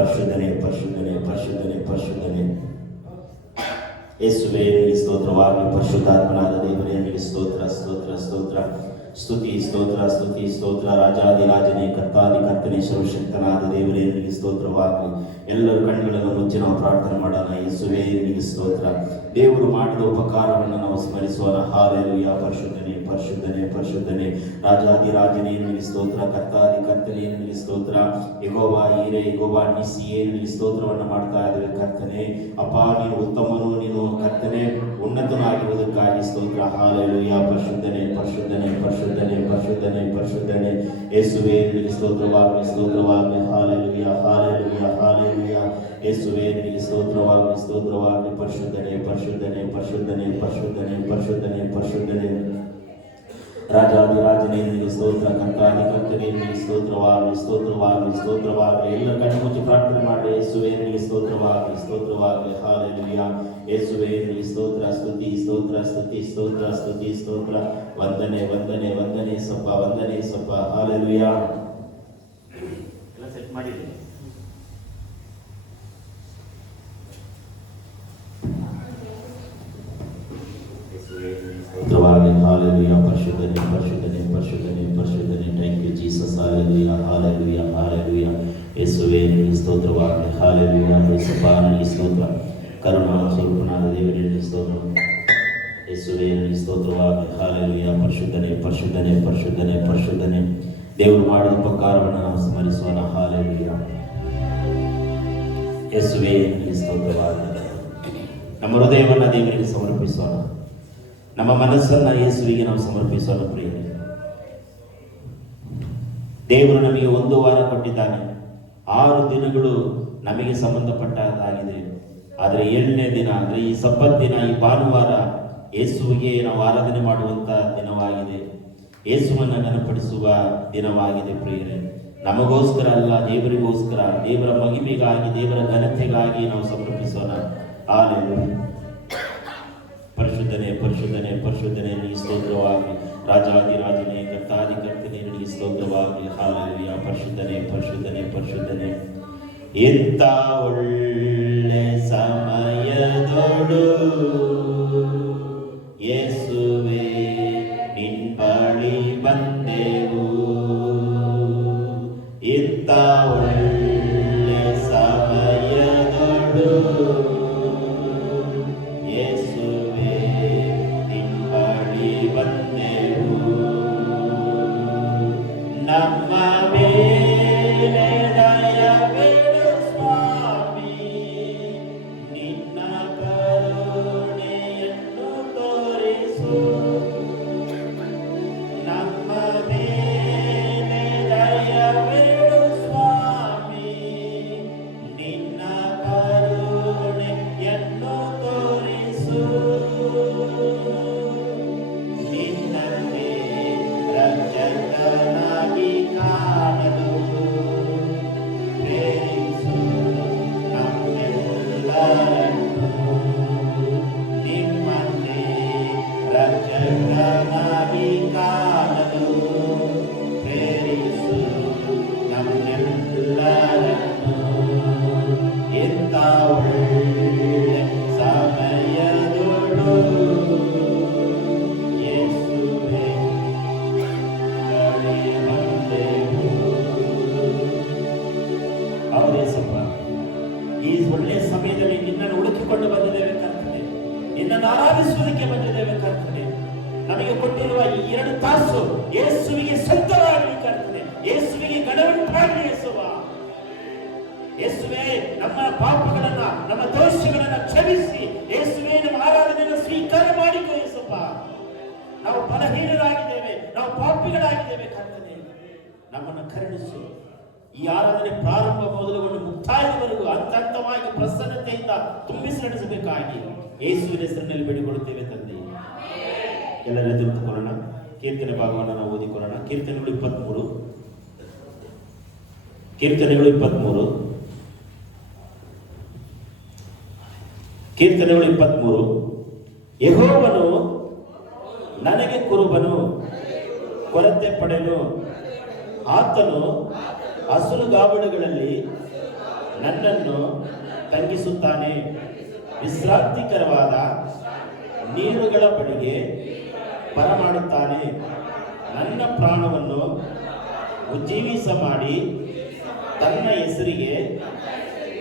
ಪರಿಶುದ್ಧನೇ ಪರಿಶುದ್ಧನೇ ಪರಿಶುದ್ಧನೇ ಪರಿಶುದ್ಧನೇ. ಯೇಸುವೇ ನಿನಗೆ ಸ್ತೋತ್ರವಾಗಲಿ. ಪರಿಶುದ್ಧಾತ್ಮನಾದ ದೇವರೇ ನಿನಗೆ ಸ್ತೋತ್ರ ಸ್ತೋತ್ರ ಸ್ತೋತ್ರ. ಸ್ತುತಿ ಸ್ತೋತ್ರ ಸ್ತುತಿ ಸ್ತೋತ್ರ. ರಾಜಾದಿರಾಜನೇ ಕರ್ತಾದಿ ಕರ್ತನೇ ಸರ್ವಶಕ್ತನಾದ ದೇವರೇ ನಿನಗೆ ಸ್ತೋತ್ರವಾಗಲಿ. ಎಲ್ಲರ ಕಣ್ಣುಗಳನ್ನು ಮುಚ್ಚಿ ನಾವು ಪ್ರಾರ್ಥನೆ ಮಾಡೋಣ. ಯೇಸುವೇ ನಿನಗೆ ಸ್ತೋತ್ರ. ದೇವರು ಮಾಡಿದ ಉಪಕಾರವನ್ನು ನಾವು ಸ್ಮರಿಸೋಣ. ಹಾಲೆಲೂಯಾ. ಪರಿಶುದ್ಧನೇ ಪರಿಶುದ್ಧನೇ ಪರಿಶುದ್ಧನೇ. ರಾಜಾದಿರಾಜನೇ ನಿನಗೆ ಸ್ತೋತ್ರ. ಕರ್ತಾದಿ ಕರ್ತನೇ ನಿನಗೆ ಸ್ತೋತ್ರ. ಯೆಹೋವಾ ಈರೆ ಯೆಹೋವಾ ನಿಸ್ಸಿಯೇ ನಿನಗೆ ಸ್ತೋತ್ರವನ್ನು ಮಾಡ್ತಾ ಇದ್ದೇವೆ ಕರ್ತನೇ. ಅಪ್ಪ ನೀನು ಉತ್ತಮನು, ನೀನು ಕರ್ತನೇ ಉನ್ನತನಾಗಿರುವುದಕ್ಕಾಗಿ ಸ್ತೋತ್ರ. ಹಾಲೆಲೂಯಾ. ಪರಿಶುದ್ಧನೇ ಪರಿಶುದ್ಧನೇ ಪರಿಶುದ್ಧನೇ ಪರಿಶುದ್ಧನೇ ಪರಿಶುದ್ಧನೇ. ಯೇಸುವೇ ನಿನಗೆ ಸ್ತೋತ್ರವಾಗಲಿ ಸ್ತೋತ್ರವಾಗಲಿ. Hallelujah hallelujah hallelujah. ಯೇಸುವೇ ನಿನಗೆ ಸ್ತೋತ್ರವಾಗಲಿ ಸ್ತೋತ್ರವಾಗಲಿ. ಪರಿಶುದ್ಧನೇ ಪರಿಶುದ್ಧನೇ ಪರಿಶುದ್ಧನೇ ಪರಿಶುದ್ಧನೇ ಪರಿಶುದ್ಧನೇ ಪರಿಶುದ್ಧನೇ. ರಾಜಾದಿರಾಜನೇ ನಿನಗೆ ಸ್ತೋತ್ರ. ಕರ್ತಾದಿ ಕರ್ತನೇ ನಿನಗೆ ಸ್ತೋತ್ರವಾಗಲಿ ಸ್ತೋತ್ರವಾಗಲಿ ಸ್ತೋತ್ರವಾಗಲಿ. ಎಲ್ಲ ಕಣ್ಣು ಮುಚ್ಚಿ ಪ್ರಾರ್ಥನೆ ಮಾಡಿ. ಯೇಸುವೇ ನಿನಗೆ ಸ್ತೋತ್ರವಾಗಲಿ ಸ್ತೋತ್ರವಾಗಲಿ. ಹಾಲೆಲೂಯಾ. ಯೇಸುವೇ ನಿನಗೆ ಸ್ತೋತ್ರ. ಸ್ತುತಿ ಸ್ತೋತ್ರ ಸ್ತುತಿ ಸ್ತೋತ್ರ ಸ್ತುತಿ ಸ್ತೋತ್ರ. ವಂದನೆ ವಂದನೆ ವಂದನೆ ಸಪ್ಪ ವಂದನೆ ಸಪ್ಪ. ಹಾಲೆಲೂಯಾ. ಎಲ್ಲ ಸೆಟ್ ಮಾಡಿದೆ. ಸ್ತೋತ್ರವಾಗಲಿ. ಹಾಲೆಲೂಯಾ. ಪರಿಶುದ್ಧನೇ ಪರಿಶುದ್ಧನೇ ಪರಿಶುದ್ಧನೇ ಪರಿಶುದ್ಧನೇ. Thank you Jesus. Hallelujah hallelujah hallelujah. ಯೇಸುವೇ ನಿನಗೆ ಸ್ತೋತ್ರವಾಗಲಿ. ಹಾಲೆಲೂಯಾ. ಯೇಸಪ್ಪ ನಿನಗೆ ಸ್ತೋತ್ರ. ಕರುಣಾ ಸ್ವರೂಪನಾದ ದೇವರೇ ನಿನಗೆ ಸ್ತೋತ್ರ. ಯೇಸುವೇ ನಿನಗೆ ಸ್ತೋತ್ರವಾಗಲಿ. ಹಾಲೆಲೂಯಾ. ಪರಿಶುದ್ಧನೇ ಪರಿಶುದ್ಧನೇ ಪರಿಶುದ್ಧನೇ ಪರಿಶುದ್ಧನೇ. ದೇವರು ಮಾಡಿದ ಉಪಕಾರವನ್ನು ನಾವು ಸ್ಮರಿಸೋಣ. ಹಾಲೆಲೂಯಾ. ಯೇಸುವೇ ನಿನಗೆ ಸ್ತೋತ್ರವಾಗಲಿ. ನಮ್ಮ ಹೃದಯವನ್ನು ದೇವರಿಗೆ ಸಮರ್ಪಿಸೋಣ. ನಮ್ಮ ಮನಸ್ಸನ್ನು ಯೇಸುವಿಗೆ ನಾವು ಸಮರ್ಪಿಸೋಣ. ಪ್ರಿಯರೇ, ದೇವರು ನಮಗೆ 1 ವಾರ ಕೊಟ್ಟಿದ್ದಾನೆ. 6 ದಿನಗಳು ನಮಗೆ ಸಂಬಂಧಪಟ್ಟದಾಗಿದೆ. ಆದರೆ 7ನೇ ದಿನ ಅಂದರೆ ಈ ಸಬ್ಬತ್ ದಿನ, ಈ ಭಾನುವಾರ ಯೇಸುವಿಗೆ ನಾವು ಆರಾಧನೆ ಮಾಡುವಂಥ ದಿನವಾಗಿದೆ. ಯೇಸುವನ್ನು ನೆನಪಡಿಸುವ ದಿನವಾಗಿದೆ. ಪ್ರಿಯರೇ, ನಮಗೋಸ್ಕರ ಅಲ್ಲ, ದೇವರಿಗೋಸ್ಕರ, ದೇವರ ಮಹಿಮೆಗಾಗಿ, ದೇವರ ಘನತೆಗಾಗಿ ನಾವು ಸಮರ್ಪಿಸೋಣ. ಹಾಲೆಲೂಯಾ. ಪರಿಶುದ್ಧನೇ ಪರಿಶುದ್ಧನೇ ಪರಿಶುದ್ಧನೇ ನಿನಗೆ ಸ್ತೋತ್ರವಾಗಲಿ. ರಾಜಾದಿರಾಜನೇ ಕರ್ತಾದಿ ಕರ್ತನೇ ನಿನಗೆ ಸ್ತೋತ್ರವಾಗಲಿ. ಹಾಲೆಲೂಯಾ. ಪರಿಶುದ್ಧನೇ ಪರಿಶುದ್ಧನೇ ಪರಿಶುದ್ಧನೇ. ಎಂಥ ಒಳ್ಳೆ ಸಮಯದೊಳು ಯೇಸುವೇ ನಿನ್ ಬಳಿ ಬಂದೆವು. ಎಂಥ ಒಳ್ಳೆ ಸಮಯದೊಳು ನಮ್ಮ ಮೇಲೆ ದಯವಿಡು ಸ್ವಾಮಿ, ನಿನ್ನ ಕರುಣೆಯನ್ನು ತೋರಿಸು. ನಮ್ಮ ಮೇಲೆ ದಯವಿಡು ಸ್ವಾಮಿ, ನಿನ್ನ ಕರುಣೆಯನ್ನು ತೋರಿಸು. ನಿನ್ನನ್ನೇ ರಕ್ಷಕನಾಗಿ ಕಾಣಲು ಪ್ರೇರಿಸು ನಮ್ಮೆಲ್ಲರನ್ನು. ನಿಮ್ಮನ್ನೇ ರಕ್ಷಕನಾಗಿ ಕಾಣಲು ಪ್ರೇರಿಸು ನಮ್ಮೆಲ್ಲರನ್ನು. ಎಂಥ ಒಳ್ಳೆ ಸಮಯದೊಳು ಯೇಸುವೇ ಬಳಿ ಬಂದೆವು. ಹೌದೇ ಸಪ್ಪ, ಈ ಒಳ್ಳೆಯ ಸಮಯದಲ್ಲಿ ನಿನ್ನನ್ನು ಹುಡುಕಿಕೊಂಡು ಬಂದಿದ್ದೇವೆ ಕರ್ತನೆ. ನಿನ್ನನ್ನು ಆರಾಧಿಸುವುದಕ್ಕೆ ಬಂದಿದ್ದೇವೆ ಕರ್ತನೆ. ನಮಗೆ ಕೊಟ್ಟಿರುವ ಈ 2 ತಾಸು ಯೇಸುವಿಗೆ ಸಂತರಾಗಲಿ ಕರ್ತನೆ. ಯೇಸುವಿಗೆ ಗಣವಂತಾಗಲಿ ಯೇಸುವ. ಯೇಸುವೇ ನಮ್ಮ ಪಾಪಗಳನ್ನ, ನಮ್ಮ ದೋಷಗಳನ್ನ ಕ್ಷಮಿಸಿ ಯೇಸುವೇ ನಮ್ಮ ಆರಾಧನೆಯನ್ನು ಸ್ವೀಕಾರ ಮಾಡಿಕೊ ಯೇಸಪ್ಪ. ನಾವು ಬಲಹೀನರಾಗಿದ್ದೇವೆ, ನಾವು ಪಾಪಿಗಳಾಗಿದ್ದೇವೆ ಕರ್ತನೆ. ನಮ್ಮನ್ನು ಕರುಣಿಸು. ಈ ಆರಾಧನೆ ಪ್ರಾರಂಭ ಮೊದಲುಗೊಂಡು ಮುಕ್ತಾಯದವರೆಗೂ ಹಂತವಾಗಿ ಪ್ರಸನ್ನತೆಯಿಂದ ತುಂಬಿಸಿ ನಡೆಸಬೇಕಾಗಿ ಯೇಸುವಿನ ಹೆಸರಿನಲ್ಲಿ ಬೇಡಿಕೊಳ್ಳುತ್ತೇವೆ ತಂದೆ. ಎಲ್ಲರ ಎದುರುಕೊಳ್ಳೋಣ. ಕೀರ್ತನೆ ಭಾಗವನ್ನು ನಾವು ಓದಿಕೊಳ್ಳೋಣ. ಕೀರ್ತನೆಗಳು 23. ಕೀರ್ತನೆಗಳು 23. ಕೀರ್ತನೆಗಳು 23. ಯೆಹೋವನು ನನಗೆ ಕುರುಬನು, ಕೊರತೆ ಪಡೆನು. ಆತನು ಹಸುರುಗಾವಲುಗಳಲ್ಲಿ ನನ್ನನ್ನು ತಂಗಿಸುತ್ತಾನೆ. ವಿಶ್ರಾಂತಿಕರವಾದ ನೀರುಗಳ ಬಳಿಗೆ ಬರಮಾಡುತ್ತಾನೆ. ನನ್ನ ಪ್ರಾಣವನ್ನು ಉಜ್ಜೀವಿಸ ಮಾಡಿ ತನ್ನ ಹೆಸರಿಗೆ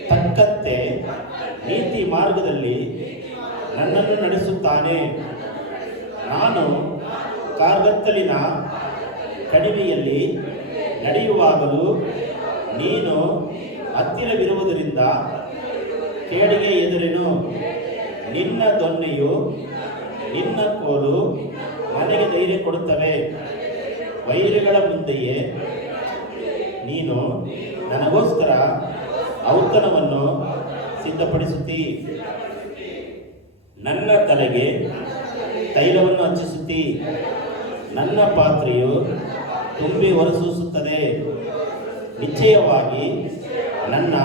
ತಕ್ಕಂತೆ ನೀತಿ ಮಾರ್ಗದಲ್ಲಿ ನನ್ನನ್ನು ನಡೆಸುತ್ತಾನೆ. ನಾನು ಕಾರ್ಗತ್ತಲಿನ ಕಣಿವೆಯಲ್ಲಿ ನಡೆಯುವಾಗಲೂ ನೀನು ಹತ್ತಿರವಿರುವುದರಿಂದ ಕೇಡಿಗೆ ಎದುರೆನು. ನಿನ್ನ ದೊನ್ನೆಯು ನಿನ್ನ ಕೋಲು ನನಗೆ ಧೈರ್ಯ ಕೊಡುತ್ತವೆ. ವೈರಿಗಳ ಮುಂದೆಯೇ ನೀನು ನನಗೋಸ್ಕರ ಔತಣವನ್ನು ಸಿದ್ಧಪಡಿಸುತ್ತೀ. ನನ್ನ ತಲೆಗೆ ತೈಲವನ್ನು ಹಚ್ಚಿಸುತ್ತೀ. ನನ್ನ ಪಾತ್ರೆಯು ತುಂಬಿ ಹೊರಸೂಸುತ್ತದೆ. ನಿಶ್ಚಯವಾಗಿ ನನ್ನ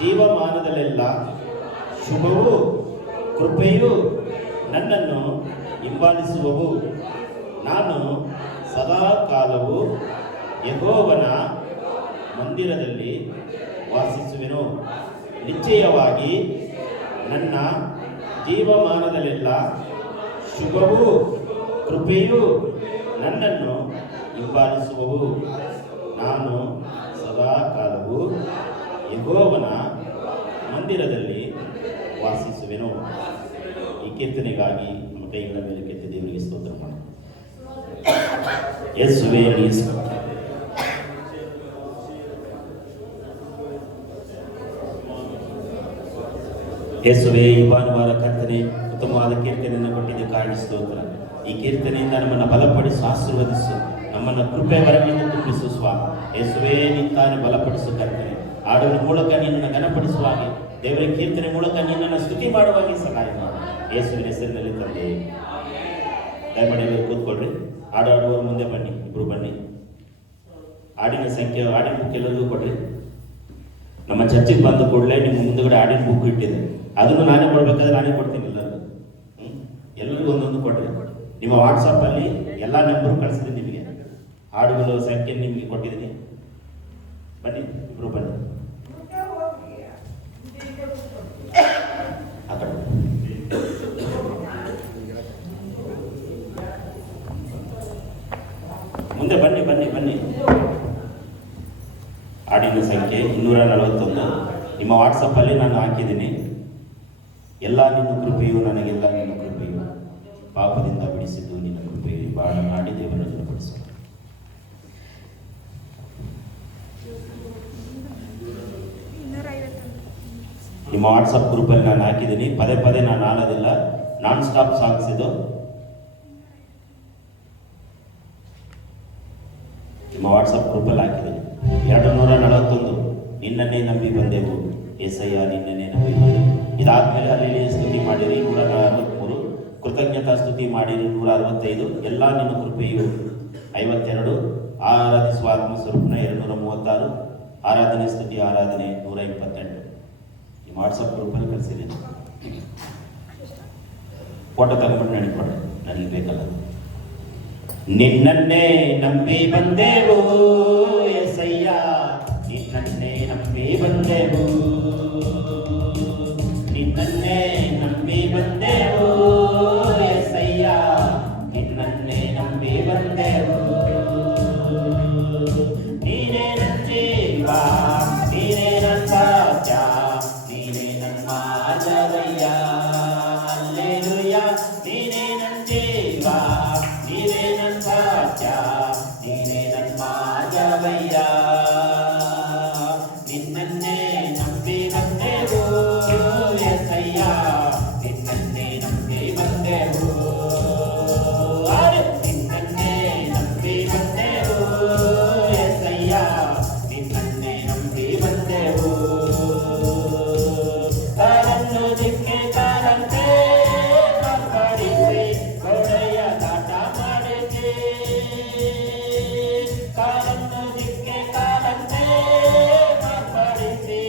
ಜೀವಮಾನದಲ್ಲೆಲ್ಲ ಶುಭವೂ ಕೃಪೆಯೂ ನನ್ನನ್ನು ಹಿಂಬಾಲಿಸುವವು. ನಾನು ಸದಾ ಕಾಲವು ಯೆಹೋವನ ಮಂದಿರದಲ್ಲಿ ವಾಸಿಸುವೆನು. ನಿಶ್ಚಯವಾಗಿ ನನ್ನ ಜೀವಮಾನದಲ್ಲೆಲ್ಲ ಶುಭವೂ ಕೃಪೆಯೂ ನನ್ನನ್ನು ಹಿಂಬಾಲಿಸುವವು. ನಾನು ಸದಾ ಕಾಲವು ಯೆಹೋವನ ಮಂದಿರದಲ್ಲಿ ವಾಸಿಸುವೆನು. ಈ ಕೀರ್ತನೆಗಾಗಿ ನಮ್ಮ ಕೈಗಳ ಮೇಲೆ ಕೆತ್ತಿ ದೇವರಿಗೆ ಸ್ತೋತ್ರ ಮಾಡಿ. ಯೇಸುವೇ ಯೇಸುವೇ, ಈ ಭಾನುವಾರ ಕರ್ತನೆ ಉತ್ತಮವಾದ ಕೀರ್ತನೆಯನ್ನು ಕೊಟ್ಟಿದ್ದೆ ಕಾರಣ ಸ್ತೋತ್ರ. ಈ ಕೀರ್ತನೆಯಿಂದ ನಮ್ಮನ್ನು ಬಲಪಡಿಸು, ಆಶೀರ್ವದಿಸು, ನಮ್ಮನ್ನು ಕೃಪೆ ವರದಿಂದ ತುಂಬಿಸು ಸ್ವಾಮಿ. ಯೇಸುವೇ, ನಿಂತಾನೆ ಬಲಪಡಿಸು ಕರ್ತನೆ. ಹಾಡುವ ಮೂಲಕ ನಿನ್ನನ್ನು ಘನಪಡಿಸುವ ಹಾಗೆ, ದೇವರ ಕೀರ್ತನೆ ಮೂಲಕ ನಿನ್ನನ್ನು ಸ್ತುತಿ ಮಾಡುವಾಗೆ ಸಹಾಯ ಮಾಡಿ. ಯೇಸುವಿನ ಹೆಸರಿನಲ್ಲಿ ತಂದೆ, ದಯಮಾಡಿ ಕೂತ್ಕೊಳ್ರಿ. ಹಾಡುವವರು ಮುಂದೆ ಬನ್ನಿ, ಇಬ್ರು ಬನ್ನಿ. ಹಾಡಿನ ಸಂಖ್ಯೆ, ಹಾಡಿನ ಬುಕ್ ಎಲ್ಲರಿಗೂ ಕೊಡ್ರಿ. ನಮ್ಮ ಚರ್ಚಿಗೆ ಬಂದ ಕೂಡಲೇ ನಿಮ್ಮ ಮುಂದುಗಡೆ ಹಾಡಿನ ಬುಕ್ ಇಟ್ಟಿದೆ. ಅದನ್ನು ನಾನೇ ಕೊಡ್ಬೇಕಾದ್ರೆ ನಾನೇ ಕೊಡ್ತೀನಿ. ಎಲ್ಲರಿಗೂ ಒಂದೊಂದು ಕೊಡ್ರಿ. ನಿಮ್ಮ ವಾಟ್ಸಪ್ಪಲ್ಲಿ ಎಲ್ಲ ನಂಬರ್ ಕಳಿಸ್ತೀನಿ ನಿಮಗೆ. ಹಾಡುಗಳ ಸಂಖ್ಯೆ ನಿಮಗೆ ಕೊಟ್ಟಿದ್ದೀನಿ. ಬನ್ನಿ, ಇಬ್ರು ಬನ್ನಿ. ಆ ಕಡೆ ಮುಂದೆ ಬನ್ನಿ ಬನ್ನಿ ಬನ್ನಿ. ಹಾಡಿನ ಸಂಖ್ಯೆ 241 ನಿಮ್ಮ ವಾಟ್ಸಪ್ಪಲ್ಲಿ ನಾನು ಹಾಕಿದ್ದೀನಿ. ಎಲ್ಲ ನಿನ್ನ ಕೃಪೆಯು ನನಗೆಲ್ಲ ನಿನ್ನ ಕೃಪೆಯು, ಪಾಪದಿಂದ ಬಿಡಿಸಿದ್ದು ನಿನ್ನ ಕೃಪೆಯು, ಬಾಳ ಮಾಡಿ ದೇವರನ್ನು ಗುಣಪಡಿಸು. ನಿಮ್ಮ ವಾಟ್ಸಪ್ ಗ್ರೂಪಲ್ಲಿ ನಾನು ಹಾಕಿದ್ದೀನಿ. ಪದೇ ಪದೇ ನಾನು ಆಡೋದಿಲ್ಲ, ನಾನ್ ಸ್ಟಾಪ್ ಸಾಂಗ್ಸ್ ಇದು. ನಿಮ್ಮ ವಾಟ್ಸಪ್ ಗ್ರೂಪಲ್ಲಿ ಹಾಕಿದ್ದೀನಿ. 241 ನಿನ್ನನ್ನೇ ನಂಬಿ ಬಂದೆವು ಏಸಯ್ಯ, ನಿನ್ನನ್ನೇ ನಂಬಿ ಬಂದೆವು. ಇದಾದ್ಮೇಲೆ ಅಲ್ಲಿ ಸ್ತುತಿ ಮಾಡಿರಿ 163, ಕೃತಜ್ಞತಾ ಸ್ತುತಿ ಮಾಡಿರಿ 165, ಎಲ್ಲ ನಿನ್ನ ಕೃಪೆಯು 52, ಆರಾಧಿಸುವ ಆತ್ಮ ಸ್ವರೂಪನ 236, ಆರಾಧನೆ ಸ್ತುತಿ ಆರಾಧನೆ 128. ನಿಮ್ಮ ವಾಟ್ಸಪ್ ಗ್ರೂಪಲ್ಲಿ ಕಳಿಸಿದ್ದೀನಿ. ಫೋಟೋ ತಗೊಂಡ್ಬಿಟ್ಟು ನನಗೆ ಕೊಡಿ, ನನಗೆ ಬೇಕಲ್ಲ. ನಿನ್ನನ್ನೇ ನಂಬಿ ಬಂದೆವು ಏಸಯ್ಯ, ನಿನ್ನನ್ನೇ ನಂಬಿ ಬಂದೆವು, ನಿನ್ನನ್ನೇ ನಂಬಿ ಬಂದೆವು ಏಸಯ್ಯ, ನಿನ್ನನ್ನೇ ನಂಬಿ ಬಂದೆವು. ನೀನೇ ನನ್ನ ಜೀವ, ನೀನೇ ನನ್ನ ಸಾಧ್ಯ, ನೀನೇ ನನ್ನ ಮಾಧವಯ್ಯ. ಹಲ್ಲೆಲೂಯ. ನೀನೇ ನನ್ನ ಜೀವ, ನೀನೇ ನನ್ನ ಸಾಧ್ಯ, ನೀನೇ ನನ್ನ ಮಾಧವಯ್ಯ. ನಿನ್ನನ್ನೇ ನಂಬಿ ಬಂದೆವು ಏಸಯ್ಯ, ನಿನ್ನನ್ನೇ ನಂಬಿ ಬಂದೆವು, ನಿನ್ನನ್ನೇ ನಂಬಿ ಬಂದೆವು ಏಸಯ್ಯ, ನಿನ್ನನ್ನೇ ನಂಬಿ ಬಂದೆವು. ಕಾಲನ್ನು ದಿಕ್ಕೆ ಕಾಲಂತೆ ಮಾರ್ಪಡಿಸಿ ಗೋಡೆಯ ದಾಟ ಮಾಡಿಸಿ, ಕಾಲನ್ನು ದಿಕ್ಕೆ ಕಾಲಂತೆ ಮಾರ್ಪಡಿಸಿ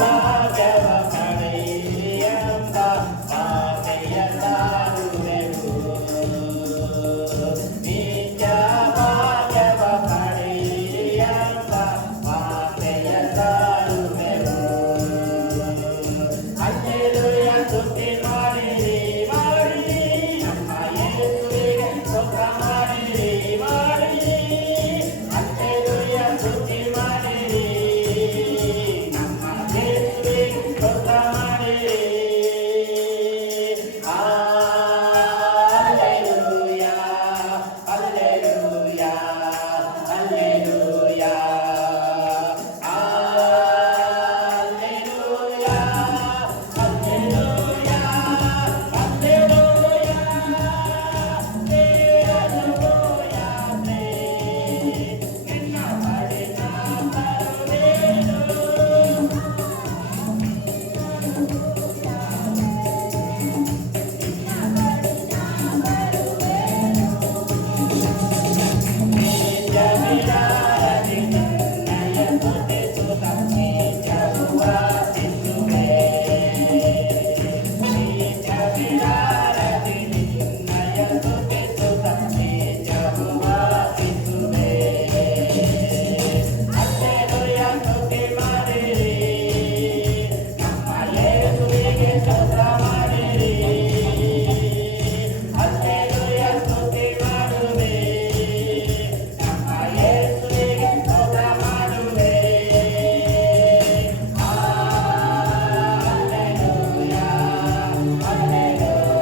ಭಾಗ್ಯವ ಪಡೆಯೆಂಬ ಆಸೆಯ ಸಾರುವೆವು. ನಿತ್ಯ ಭಾಗ್ಯವ ಪಡೆಯೆಂಬ ಆಸೆಯ ಸಾರುವೆವು. ಹಲ್ಲೆಲೂಯಾ ಸ್ತುತಿ ಮಾಡಿರಿ ಮಾಡಿರಿ, ನಮ್ಮ ಯೇಸುವಿಗೆ ಸ್ತೋತ್ರ ಮಾಡಿರಿ ಮಾಡಿರಿ. ಹಲ್ಲೆಲೂಯಾ ಸ್ತುತಿ ಮಾಡಿರಿ, ನಮ್ಮ ಯೇಸುವಿಗೆ ಸ್ತೋತ್ರ ಮಾಡಿರಿ. Hallelujah hallelujah hallelujah hallelujah hallelujah hallelujah. ದೇವರ ಯಾತ್ರೆ ನಿನ್ನ ಬಳಿ ನಾ ಬರುವೆನು. ನಿತ್ಯ ವಿರಾರದಿ ನಿನ್ನಯ ಸ್ತುತಿಸುತ್ತ ನಿತ್ಯವೂ ವಾಸಿಸುವೆ. ನಿತ್ಯ ವಿರಾರದಿ ನಿನ್ನಯ ಸ್ತುತಿಸುತ್ತ ನಿತ್ಯವೂ ವಾಸಿಸುವೆ. ಹಲ್ಲೆಲೂಯಾ ಸ್ತುತಿ ಮಾಡಿರಿ, ನಮ್ಮ ಯೇಸುವಿಗೆ ಸ್ತೋತ್ರ ಮಾಡಿರಿ. ಹಲ್ಲೆಲೂಯಾ ಸ್ತುತಿ ಮಾಡುವೆ, ನಮ್ಮ ಯೇಸುವಿಗೆ ಸ್ತೋತ್ರ ಮಾಡುವೆ. ಹಲ್ಲೆಲೂಯಾ ಹಲ್ಲೆಲೂಯಾ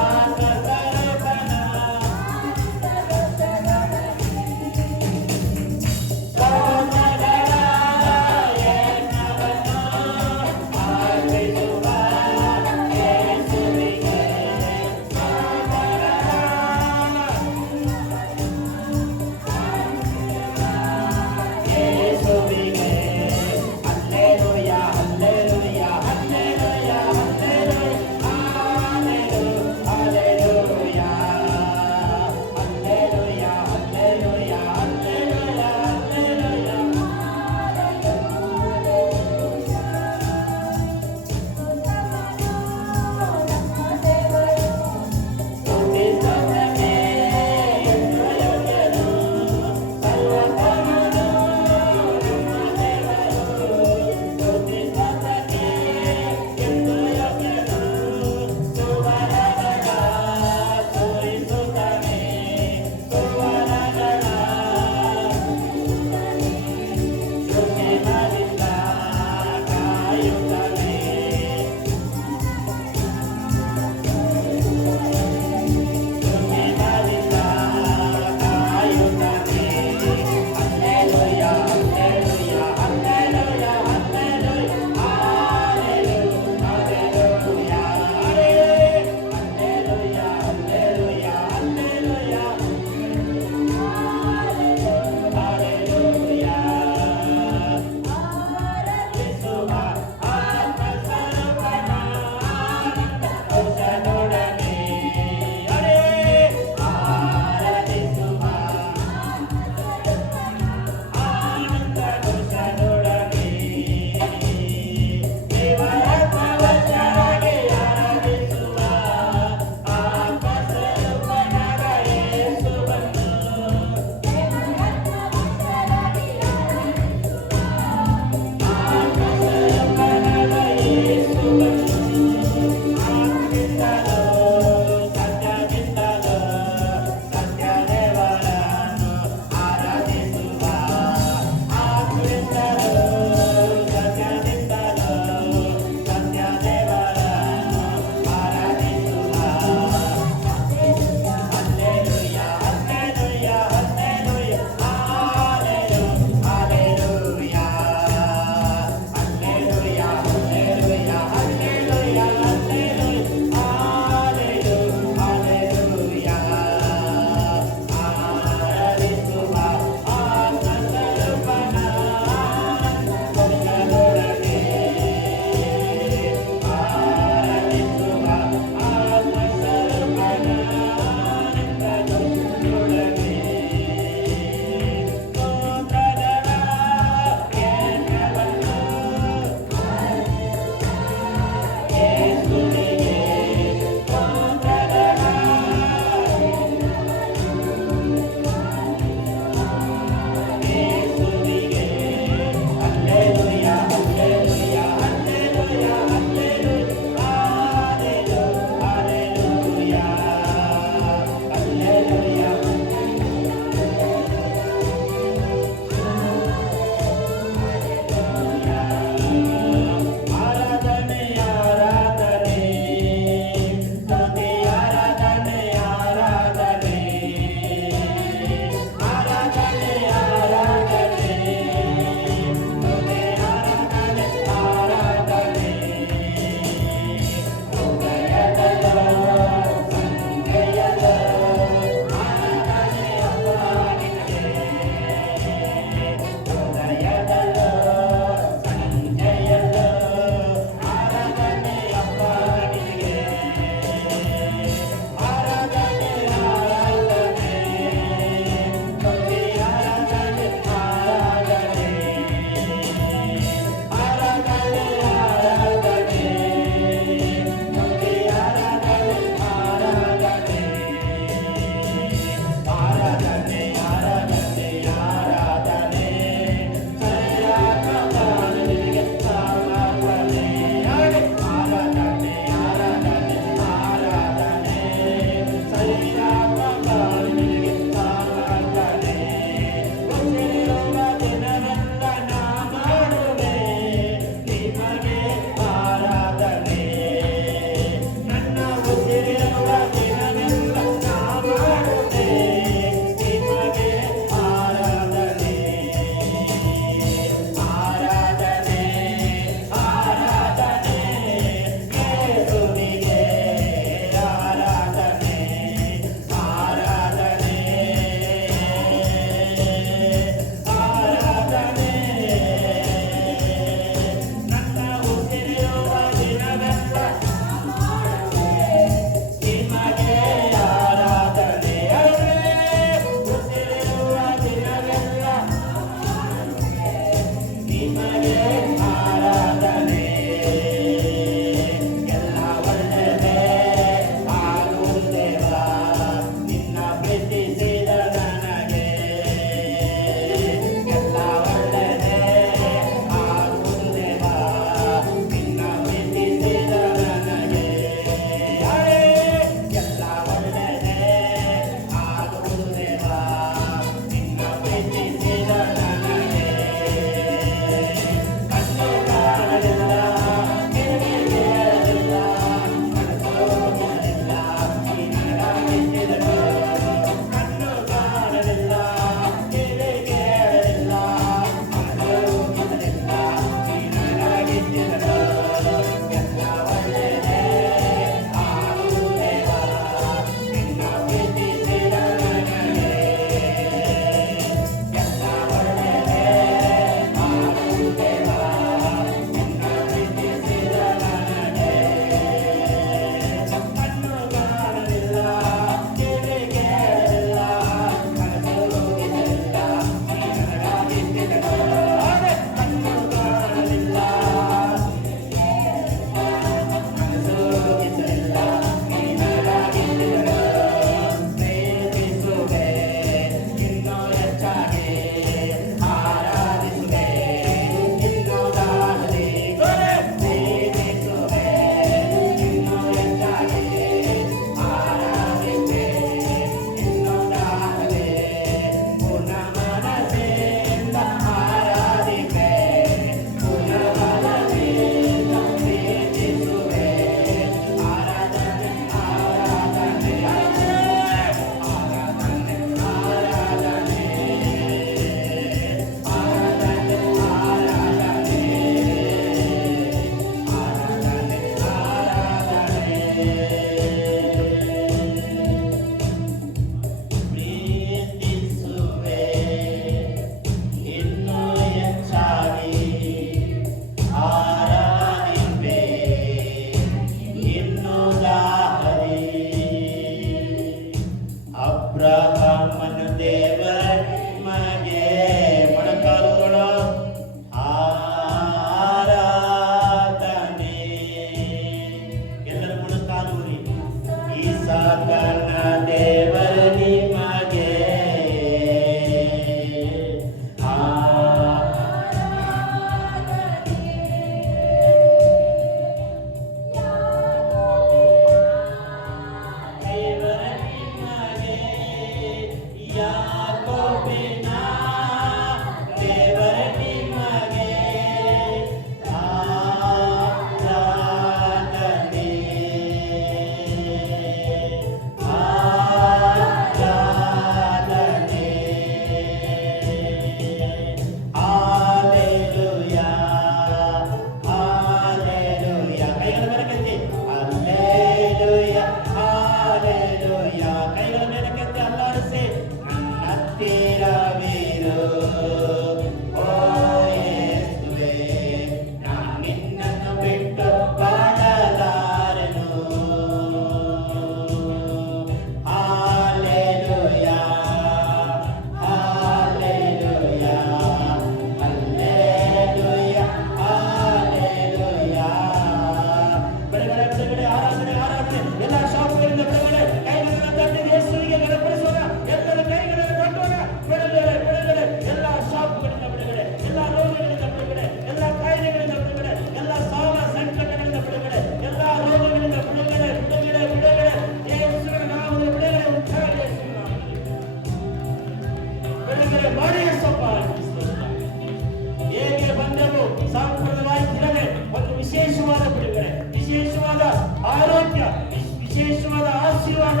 ವಿಶೇಷವಾದ ಆಶೀರ್ವಾದ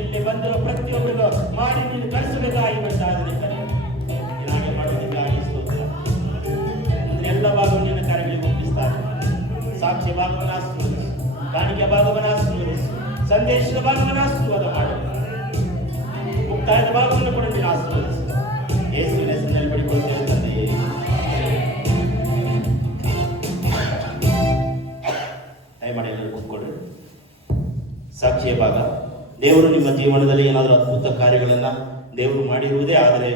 ಎಲ್ಲಿ ಬಂದರೂ ಪ್ರತಿಯೊಬ್ಬರಿಗೂ ಮಾಡಿ ನೀನು ಕಳಿಸಬೇಕಾಗಿ ಬಂದಾದರೆ ಹಾಗೆ ಮಾಡೋದಕ್ಕಾಗಿ ಸ್ತೋತ್ರ. ಎಲ್ಲ ಭಾಗವನ್ನು ನಿನ್ನ ಕರೆಗಳಿಗೆ ಒಪ್ಪಿಸ್ತಾರೆ. ಸಾಕ್ಷಿ ಭಾಗವನ್ನು ಆಶೀರ್ವದಿಸು, ಕಾಣಿಕೆ ಭಾಗವನ್ನು ಆಶೀರ್ವದಿಸು, ಸಂದೇಶದ ಭಾಗವನ್ನು ಆಶೀರ್ವಾದ ಮಾಡು, ಮುಕ್ತಾಯದ ಭಾಗವನ್ನು ಕೂಡ ನೀನು ಆಶೀರ್ವದಿಸು. ಯೇಸುವಿನ ಹೆಸರಿನಲ್ಲಿ ಬಿಡಿಕೊಳ್ತೇವೆ ತಂದೆಯೇ. ದಯಮಾಡಿ ಎಲ್ಲರೂ ಕೂತ್ಕೊಳ್ಳಿ. ಸಾಕ್ಷಿಯ ಭಾಗ. ದೇವರು ನಿಮ್ಮ ಜೀವನದಲ್ಲಿ ಏನಾದರೂ ಅದ್ಭುತ ಕಾರ್ಯಗಳನ್ನು ದೇವರು ಮಾಡಿರುವುದೇ ಆದರೆ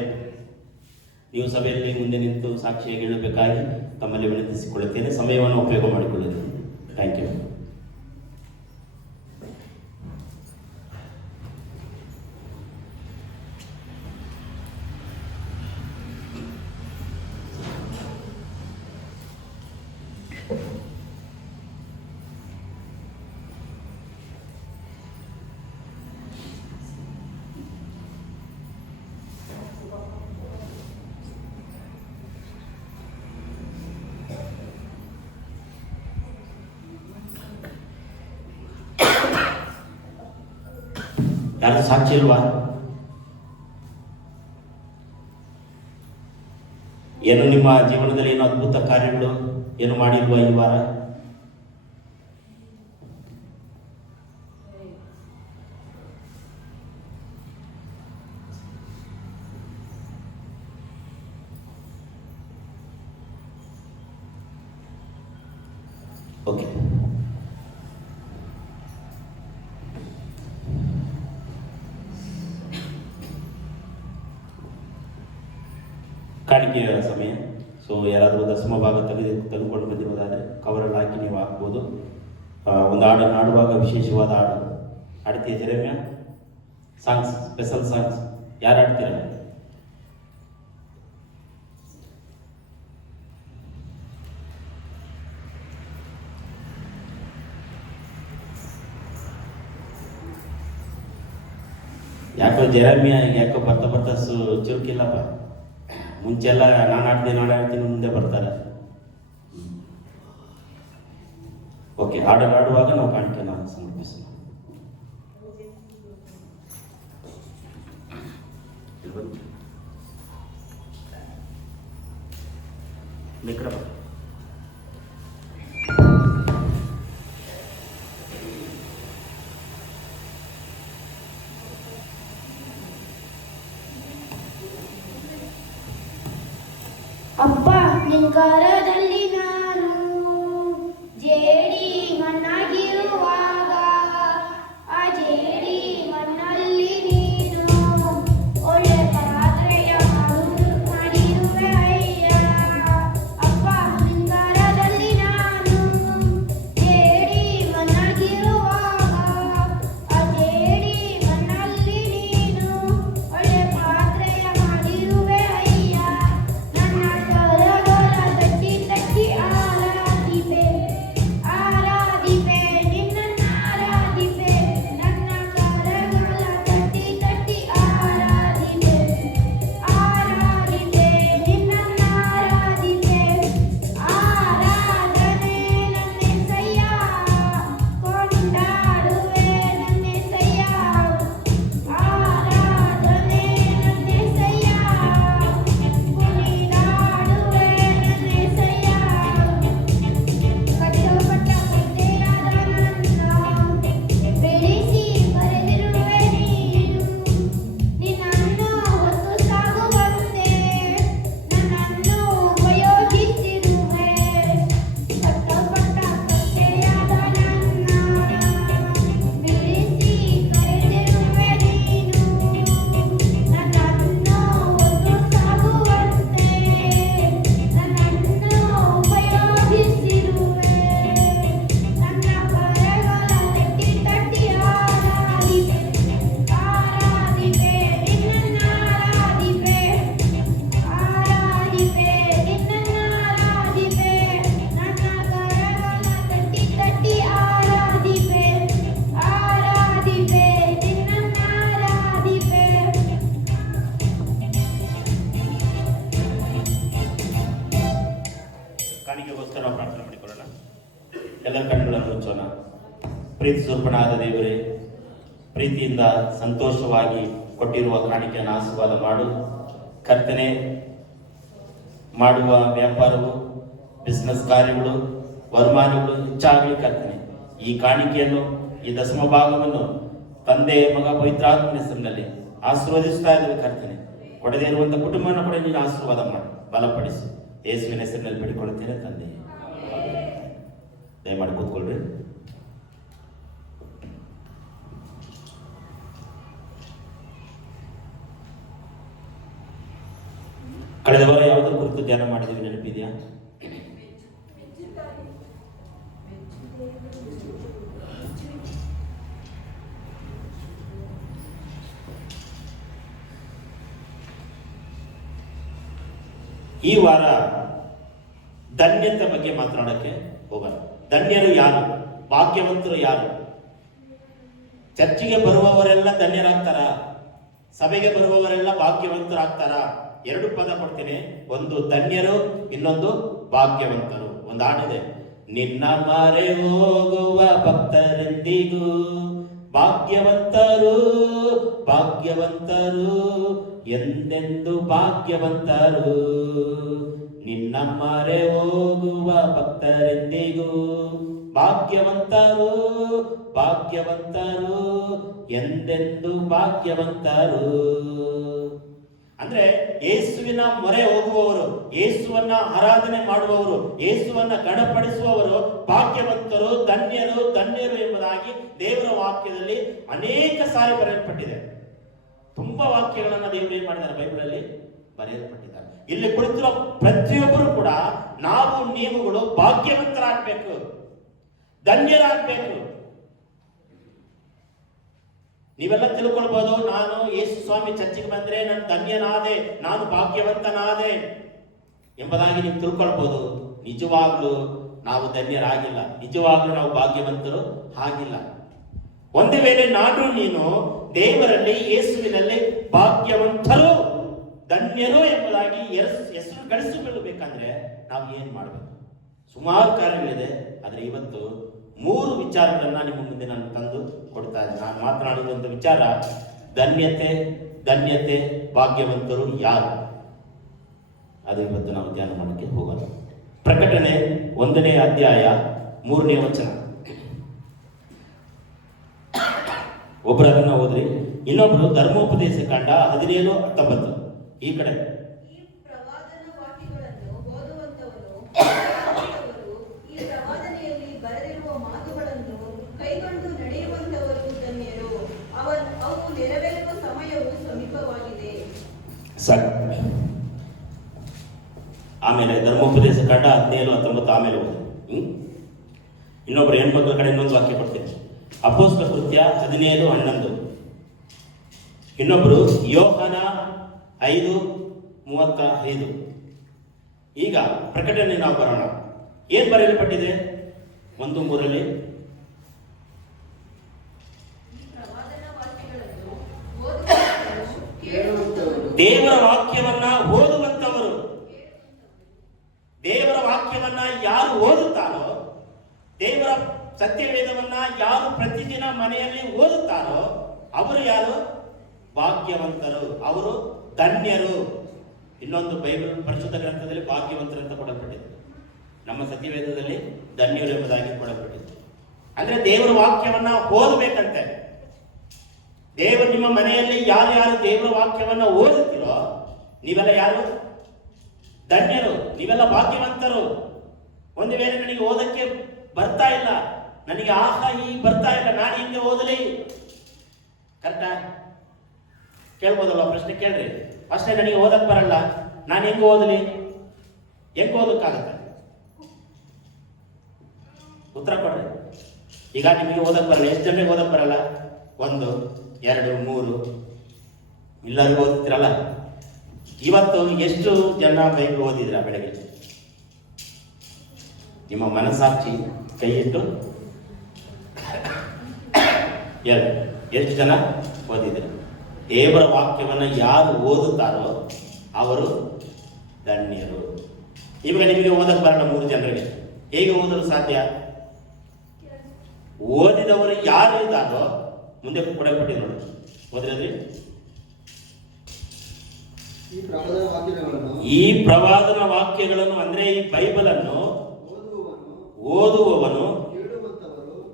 ನೀವು ಸಭೆಯಲ್ಲಿ ಮುಂದೆ ನಿಂತು ಸಾಕ್ಷಿಯಾಗಿ ಹೇಳಬೇಕಾಗಿ ತಮ್ಮಲ್ಲಿ ವಿನಂತಿಸಿಕೊಳ್ಳುತ್ತೇನೆ. ಸಮಯವನ್ನು ಉಪಯೋಗ ಮಾಡಿಕೊಳ್ಳುತ್ತೇನೆ. Thank you. ಯಾರು ಸಾಕ್ಷಿ ಇಲ್ವಾ? ಏನು ನಿಮ್ಮ ಜೀವನದಲ್ಲಿ ಏನು ಅದ್ಭುತ ಕಾರ್ಯಗಳು ಏನು ಮಾಡಿಲ್ವಾ ಈ ವಾರ? ಓಕೆ, ಕಾಣಿಕೆಯ ಸಮಯ. ಸೊ ಯಾರಾದರೂ ದಶಮ ಭಾಗ ತೆಗೆದುಕೊಂಡು ಬಂದಿರೋದಾದರೆ ಕವರಲ್ಲಿ ಹಾಕಿ ನೀವು ಹಾಕ್ಬೋದು. ಒಂದು ಹಾಡನ್ನು ಹಾಡುವಾಗ ವಿಶೇಷವಾದ ಹಾಡು ಹಾಡ್ತೀಯ ಜೆರೆಮ್ಯ? ಸಾಂಗ್ಸ್, ಸ್ಪೆಷಲ್ ಸಾಂಗ್ಸ್ ಯಾರು ಹಾಡ್ತೀರ? ಯಾಕೋ ಜೆರೆಮ್ಯ ಯಾಕೋ ಬರ್ತಾ ಚುರುಕಿಲ್ಲಪ್ಪ. ಮುಂಚೆಲ್ಲ ನಾನು ಆಡ್ತೀನಿ ಮುಂದೆ ಬರ್ತಾರೆ. ಓಕೆ, ಹಾಡುವಾಗ ನಾವು ಕಾಣಿಕೆಯನ್ನು ಸಮರ್ಪಿಸೋಣ. ಅಪ್ಪ ನಿಂಕರದಲ್ಲಿ ನಾನು ಜೇಡಿ ಮಣ್ಣಾಗಿರುವಾಗ ಆ ಜೇಡಿ ಮಣ್ಣಲ್ಲಿ ನೀನು ಒಳ್ಳೆ ಪಾತ್ರೆಯ ಮಾಡಿರುವೆ ಅಯ್ಯ. ಅಪ್ಪ ನಿಂಕರದಲ್ಲಿ ನಾನು ಜೇಡಿ ಮಣ್ಣಾಗಿರುವಾಗ ಆ ಜೇಡಿ ಮಣ್ಣಲ್ಲಿ ನೀನು ಒಳ್ಳೆ ಪಾತ್ರೆಯ ಮಾಡಿರುವೆ ಅಯ್ಯ. ನನ್ನ ಕಾಣಿಕೆಗೋಸ್ಕರ ಪ್ರಾರ್ಥನೆ ಮಾಡಿಕೊಳ್ಳೋಣ. ಎಲ್ಲರ ಕಣ್ಣುಗಳನ್ನು ಮುಚ್ಚೋಣ. ಪ್ರೀತಿ ಸ್ವರೂಪನಾದ ದೇವರೇ, ಪ್ರೀತಿಯಿಂದ ಸಂತೋಷವಾಗಿ ಕೊಟ್ಟಿರುವ ಕಾಣಿಕೆಯನ್ನು ಆಶೀರ್ವಾದ ಮಾಡು. ಕರ್ತನೆ, ಮಾಡುವ ವ್ಯಾಪಾರವು, ಬಿಸ್ನೆಸ್ ಕಾರ್ಯಗಳು, ವರಮಾನಗಳು ಹೆಚ್ಚಾಗಲಿ ಕರ್ತನೆ. ಈ ಕಾಣಿಕೆಯನ್ನು, ಈ ದಶಮ ಭಾಗವನ್ನು ತಂದೆ, ಮಗ, ಪವಿತ್ರಾತ್ಮನ ಹೆಸರಿನಲ್ಲಿ ಆಶೀರ್ವದಿಸ್ತಾ ಇದ್ದೇವೆ ಕರ್ತನೆ. ಕೊಡದೇ ಇರುವಂತಹ ಕುಟುಂಬವನ್ನು ಕೂಡ ನೀನು ಆಶೀರ್ವಾದ ಮಾಡಿ ಬಲಪಡಿಸಿ ಯೇಸುವಿನ ಹೆಸರಿನಲ್ಲಿ ಬಿಟ್ಟುಕೊಳ್ಳುತ್ತೇನೆ ತಂದೆ. ದಯಮಾಡಿ ಕೂತ್ಕೊಳ್ರಿ. ಕಳೆದ ವಾರ ಯಾವುದರ ಕುರಿತು ಧ್ಯಾನ ಮಾಡಿದ್ದೀವಿ ನೆನಪಿದೆಯಾ? ಈ ವಾರ ಧನ್ಯತೆ ಬಗ್ಗೆ ಮಾತನಾಡಕ್ಕೆ ಹೋಗೋಣ. ಧನ್ಯರು ಯಾರು? ಭಾಗ್ಯವಂತರು ಯಾರು? ಚರ್ಚಿಗೆ ಬರುವವರೆಲ್ಲ ಧನ್ಯರಾಗ್ತಾರ? ಸಭೆಗೆ ಬರುವವರೆಲ್ಲ ಭಾಗ್ಯವಂತರಾಗ್ತಾರ? ಎರಡು ಪದ ಕೊಡ್ತೀನಿ. ಒಂದು ಧನ್ಯರು, ಇನ್ನೊಂದು ಭಾಗ್ಯವಂತರು. ಒಂದು ಹಾಡಿದೆ, ನಿನ್ನ ಮಾರೆ ಹೋಗುವ ಭಕ್ತರೆಂದಿಗೂ ಭಾಗ್ಯವಂತರು, ಭಾಗ್ಯವಂತರು, ಎಂದೆಂದು ಭಾಗ್ಯವಂತರು. ನಿನ್ನ ಮಾರೆ ಹೋಗುವ ಭಕ್ತರೆಂದಿಗೂ ಭಾಗ್ಯವಂತರು, ಭಾಗ್ಯವಂತರು, ಎಂದೆಂದು ಭಾಗ್ಯವಂತರು. ಅಂದ್ರೆ ಯೇಸುವಿನ ಮೊರೆ ಹೋಗುವವರು, ಯೇಸುವನ್ನ ಆರಾಧನೆ ಮಾಡುವವರು, ಯೇಸುವನ್ನ ಗಣಪಡಿಸುವವರು ಭಾಗ್ಯವಂತರು, ಧನ್ಯರು, ಧನ್ಯರು ಎಂಬುದಾಗಿ ದೇವರ ವಾಕ್ಯದಲ್ಲಿ ಅನೇಕ ಸಾರಿ ಬರೆಯಲ್ಪಟ್ಟಿದೆ. ತುಂಬಾ ವಾಕ್ಯಗಳನ್ನ ದೇವರು ಏನ್ ಮಾಡಿದ್ದಾರೆ ಬೈಬಲಲ್ಲಿ ಬರೆಯಲ್ಪಟ್ಟಿದ್ದಾರೆ. ಇಲ್ಲಿ ಕುಳಿತಿರುವ ಪ್ರತಿಯೊಬ್ಬರು ಕೂಡ ನಾವು ನೀವುಗಳು ಭಾಗ್ಯವಂತರಾಗಬೇಕು, ಧನ್ಯರಾಗಬೇಕು. ನೀವೆಲ್ಲ ತಿಳ್ಕೊಳ್ಬಹುದು, ನಾನು ಯೇಸು ಸ್ವಾಮಿ ಚರ್ಚಿಗೆ ಬಂದ್ರೆ ನಾನು ಧನ್ಯನಾದೆ, ನಾನು ಭಾಗ್ಯವಂತನಾದೆ ಎಂಬುದಾಗಿ ನೀವು ತಿಳ್ಕೊಳ್ಬಹುದು. ನಿಜವಾಗ್ಲೂ ನಾವು ಧನ್ಯರಾಗಿಲ್ಲ, ನಿಜವಾಗ್ಲೂ ನಾವು ಭಾಗ್ಯವಂತರು ಆಗಿಲ್ಲ. ಒಂದು ವೇಳೆ ನಾನು ನೀನು ದೇವರಲ್ಲಿ, ಯೇಸುವಿನಲ್ಲಿ ಭಾಗ್ಯವಂತರು, ಧನ್ಯರು ಎಂಬುದಾಗಿ ಹೆಸರು ಗಳಿಸಿಕೊಳ್ಳಬೇಕಂದ್ರೆ ನಾವು ಏನ್ ಮಾಡಬೇಕು? ಸುಮಾರು ಕಾರ್ಯಗಳಿದೆ. ಆದ್ರೆ ಇವತ್ತು 3 ವಿಚಾರಗಳನ್ನ ನಿಮ್ಮ ಮುಂದೆ ನಾನು ತಂದು ಕೊಡ್ತಾ ಇದ್ದೀನಿ. ನಾನು ಮಾತನಾಡುವಂತ ವಿಚಾರ ಧನ್ಯತೆ, ಧನ್ಯತೆ, ಭಾಗ್ಯವಂತರು ಯಾರು? ಅದು ಇವತ್ತು ನಾವು ಧ್ಯಾನ ಮಾಡಕ್ಕೆ ಹೋಗೋಣ. ಪ್ರಕಟಣೆ 1ನೇ ಅಧ್ಯಾಯ 3ನೇ ವಚನ. ಒಬ್ಬರು ಅದನ್ನ ಓದ್ರಿ, ಇನ್ನೊಬ್ರು ಧರ್ಮೋಪದೇಶ ಕಾಂಡ 17:19. ಈ ಕಡೆ ಕೈಗೊಂಡು ನಡೆಯುವಂತವರು ಧನ್ಯರು, ಅವು ನೆರವೇರುವ ಸಮಯವು ಸಮೀಪವಾಗಿದೆ. ಸಾಕು. ಆಮೇಲೆ ಧರ್ಮೋಪದೇಶ ಕಾಂಡ 17:19 ಆಮೇಲೆ ಓದಿ. ಇನ್ನೊಬ್ರು ಹೆಣ್ಮಕ್ಳ ಕಡೆ ಇನ್ನೊಂದು ವಾಕ್ಯ ಕೊಡ್ತೀನಿ. ಅಪೊಸ್ತಲ ಕೃತ್ಯ 17:11. ಇನ್ನೊಬ್ರು ಯೋಹಾನ 5:35. ಈಗ ಪ್ರಕಟಣೆ ನಾವು ಬರೋಣ. ಏನ್ ಬರೆಯಲ್ಪಟ್ಟಿದೆ? 1:3 ದೇವರ ವಾಕ್ಯವನ್ನ ಓದುವಂತವರು. ದೇವರ ವಾಕ್ಯವನ್ನ ಯಾರು ಓದುತ್ತಾರೋ, ದೇವರ ಸತ್ಯವೇದವನ್ನ ಯಾರು ಪ್ರತಿದಿನ ಮನೆಯಲ್ಲಿ ಓದುತ್ತಾರೋ ಅವರು ಯಾರು? ಭಾಗ್ಯವಂತರು, ಅವರು ಧನ್ಯರು. ಇನ್ನೊಂದು ಬೈಬಲ್ ಪರಿಶುದ್ಧ ಗ್ರಂಥದಲ್ಲಿ ಭಾಗ್ಯವಂತರು ಅಂತ ಕೊಡಲ್ಪಟ್ಟಿದೆ. ನಮ್ಮ ಸತ್ಯವೇದದಲ್ಲಿ ಧನ್ಯರು ಎಂಬುದಾಗಿ ಕೊಡಲ್ಪಟ್ಟಿದೆ. ಅಂದ್ರೆ ದೇವರ ವಾಕ್ಯವನ್ನ ಓದಬೇಕಂತೆ. ದೇವರು ನಿಮ್ಮ ಮನೆಯಲ್ಲಿ ಯಾರು ದೇವರ ವಾಕ್ಯವನ್ನ ಓದುತ್ತೀರೋ ನೀವೆಲ್ಲ ಯಾರು? ಧನ್ಯರು, ನೀವೆಲ್ಲ ಭಾಗ್ಯವಂತರು. ಒಂದು ವೇಳೆ ನನಗೆ ಓದಕ್ಕೆ ಬರ್ತಾ ಇಲ್ಲ, ನನಗೆ ಈ ಬರ್ತಾ ಇಲ್ಲ, ನಾನು ಹಿಂಗೆ ಓದಲಿ? ಕರೆಕ್ಟಾ? ಕೇಳ್ಬೋದಲ್ವ? ಪ್ರಶ್ನೆ ಕೇಳ್ರಿ. ಅಷ್ಟೇ, ನನಗೆ ಓದಕ್ ಬರಲ್ಲ, ನಾನು ಹೆಂಗೆ ಓದಲಿ? ಹೆಂಗೆ ಓದಕ್ಕಾಗತ್ತೆ? ಉತ್ತರ ಕೊಡ್ರಿ. ಈಗ ನಿಮಗೆ ಓದಕ್ ಬರಲ್ಲ, ಎಷ್ಟು ಜನರಿಗೆ ಓದಕ್ ಬರಲ್ಲ? 1, 2, 3 ಎಲ್ಲರಿಗೂ ಓದ್ತಿರಲ್ಲ. ಇವತ್ತು ಎಷ್ಟು ಜನ ಬೈಬಲ್ ಓದಿದ್ರ ಬೆಳಗ್ಗೆ? ನಿಮ್ಮ ಮನಸ್ಸಾಕ್ಷಿ ಕೈ ಇಟ್ಟು ಎಷ್ಟು ಜನ ಓದಿದ್ರ? ದೇವರ ವಾಕ್ಯವನ್ನು ಯಾರು ಓದುತ್ತಾರೋ ಅವರು ಧನ್ಯರು. ಇವಾಗ ನಿಮಗೆ ಓದಕ್ಕೆ ಬರಲ್ಲ 3 ಜನರಿಗೆ, ಹೇಗೆ ಓದಲು ಸಾಧ್ಯ? ಓದಿದವರು ಯಾರು ಇದ್ದಾರೋ ಮುಂದೆ ಕೊಡಲ್ಪಟ್ಟಿ ನೋಡಿ, ಓದಿರಲಿ. ಈ ಪ್ರವಾದನ ವಾಕ್ಯಗಳನ್ನು ಅಂದ್ರೆ ಈ ಬೈಬಲ್ ಅನ್ನು ಓದುವವನು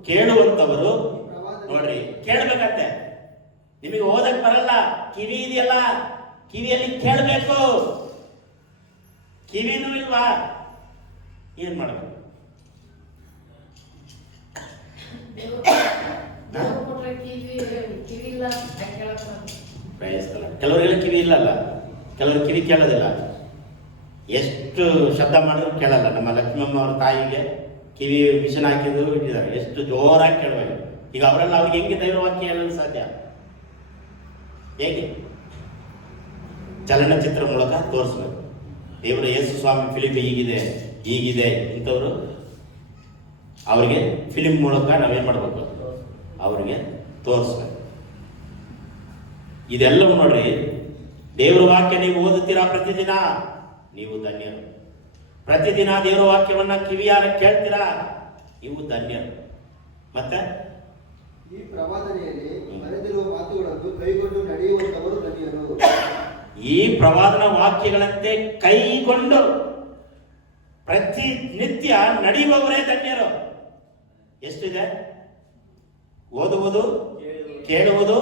ಕೇಳುವಂತವರು ನೋಡ್ರಿ, ಕೇಳ್ಬೇಕಂತೆ. ನಿಮಗೆ ಓದಕ್ ಬರಲ್ಲ, ಕಿವಿ ಇದೆಯಲ್ಲ, ಕಿವಿಯಲ್ಲಿ ಕೇಳಬೇಕು. ಕಿವಿನೂ ಇಲ್ವಾ? ಏನ್ ಮಾಡಬೇಕು? ಕೆಲವರಿಗೆಲ್ಲ ಕಿವಿ ಇಲ್ಲಲ್ಲ, ಕೆಲವರು ಕಿವಿ ಕೇಳೋದಿಲ್ಲ. ಎಷ್ಟು ಶಬ್ದ ಮಾಡಿದ್ರು ಕೇಳಲ್ಲ. ನಮ್ಮ ಲಕ್ಷ್ಮಮ್ಮ ಅವ್ರ ತಾಯಿಗೆ ಕಿವಿ ಮಿಷನ್ ಹಾಕಿದ್ರು ಇಟ್ಟಿದ್ದಾರೆ, ಎಷ್ಟು ಜೋರಾಗಿ ಕೇಳಬೇಕು. ಈಗ ಅವರೆಲ್ಲ ಅವ್ರಿಗೆ ಹೆಂಗೆ ದೈವವಾಕ್ಯ ಹೇಳಲು ಸಾಧ್ಯ? ಹೇಗೆ? ಚಲನಚಿತ್ರ ಮೂಲಕ ತೋರಿಸ್ಬೇಕು. ದೇವರ ಯೇಸು ಸ್ವಾಮಿ ಫಿಲಿಂ ಹೀಗಿದೆ ಇಂಥವ್ರು ಅವರಿಗೆ ಫಿಲಿಂ ಮೂಲಕ ನಾವೇನ್ ಮಾಡ್ಬೇಕು? ಅವರಿಗೆ ತೋರಿಸ್ಬೇಕು. ಇದೆಲ್ಲವೂ ನೋಡ್ರಿ, ದೇವರ ವಾಕ್ಯ ನೀವು ಓದುತ್ತೀರಾ ಪ್ರತಿದಿನ, ನೀವು ಧನ್ಯರು. ಪ್ರತಿದಿನ ದೇವರ ವಾಕ್ಯವನ್ನ ಕಿವಿಯಾರ ಕೇಳ್ತೀರಾ, ನೀವು ಧನ್ಯರು. ಮತ್ತೆ ಈ ಪ್ರವಾದನೆಯಲ್ಲಿ ಬರೆದಿರುವ ಮಾತುಗಳನ್ನು ಕೈಗೊಂಡು ನಡೆಯುವಂತವರು ಧನ್ಯರು. ಈ ಪ್ರವಾದನ ವಾಕ್ಯಗಳಂತೆ ಕೈಗೊಂಡು ಪ್ರತಿನಿತ್ಯ ನಡೆಯುವವರೇ ಧನ್ಯರು. ಎಷ್ಟಿದೆ? ಓದುವುದು, ಕೇಳುವುದು,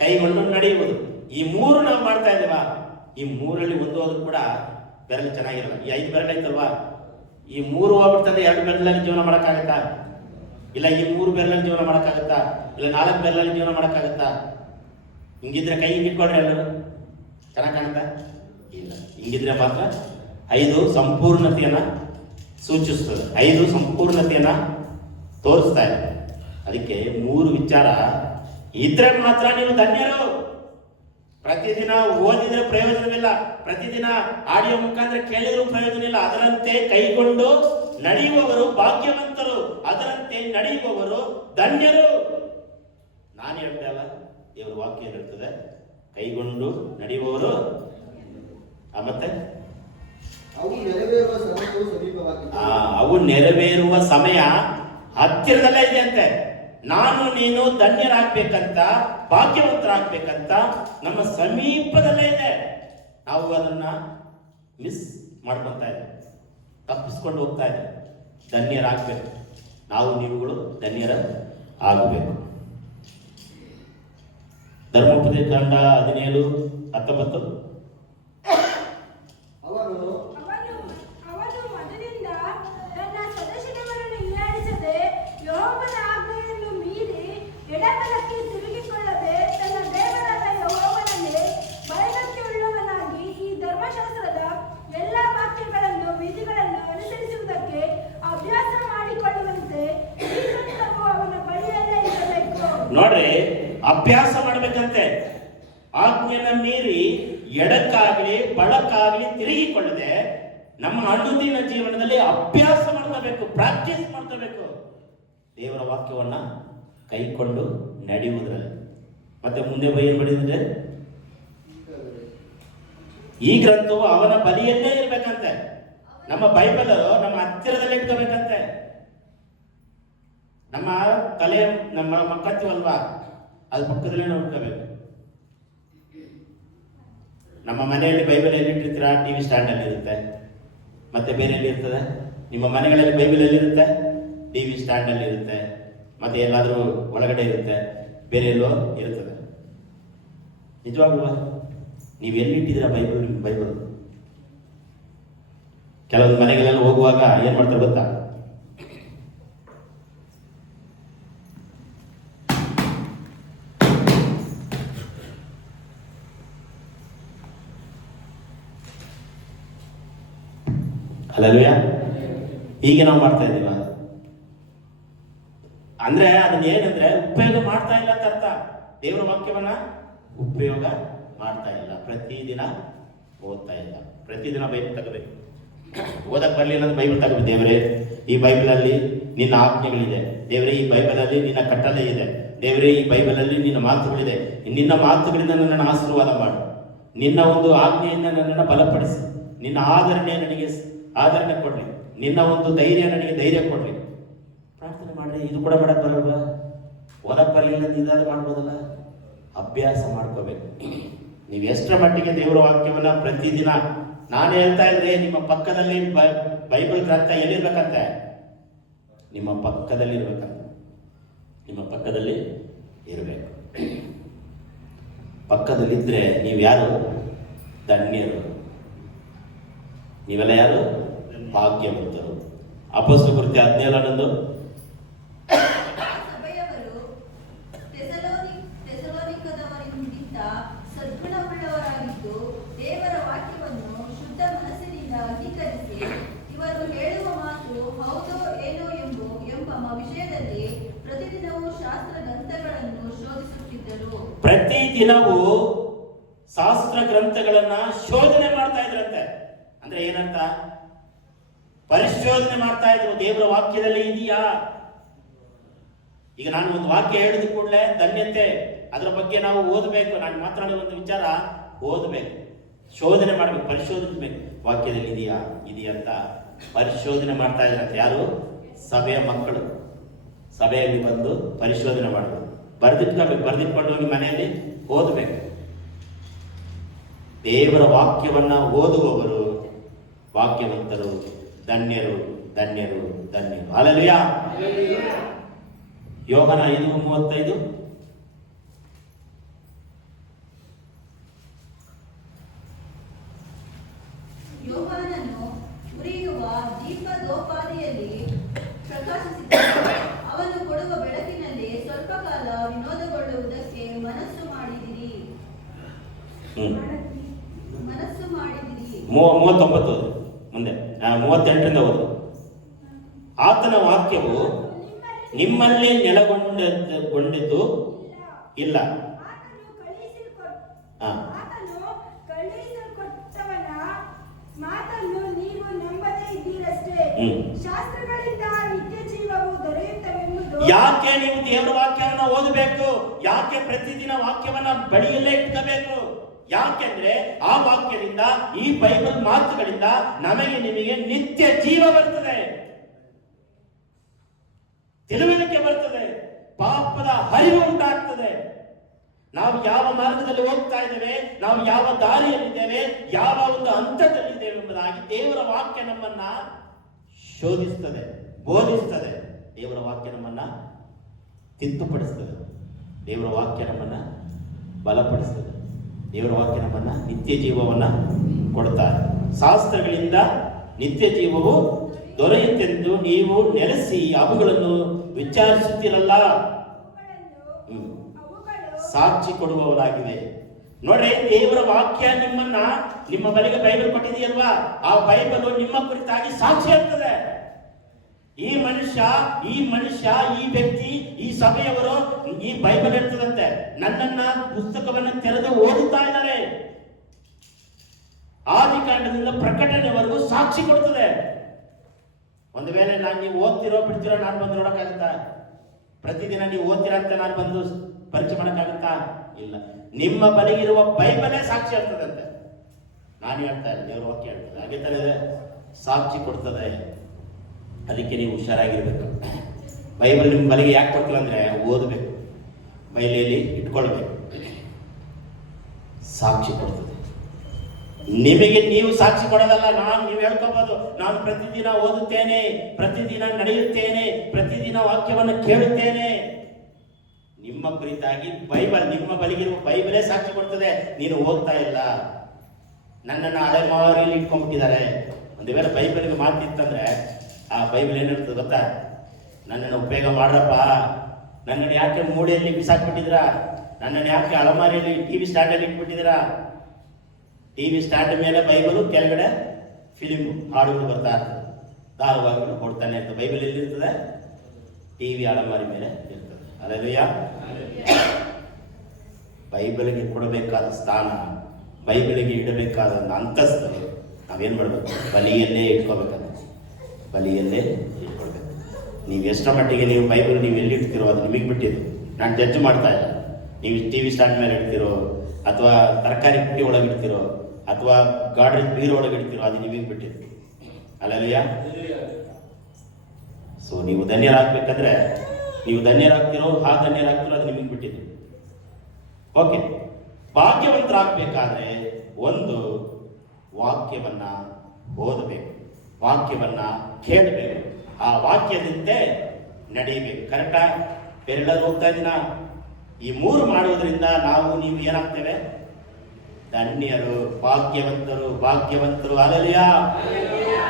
ಕೈಗೊಂಡು ನಡೆಯುವುದು. ಈ ಮೂರು ನಾವು ಮಾಡ್ತಾ ಇದ್ದೇವಾ? ಈ ಮೂರಲ್ಲಿ ಒಂದು ಹೋದ್ರು ಕೂಡ ಬೆರಳು ಚೆನ್ನಾಗಿರಲ್ಲ. ಈ 5 ಬೆರಳು ಐತಲ್ವಾ, ಈ 3 ಹೋಗ್ಬಿಡ್ತಂದ್ರೆ 2 ಬೆರಳಲ್ಲಿ ಜೀವನ ಮಾಡಕ್ಕಾಗತ್ತಾ? ಇಲ್ಲ ಈ 3 ಬೆರಳಲ್ಲಿ ಜೀವನ ಮಾಡಕ್ಕಾಗತ್ತಾ? ಇಲ್ಲ 4 ಬೆರಳಲ್ಲಿ ಜೀವನ ಮಾಡಕ್ಕಾಗತ್ತಾ? ಹಿಂಗಿದ್ರೆ ಕೈ ಹಿಂಗಿಟ್ಕೊಡ್ರಿ, ಎಲ್ಲರೂ ಚೆನ್ನಾಗಿ ಕಾಣುತ್ತಾ? ಇಲ್ಲ, ಹಿಂಗಿದ್ರೆ ಮಾತ್ರ 5 ಸಂಪೂರ್ಣತೆಯನ್ನ ಸೂಚಿಸ್ತದೆ, 5 ಸಂಪೂರ್ಣತೆಯನ್ನ ತೋರಿಸ್ತಾ ಇದೆ. ಅದಕ್ಕೆ 3 ವಿಚಾರ ಇದ್ರೆ ಮಾತ್ರ ನೀವು ಧನ್ಯರು. ಪ್ರತಿದಿನ ಓದಿದ್ರೆ ಪ್ರಯೋಜನವಿಲ್ಲ, ಪ್ರತಿದಿನ ಆಡಿಯೋ ಮುಖಾಂತರ ಕೇಳಿದ್ರು ಪ್ರಯೋಜನ ಇಲ್ಲ. ಅದರಂತೆ ಕೈಗೊಂಡು ನಡೆಯುವವರು ಭಾಗ್ಯವಂತರು, ಅದರಂತೆ ನಡೆಯುವವರು ಧನ್ಯರು. ನಾನು ಹೇಳ್ತಾ ಇಲ್ಲ, ದೇವರ ವಾಕ್ಯ ಏನಿರ್ತದೆ? ಕೈಗೊಂಡು ನಡೆಯುವವರು. ಮತ್ತೆ ಅವು ನೆರವೇರುವ ಸಮಯವು ಸಮೀಪವಾಗಿದೆ. ಅವು ನೆರವೇರುವ ಸಮಯ ಹತ್ತಿರದಲ್ಲೇ ಇದೆ ಅಂತೆ. ನಾನು ನೀನು ಧನ್ಯರಾಗ್ಬೇಕಂತ, ಭಾಗ್ಯವಂತರಾಗ್ಬೇಕಂತ ನಮ್ಮ ಸಮೀಪದಲ್ಲೇ ಇದೆ. ನಾವು ಅದನ್ನ ಮಿಸ್ ಮಾಡ್ಕೊತಾ ಇದ್ದೇವೆ, ತಪ್ಪಿಸ್ಕೊಂಡು ಹೋಗ್ತಾ ಇದ್ದೇವೆ. ಧನ್ಯರಾಗಬೇಕು, ನಾವು ನೀವುಗಳು ಧನ್ಯರ ಆಗಬೇಕು. ಧರ್ಮೋಪದೇಶ ಕಾಂಡ 17:19. ಅವನು ಮನದಿಂದ ತನ್ನ ಸದಸ್ಯರವರನ್ನು ಹೀಯಾಳಿಸದೆ, ಯೆಹೋವನ ಆಜ್ಞೆಯನ್ನು ಮೀರಿ ಎಡಬಲಕ್ಕೆ ತಿರುಗಿಕೊಳ್ಳದೆ, ತನ್ನ ದೇವರಾದ ಯೆಹೋವನಲ್ಲಿ ಭಯಭಕ್ತಿಯುಳ್ಳವನಾಗಿ ಈ ಧರ್ಮಶಾಸ್ತ್ರದ ಎಲ್ಲ ವಾಕ್ಯಗಳನ್ನು ವಿಧಿಗಳನ್ನು ಅನುಸರಿಸುವುದಕ್ಕೆ ಅಭ್ಯಾಸ ಮಾಡಿಕೊಳ್ಳುವಂತೆ ಈ ಗ್ರಂಥವು ಅವನ ಬಳಿಯಲ್ಲೇ ಇರಬೇಕು. ನೋಡ್ರಿ, ಅಭ್ಯಾಸ ಮಾಡ್ಬೇಕಂತೆ. ಆಜ್ಞೆನ ಮೀರಿ ಎಡಕ್ಕಾಗ್ಲಿ ಬಳಕ್ಕಾಗ್ಲಿ ತಿರುಗಿಕೊಳ್ಳದೆ ನಮ್ಮ ಅನುದಿನ ಜೀವನದಲ್ಲಿ ಅಭ್ಯಾಸ ಮಾಡ್ಕೋಬೇಕು, ಪ್ರಾಕ್ಟೀಸ್ ಮಾಡ್ಕೋಬೇಕು. ದೇವರ ವಾಕ್ಯವನ್ನ ಕೈಕೊಂಡು ನಡೆಯುವುದರಲ್ಲಿ. ಮತ್ತೆ ಮುಂದೆ ಏನ್ ಬರೆದಿದೆ? ಈ ಗ್ರಂಥವು ಅವನ ಬಳಿಯಲ್ಲೇ ಇರ್ಬೇಕಂತೆ. ನಮ್ಮ ಬೈಬಲ್ ನಮ್ಮ ಹತ್ತಿರದಲ್ಲೇ ಇಟ್ಕೋಬೇಕಂತೆ. ನಮ್ಮ ತಲೆ ನಮ್ಮ ಮಕ್ಕತ್ತೀವಲ್ವಾ, ಅದು ಪಕ್ಕದಲ್ಲೇ ನೋಡ್ಕೋಬೇಕು. ನಮ್ಮ ಮನೆಯಲ್ಲಿ ಬೈಬಲ್ ಎಲ್ಲಿ ಇಟ್ಟಿರ್ತೀರಾ? ಟಿವಿ ಸ್ಟ್ಯಾಂಡ್ ಅಲ್ಲಿ ಇರುತ್ತೆ. ಮತ್ತೆ ಬೇರೆ ಎಲ್ಲಿ ಇರ್ತದೆ? ನಿಮ್ಮ ಮನೆಗಳಲ್ಲಿ ಬೈಬಲ್ ಎಲ್ಲಿರುತ್ತೆ? ಟಿವಿ ಸ್ಟ್ಯಾಂಡ್ ಅಲ್ಲಿ ಇರುತ್ತೆ. ಮತ್ತೆ ಎಲ್ಲಾದ್ರೂ ಒಳಗಡೆ ಇರುತ್ತೆ, ಬೇರೆ ಎಲ್ಲೋ ಇರ್ತದೆ. ನಿಜವಾಗ್ಲೂ ನೀವು ಎಲ್ಲಿಟ್ಟಿದ್ದೀರಾ ಬೈಬಲ್? ನಿಮ್ಮ ಬೈಬಲ್ ಕೆಲವೊಂದು ಮನೆಗಳೆಲ್ಲ ಹೋಗುವಾಗ ಏನ್ ಮಾಡ್ತಾರೆ ಗೊತ್ತಾ? ಅಲ್ಲಲ್ವೇ? ಹೀಗೆ ನಾವು ಮಾಡ್ತಾ ಇದ್ದೀವ ಅಂದ್ರೆ ಅದನ್ನ ಏನಂದ್ರೆ ಉಪಯೋಗ ಮಾಡ್ತಾ ಇಲ್ಲ ಅಂತ ಅರ್ಥ. ದೇವರ ವಾಕ್ಯವನ್ನ ಉಪಯೋಗ ಮಾಡ್ತಾ ಇಲ್ಲ, ಪ್ರತಿದಿನ ಓದ್ತಾ ಇಲ್ಲ. ಪ್ರತಿದಿನ ಬೈಬಲ್ ತಗೋಬೇಕು. ಓದಕ್ ಬರ್ಲಿಲ್ಲ ಅಂದ್ರೆ ಬೈಬಲ್ ತಗೋಬೇಕು. ದೇವರೇ, ಈ ಬೈಬಲ್ ಅಲ್ಲಿ ನಿನ್ನ ಆಜ್ಞೆಗಳಿದೆ. ದೇವರೇ, ಈ ಬೈಬಲ್ ಅಲ್ಲಿ ನಿನ್ನ ಕಟ್ಟಳೆ ಇದೆ. ದೇವರೇ, ಈ ಬೈಬಲ್ ಅಲ್ಲಿ ನಿನ್ನ ಮಾತುಗಳಿದೆ. ನಿನ್ನ ಮಾತುಗಳಿಂದ ನನ್ನನ್ನು ಆಶೀರ್ವಾದ ಮಾಡು. ನಿನ್ನ ಒಂದು ಆಜ್ಞೆಯಿಂದ ನನ್ನನ್ನು ಬಲಪಡಿಸಿ. ನಿನ್ನ ಆಧರಣೆ ನನಗೆ ಆಧರಣೆ ಕೊಡ್ರಿ. ನಿನ್ನ ಒಂದು ಧೈರ್ಯ ನನಗೆ ಧೈರ್ಯ ಕೊಡ್ರಿ. ಪ್ರಾರ್ಥನೆ ಮಾಡ್ರಿ, ಇದು ಕೂಡ ಮಾಡಕ್ ಬರಲ್ವಾ? ಓದಕ್ ಬರಲಿಲ್ಲ, ಇದಾದ್ರು ಮಾಡ್ಬೋದಲ್ಲ. ಅಭ್ಯಾಸ ಮಾಡ್ಕೋಬೇಕು. ನೀವು ಎಷ್ಟರ ಮಟ್ಟಿಗೆ ದೇವರ ವಾಕ್ಯವನ್ನ ಪ್ರತಿದಿನ, ನಾನು ಹೇಳ್ತಾ ಇದ್ರೆ ನಿಮ್ಮ ಪಕ್ಕದಲ್ಲಿ ಬೈಬಲ್ ಗ್ರಂಥ ಎಲ್ಲಿರ್ಬೇಕಂತೆ? ನಿಮ್ಮ ಪಕ್ಕದಲ್ಲಿ ಇರ್ಬೇಕಂತ. ನಿಮ್ಮ ಪಕ್ಕದಲ್ಲಿ ಇರಬೇಕು. ಪಕ್ಕದಲ್ಲಿದ್ದರೆ ನೀವು ಯಾರು? ಧನ್ಯರು. ನೀವೆಲ್ಲ ಯಾರು? ಭಾಗ್ಯವಂತರು. ಅಪೊಸ್ತಲರ ಕೃತ್ಯ 17:11 ಸಭೆಯವರು ಥೆಸಲೋನಿಕದವರಿಗಿಂತ ಸದ್ಗುಣವುಳ್ಳವರಾಗಿದ್ದು ದೇವರ ವಾಕ್ಯವನ್ನು ಶುದ್ಧ ಮನಸ್ಸಿನಿಂದ ಅಂಗೀಕರಿಸಿ ಇವರು ಹೇಳುವ ಮಾತು ಹೌದೋ ಏನೋ ಎಂಬ ವಿಷಯದಲ್ಲಿ ಪ್ರತಿದಿನವೂ ಶಾಸ್ತ್ರ ಗ್ರಂಥಗಳನ್ನು ಶೋಧಿಸುತ್ತಿದ್ದರು. ಪ್ರತಿದಿನವೂ ಶಾಸ್ತ್ರ ಗ್ರಂಥಗಳನ್ನ ಶೋಧನೆ ಮಾಡ್ತಾ ಇದ್ರಂತೆ. ಅಂದ್ರೆ ಏನಂತ? ಪರಿಶೋಧನೆ ಮಾಡ್ತಾ ಇದ್ರು. ದೇವರ ವಾಕ್ಯದಲ್ಲಿ ಇದೆಯಾ? ಈಗ ನಾನು ಒಂದು ವಾಕ್ಯ ಹೇಳಿದ ಕೂಡಲೇ ಧನ್ಯತೆ, ಅದರ ಬಗ್ಗೆ ನಾವು ಓದಬೇಕು. ನಾನು ಮಾತಾಡೋ ಒಂದು ವಿಚಾರ ಓದಬೇಕು, ಶೋಧನೆ ಮಾಡಬೇಕು, ಪರಿಶೋಧಿಸಬೇಕು. ವಾಕ್ಯದಲ್ಲಿ ಇದೆಯಾ ಅಂತ ಪರಿಶೋಧನೆ ಮಾಡ್ತಾ ಇದ್ರಂತೆ. ಯಾರು? ಸಭೆಯ ಮಕ್ಕಳು. ಸಭೆಯಲ್ಲಿ ಬಂದು ಪರಿಶೋಧನೆ ಮಾಡಬೇಕು, ಬರೆದಿಟ್ಕೊಂಡು ಹೋಗಿ ಮನೆಯಲ್ಲಿ ಓದಬೇಕು. ದೇವರ ವಾಕ್ಯವನ್ನ ಓದುವವರು ಭಾಗ್ಯವಂತರು, ಧನ್ಯರು, ಧನ್ಯರು, ಧನ್ಯರು. ಹಲ್ಲೆಲೂಯಾ. ಯೋಹಾನ 5:35 ಯೋಹಾನನು ಉರಿಯುವ ದೀಪದೋಪಾದಿಯಲ್ಲಿ ಪ್ರಕಾಶಿಸಿದನು. ಅವನು ಕೊಡುವ ಬೆಳಕಿನಲ್ಲಿ ಸ್ವಲ್ಪ ಕಾಲ ವಿನೋದಗೊಳ್ಳುವುದಕ್ಕೆ ಮನಸ್ಸು ಮಾಡಿದಿರಿ. 39 ಮುಂದೆ 38 ಓದು. ಆತನ ವಾಕ್ಯವು ನಿಮ್ಮಲ್ಲಿ ನೆಲೆಗೊಂಡಿದ್ದು ಇಲ್ಲ. ಮಾತನ್ನು ನೀವು ನಂಬದೇ ಇದ್ದೀರಷ್ಟೇ. ಶಾಸ್ತ್ರಗಳಿಂದ ನಿತ್ಯ ಜೀವವು ದೊರೆಯುತ್ತವೆಂಬುದು. ಯಾಕೆ ನೀವು ದೇವರ ವಾಕ್ಯವನ್ನ ಓದಬೇಕು? ಯಾಕೆ ಪ್ರತಿದಿನ ವಾಕ್ಯವನ್ನ ಬಳಿಯಲ್ಲೇ ಇಟ್ಕೋಬೇಕು? ಯಾಕೆಂದ್ರೆ ಆ ವಾಕ್ಯದಿಂದ, ಈ ಬೈಬಲ್ ಮಾತುಗಳಿಂದ ನಮಗೆ ನಿಮಗೆ ನಿತ್ಯ ಜೀವ ಬರ್ತದೆ, ತಿಳುವಳಿಕೆ ಬರ್ತದೆ, ಪಾಪದ ಅರಿವು ಉಂಟಾಗ್ತದೆ. ನಾವು ಯಾವ ಮಾರ್ಗದಲ್ಲಿ ಹೋಗ್ತಾ ಇದ್ದೇವೆ, ನಾವು ಯಾವ ದಾರಿಯಲ್ಲಿದ್ದೇವೆ, ಯಾವ ಒಂದು ಹಂತದಲ್ಲಿದ್ದೇವೆ ಎಂಬುದಾಗಿ ದೇವರ ವಾಕ್ಯ ನಮ್ಮನ್ನ ಶೋಧಿಸ್ತದೆ, ಬೋಧಿಸ್ತದೆ. ದೇವರ ವಾಕ್ಯ ನಮ್ಮನ್ನ ತಿದ್ದುಪಡಿಸ್ತದೆ. ದೇವರ ವಾಕ್ಯ ನಮ್ಮನ್ನ ಬಲಪಡಿಸ್ತದೆ. ದೇವರ ವಾಕ್ಯ ನಮ್ಮನ್ನ ನಿತ್ಯ ಜೀವವನ್ನ ಕೊಡ್ತಾರೆ. ಶಾಸ್ತ್ರಗಳಿಂದ ನಿತ್ಯ ಜೀವವು ದೊರೆಯುತ್ತೆಂದು ನೀವು ನೆಲೆಸಿ ಅವುಗಳನ್ನು ವಿಚಾರಿಸುತ್ತಿರಲ್ಲ. ಸಾಕ್ಷಿ ಕೊಡುವವರಾಗಿದೆ. ನೋಡ್ರಿ, ದೇವರ ವಾಕ್ಯ ನಿಮ್ಮ ಬಳಿಗೆ ಬೈಬಲ್ ಕೊಟ್ಟಿದೆಯಲ್ವಾ? ಆ ಬೈಬಲ್ ನಿಮ್ಮ ಕುರಿತಾಗಿ ಸಾಕ್ಷಿ ಆಗ್ತದೆ. ಈ ಮನುಷ್ಯ, ಈ ವ್ಯಕ್ತಿ, ಈ ಸಭೆಯವರು, ಈ ಬೈಬಲ್ ಇರ್ತದಂತೆ, ನನ್ನನ್ನ ಪುಸ್ತಕವನ್ನು ತೆರೆದು ಓದುತ್ತಾ ಇದ್ದಾರೆ. ಆದಿಕಾಂಡದಿಂದ ಪ್ರಕಟಣೆವರೆಗೂ ಸಾಕ್ಷಿ ಕೊಡ್ತದೆ. ಒಂದು ವೇಳೆ ನೀವು ಓದ್ತಿರೋ ಬಿಡ್ತಿರೋ ನಾನು ಬಂದು ನೋಡಕ್ಕಾಗುತ್ತಾ? ಪ್ರತಿದಿನ ನೀವು ಓದ್ತೀರಾ ಅಂತ ನಾನು ಬಂದು ಪರಿಚಯ ಮಾಡಕ್ಕಾಗುತ್ತಾ? ಇಲ್ಲ. ನಿಮ್ಮ ಬಳಿಗಿರುವ ಬೈಬಲೇ ಸಾಕ್ಷಿ ಆಗ್ತದಂತೆ. ನಾನು ಹೇಳ್ತಾ ಇಲ್ಲ, ದೇವರ ವಾಕ್ಯ ಹೇಳ್ತದೆ. ಹಾಗೆ ತಾನೇ ಸಾಕ್ಷಿ ಕೊಡ್ತದೆ. ಅದಕ್ಕೆ ನೀವು ಹುಷಾರಾಗಿರ್ಬೇಕು. ಬೈಬಲ್ ನಿಮ್ಮ ಬಳಿಗೆ ಯಾಕೆ ಕೊಡ್ತೀವಿ ಅಂದ್ರೆ ಓದಬೇಕು, ಬೈಲಿಯಲ್ಲಿ ಇಟ್ಕೊಳ್ಬೇಕು. ಸಾಕ್ಷಿ ಕೊಡ್ತದೆ. ನಿಮಗೆ ನೀವು ಸಾಕ್ಷಿ ಕೊಡೋದಲ್ಲ. ನೀವು ಹೇಳ್ಕೋಬಹುದು, ನಾನು ಪ್ರತಿದಿನ ಓದುತ್ತೇನೆ, ಪ್ರತಿದಿನ ನಡೆಯುತ್ತೇನೆ, ಪ್ರತಿದಿನ ವಾಕ್ಯವನ್ನು ಕೇಳುತ್ತೇನೆ. ನಿಮ್ಮ ಕುರಿತಾಗಿ ಬೈಬಲ್, ನಿಮ್ಮ ಬಳಿಗಿರುವ ಬೈಬಲೇ ಸಾಕ್ಷಿ ಕೊಡ್ತದೆ. ನೀನು ಓದ್ತಾ ಇಲ್ಲ, ನನ್ನನ್ನು ಅಲೆಮಾರಿಯಲ್ಲಿ ಇಟ್ಕೊಂಡ್ಬಿಟ್ಟಿದ್ದಾರೆ. ಒಂದು ವೇಳೆ ಬೈಬಲ್ಗೆ ಮಾತಿತ್ತಂದ್ರೆ ಆ ಬೈಬಲ್ ಏನಿರ್ತದೆ ಗೊತ್ತಾ? ನನ್ನನ್ನು ಉಪಯೋಗ ಮಾಡ್ರಪ್ಪ, ನನ್ನನ್ನು ಯಾಕೆ ಮೂಡೆಯಲ್ಲಿ ಬಿಸಾಕ್ಬಿಟ್ಟಿದ್ದೀರಾ, ನನ್ನನ್ನು ಯಾಕೆ ಅಲಮಾರಿಯಲ್ಲಿ TV ಸ್ಟ್ಯಾಂಡಲ್ಲಿ ಇಟ್ಬಿಟ್ಟಿದ್ದೀರಾ. TV ಸ್ಟ್ಯಾಂಡ್ ಮೇಲೆ ಬೈಬಲು, ಕೆಳಗಡೆ ಫಿಲಿಮ್ ಹಾಡುಗಳು ಬರ್ತಾ ಇರ್ತದೆ, ಧಾರಾವಾಹಿಗಳು ಕೊಡ್ತಾನೆ ಇರ್ತದೆ. ಬೈಬಲ್ ಎಲ್ಲಿರ್ತದೆ? TV ಅಲಮಾರಿ ಮೇಲೆ ಇರ್ತದೆ. ಹಲ್ಲೆಲೂಯಾ. ಬೈಬಲ್ಗೆ ಕೊಡಬೇಕಾದ ಸ್ಥಾನ, ಬೈಬಲ್ಗೆ ಇಡಬೇಕಾದ ಅಂತಸ್ತು ನಾವೇನು ಮಾಡಬೇಕು? ಬಲಿಯಲ್ಲೇ ಇಟ್ಕೋಬೇಕಂತ. ಬಲಿಯಲ್ಲೇ ಇಟ್ಕೊಳ್ಬೇಕು. ನೀವು ಎಷ್ಟರ ಮಟ್ಟಿಗೆ ನೀವು ಬೈಬಲ್ ನೀವು ಎಲ್ಲಿ ಇಡ್ತಿರೋ ಅದು ನಿಮಗೆ ಬಿಟ್ಟಿದ್ದು. ನಾನು ಜಡ್ಜ್ ಮಾಡ್ತಾ ಇಲ್ಲ. ನೀವು TV ಸ್ಟ್ಯಾಂಡ್ ಮೇಲೆ ಇಡ್ತಿರೋ, ಅಥವಾ ತರಕಾರಿ ಪುಟ್ಟಿ ಒಳಗೆ ಇಡ್ತಿರೋ, ಅಥವಾ ಗಾಡಿ ಬೀರು ಒಳಗೆ ಇಡ್ತಿರೋ, ಅದು ನಿಮಗೆ ಬಿಟ್ಟಿದ್ದು. ಹಲ್ಲೆಲೂಯಾ. ಸೊ ನೀವು ಧನ್ಯರಾಗಬೇಕಂದ್ರೆ ನೀವು ಧನ್ಯರಾಗ್ತಿರೋ ಧನ್ಯರಾಗ್ತಿರೋ ಅದು ನಿಮಗೆ ಬಿಟ್ಟಿದೆ. ಓಕೆ, ಭಾಗ್ಯವಂತರಾಗಬೇಕಾದ್ರೆ ಒಂದು ವಾಕ್ಯವನ್ನ ಓದಬೇಕು, ವಾಕ್ಯವನ್ನ ಕೇಳಬೇಕು, ಆ ವಾಕ್ಯದಂತೆ ನಡೀಬೇಕು. ಕರೆಕ್ಟಾ? ಬೇರೆಲ್ಲರೂ ಹೋಗ್ತಾ ಇದ್ದೀನ? ಈ 3 ಮಾಡುವುದರಿಂದ ನೀವು ಏನಾಗ್ತೇವೆ? ಧನ್ಯರು, ಭಾಗ್ಯವಂತರು. ಅಲ್ಲಲಿಯಾ,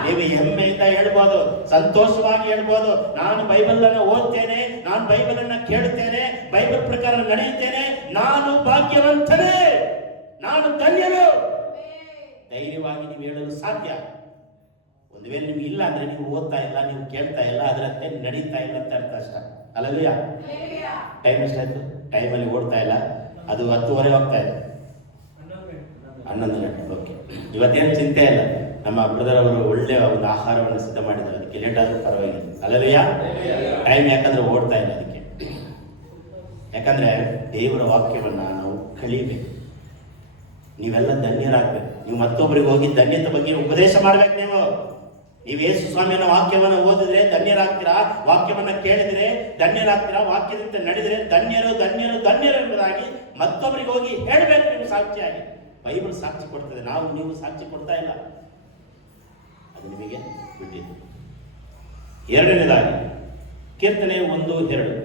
ನೀವು ಹೆಮ್ಮೆಯಿಂದ ಹೇಳ್ಬೋದು, ಸಂತೋಷವಾಗಿ ಹೇಳ್ಬೋದು, ನಾನು ಬೈಬಲ್ ಅನ್ನು ಓದ್ತೇನೆ, ನಾನು ಬೈಬಲ್ ಅನ್ನ ಕೇಳುತ್ತೇನೆ, ಬೈಬಲ್ ಪ್ರಕಾರ ನಡೆಯುತ್ತೇನೆ, ನಾನು ಭಾಗ್ಯವಂತನೇ, ನಾನು ಧನ್ಯರು. ಧೈರ್ಯವಾಗಿ ನೀವು ಹೇಳಲು ಸಾಧ್ಯ. ಒಂದು ವೇಳೆ ನಿಮ್ಗೆ ಇಲ್ಲ ಅಂದ್ರೆ ನೀವು ಓದ್ತಾ ಇಲ್ಲ, ನೀವು ಕೇಳ್ತಾ ಇಲ್ಲ, ಅದರಂತೆ ನಡೀತಾ ಇಲ್ಲ ಅಂತ ಅರ್ಥ ಅಷ್ಟ. ಅಲ್ಲಲ್ಯಾ? ಟೈಮ್ ಎಷ್ಟಾಯ್ತು? ಟೈಮಲ್ಲಿ ಓಡ್ತಾ ಇಲ್ಲ, ಅದು 10:30 ಹೋಗ್ತಾ ಇದೆ, 11 ಗಂಟೆ. ಓಕೆ, ಇವತ್ತೇನು ಚಿಂತೆ ಇಲ್ಲ. ನಮ್ಮ ಬ್ರದರ್ ಅವರು ಒಳ್ಳೆಯ ಒಂದು ಆಹಾರವನ್ನು ಸಿದ್ಧ ಮಾಡಿದ್ದಾರೆ, ಅದಕ್ಕೆ ಲೇಟ್ ಆದ್ರೂ ಪರವಾಗಿಲ್ಲ. ಅಲ್ಲಲ್ಯಾ? ಟೈಮ್ ಯಾಕಂದ್ರೆ ಓಡ್ತಾ ಇಲ್ಲ ಅದಕ್ಕೆ. ಯಾಕಂದ್ರೆ ದೇವರ ವಾಕ್ಯವನ್ನ ನಾವು ಕಲಿಬೇಕು. ನೀವೆಲ್ಲ ಧನ್ಯರಾಗ್ಬೇಕು. ನೀವು ಮತ್ತೊಬ್ಬರಿಗೆ ಹೋಗಿ ಧನ್ಯತೆ ಬಗ್ಗೆ ಉಪದೇಶ ಮಾಡ್ಬೇಕು. ನೀವು ಯೇಸು ಸ್ವಾಮಿಯನ್ನ ವಾಕ್ಯವನ್ನ ಓದಿದ್ರೆ ಧನ್ಯರಾಗ್ತೀರಾ, ವಾಕ್ಯವನ್ನ ಕೇಳಿದ್ರೆ ಧನ್ಯರಾಗ್ತೀರಾ, ವಾಕ್ಯದಂತೆ ನಡೆದ್ರೆ ಧನ್ಯರು ಎಂಬುದಾಗಿ ಮತ್ತೊಬ್ಬರಿಗೆ ಹೋಗಿ ಹೇಳ್ಬೇಕು. ನೀವು ಸಾಕ್ಷಿಯಾಗಿ, ಬೈಬಲ್ ಸಾಕ್ಷಿ ಕೊಡ್ತದೆ, ನೀವು ಸಾಕ್ಷಿ ಕೊಡ್ತಾ ಇಲ್ಲ, ಅದು ನಿಮಗೆ ಬಿಟ್ಟಿದೆ. ಎರಡನೇದಾಗಿ ಕೀರ್ತನೆ 1:2.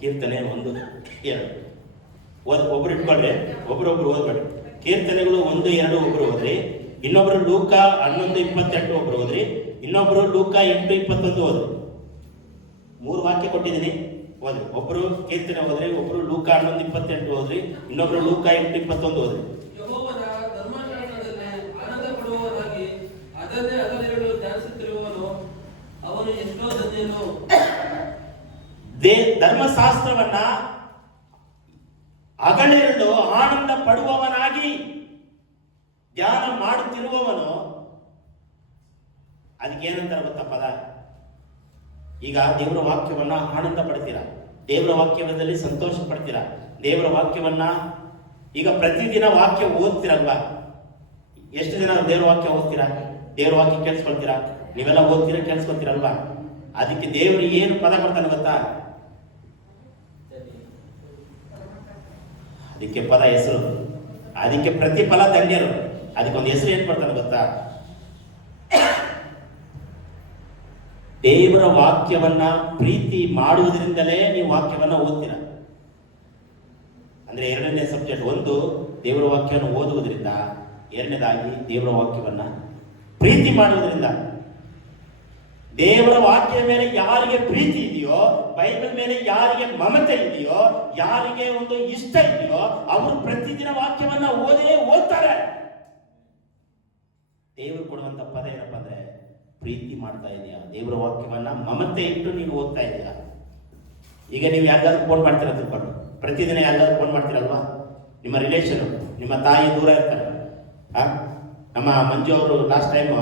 ಕೀರ್ತನೆ 1:2 ಒಬ್ರು ಇಟ್ಕೊಳ್ರಿ, ಒಬ್ರೊಬ್ರು ಓದ್ಬೇಡಿ. ಕೀರ್ತನೆಗಳು 1:2 ಒಬ್ರು ಓದ್ರಿ, ಇನ್ನೊಬ್ರು ಲೂಕ 11:28 ಒಬ್ರು ಓದ್ರಿ, ಇನ್ನೊಬ್ರು ಲೂಕ 8:21 ಓದ್ರಿ. 3 ವಾಕ್ಯ ಕೊಟ್ಟಿದ್ದೀನಿ, ಓದ್ರಿ. ಒಬ್ರು ಕೀರ್ತನೆ ಓದ್ರಿ, ಒಬ್ರು ಲೂಕ 11:28 ಓದ್ರಿ, ಇನ್ನೊಬ್ರು ಲೂಕ 8:21 ಓದ್ರಿ. ಯೆಹೋವನ ಧರ್ಮಶಾಸ್ತ್ರದಲ್ಲಿ ಆನಂದ ಪಡುವವನಾಗಿ ಅದನ್ನೇ ಹಗಲಿರುಳು ಧ್ಯಾನಿಸುತ್ತಿರುವವನು ಅವನು ಎಷ್ಟೋ ಧನ್ಯನು. ಧರ್ಮಶಾಸ್ತ್ರವನ್ನ ಹಗಲಿರುಳು ಆನಂದ ಪಡುವವನಾಗಿ ಧ್ಯಾನ ಮಾಡುತ್ತಿರುವವನು, ಅದಕ್ಕೆ ಏನಂತಾರೆ ಗೊತ್ತಾ ಪದ? ಈಗ ದೇವರ ವಾಕ್ಯವನ್ನ ಆನಂದ ಪಡ್ತೀರಾ, ದೇವರ ವಾಕ್ಯದಲ್ಲಿ ಸಂತೋಷ ಪಡ್ತೀರಾ, ದೇವರ ವಾಕ್ಯವನ್ನ ಈಗ ಪ್ರತಿದಿನ ವಾಕ್ಯ ಓದ್ತಿರಲ್ವಾ? ಎಷ್ಟು ದಿನ ದೇವರ ವಾಕ್ಯ ಓದ್ತೀರಾ? ದೇವರ ವಾಕ್ಯ ಕೇಳಿಸ್ಕೊಳ್ತೀರಾ? ನೀವೆಲ್ಲ ಓದ್ತೀರಾ, ಕೇಳಿಸ್ಕೊಳ್ತೀರಲ್ವಾ? ಅದಕ್ಕೆ ದೇವರು ಏನು ಪದ ಕೊಡ್ತಾನೆ ಗೊತ್ತಾ? ಅದಕ್ಕೆ ಪದ ಹೆಸರು, ಅದಕ್ಕೆ ಪ್ರತಿಫಲ ಧನ್ಯರು. ಅದಕ್ಕೊಂದು ಹೆಸರು ಏನ್ ಕೊಡ್ತಾನೆ ಗೊತ್ತಾ? ದೇವರ ವಾಕ್ಯವನ್ನ ಪ್ರೀತಿ ಮಾಡುವುದರಿಂದಲೇ ನೀವು ವಾಕ್ಯವನ್ನ ಓದ್ತೀರ. ಅಂದ್ರೆ ಎರಡನೇ ಸಬ್ಜೆಕ್ಟ್, ಒಂದು ದೇವರ ವಾಕ್ಯವನ್ನು ಓದುವುದರಿಂದ, ಎರಡನೇದಾಗಿ ದೇವರ ವಾಕ್ಯವನ್ನ ಪ್ರೀತಿ ಮಾಡುವುದರಿಂದ. ದೇವರ ವಾಕ್ಯದ ಮೇಲೆ ಯಾರಿಗೆ ಪ್ರೀತಿ ಇದೆಯೋ, ಬೈಬಲ್ ಮೇಲೆ ಯಾರಿಗೆ ಮಮತೆ ಇದೆಯೋ, ಯಾರಿಗೆ ಒಂದು ಇಷ್ಟ ಇದೆಯೋ, ಅವರು ಪ್ರತಿದಿನ ವಾಕ್ಯವನ್ನ ಓದ್ತಾರೆ. ದೇವರು ಕೊಡುವಂತ ಪದ ಏನಪ್ಪ ಅಂದ್ರೆ ಪ್ರೀತಿ ಮಾಡ್ತಾ ಇದೆಯಾ, ದೇವರ ವಾಕ್ಯವನ್ನ ಮಮತೆ ಇಟ್ಟು ನೀವು ಓದ್ತಾ ಇದೆಯಾ. ಈಗ ನೀವು ಯಾರಿಗಾದ್ರೂ ಫೋನ್ ಮಾಡ್ತೀರಾ ತಿಳ್ಕೊಂಡು, ಪ್ರತಿದಿನ ಯಾರಿಗಾದ್ರೂ ಫೋನ್ ಮಾಡ್ತೀರಲ್ವಾ? ನಿಮ್ಮ ರಿಲೇಷನ್, ನಿಮ್ಮ ತಾಯಿ ದೂರ ಇರ್ತಾರೆ. ನಮ್ಮ ಮಂಜು ಅವರು ಲಾಸ್ಟ್ ಟೈಮ್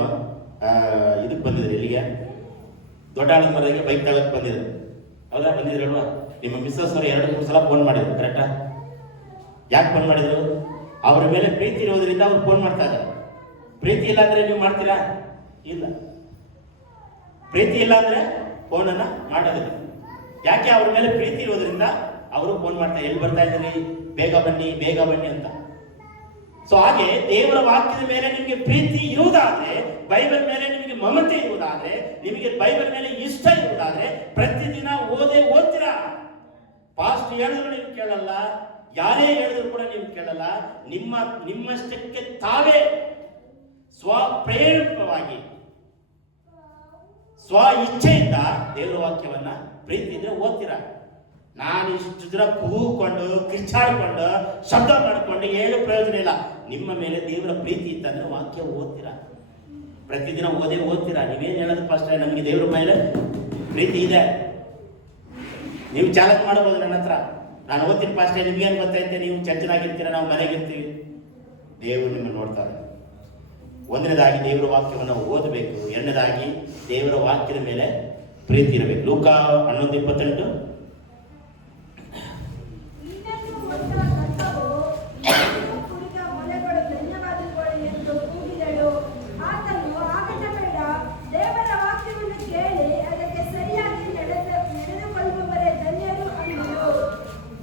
ಇದಕ್ಕೆ ಬಂದಿದ್ರು, ಇಲ್ಲಿಗೆ ದೊಡ್ಡ ಮರಗೆ ಬೈಕ್ ತಗೋಕ್ ಬಂದಿದ್ರು. ಹೌದಾ? ಬಂದಿದ್ರಲ್ವಾ? ನಿಮ್ಮ ಮಿಸ್ಸಸ್ ಅವರು 2-3 ಸಲ ಫೋನ್ ಮಾಡಿದ್ರು. ಕರೆಕ್ಟಾ? ಯಾಕೆ ಫೋನ್ ಮಾಡಿದ್ರು? ಅವರ ಮೇಲೆ ಪ್ರೀತಿ ಇರೋದ್ರಿಂದ ಅವ್ರು ಫೋನ್ ಮಾಡ್ತಾ ಇದ್ದಾರೆ. ಪ್ರೀತಿ ಇಲ್ಲ ಅಂದ್ರೆ ನೀವು ಮಾಡ್ತೀರಾ? ಇಲ್ಲ. ಪ್ರೀತಿ ಇಲ್ಲ ಅಂದ್ರೆ ಫೋನನ್ನ ಮಾಡೋದಿಲ್ಲ. ಯಾಕೆ? ಅವ್ರ ಮೇಲೆ ಪ್ರೀತಿ ಇರೋದ್ರಿಂದ ಅವರು ಫೋನ್ ಮಾಡ್ತಾರೆ, ಎಲ್ಲಿ ಬರ್ತಾ ಇದ್ದೀರಿ, ಬೇಗ ಬನ್ನಿ ಅಂತ. ಸೊ ಹಾಗೆ ದೇವರ ವಾಕ್ಯದ ಮೇಲೆ ನಿಮಗೆ ಪ್ರೀತಿ ಇರುವುದಾದ್ರೆ, ಬೈಬಲ್ ಮೇಲೆ ನಿಮಗೆ ಮಮತೆ ಇರುವುದಾದ್ರೆ, ನಿಮಗೆ ಬೈಬಲ್ ಮೇಲೆ ಇಷ್ಟ ಇರುವುದಾದ್ರೆ, ಪ್ರತಿದಿನ ಓದ್ತೀರಾ. ಪಾಸ್ಟ್ ಹೇಳಿದ್ರು ನೀವು ಕೇಳಲ್ಲ, ಯಾರೇ ಹೇಳಿದ್ರು ಕೂಡ ನೀವು ಕೇಳಲ್ಲ. ನಿಮ್ಮಷ್ಟಕ್ಕೆ ತಾವೇ ಸ್ವಪ್ರೇರಿತವಾಗಿ, ಸ್ವ ಇಚ್ಛೆಯಿಂದ ದೇವರ ವಾಕ್ಯವನ್ನ ಪ್ರೀತಿ ಇದ್ರೆ ಓದ್ತೀರಾ. ನಾನು ಇಷ್ಟು ದಿನ ಕೂಕೊಂಡು ಕಿಚ್ಚಾಡ್ಕೊಂಡು ಶಬ್ದ ಮಾಡಿಕೊಂಡು ಏನು ಪ್ರಯೋಜನ ಇಲ್ಲ. ನಿಮ್ಮ ಮೇಲೆ ದೇವರ ಪ್ರೀತಿ ಇತ್ತಂದ್ರೆ ವಾಕ್ಯ ಓದ್ತೀರಾ, ಪ್ರತಿದಿನ ಓದ್ತೀರಾ. ನೀವೇನು ಹೇಳೋದು ಫಸ್ಟ್, ನಮಗೆ ದೇವರ ಮೇಲೆ ಪ್ರೀತಿ ಇದೆ. ನೀವು ಚಾಲೆಂಜ್ ಮಾಡಬಹುದು ನನ್ನ ಹತ್ರ, ನಾನು ಓದ್ತೀನಿ ಫಸ್ಟ್, ನಿಮ್ಗೇನು ಗೊತ್ತೈತೆ, ನೀವು ಚರ್ಚನಾಗಿರ್ತೀರ, ನಾವು ಮನೆಗಿರ್ತೀವಿ. ದೇವರು ನಿಮ್ಮನ್ನು ನೋಡ್ತಾರೆ. ಒಂದನೇದಾಗಿ ದೇವರ ವಾಕ್ಯವನ್ನು ಓದಬೇಕು, ಎರಡನೇದಾಗಿ ದೇವರ ವಾಕ್ಯದ ಮೇಲೆ ಪ್ರೀತಿ ಇರಬೇಕು. ಲೂಕ 11:28. ಧನ್ಯವಾದಗಳು ಎಂದು ಕೂಗಿದಳು. ಆತನು ಆಗಟ ಬೇಡ, ದೇವರ ವಾಕ್ಯ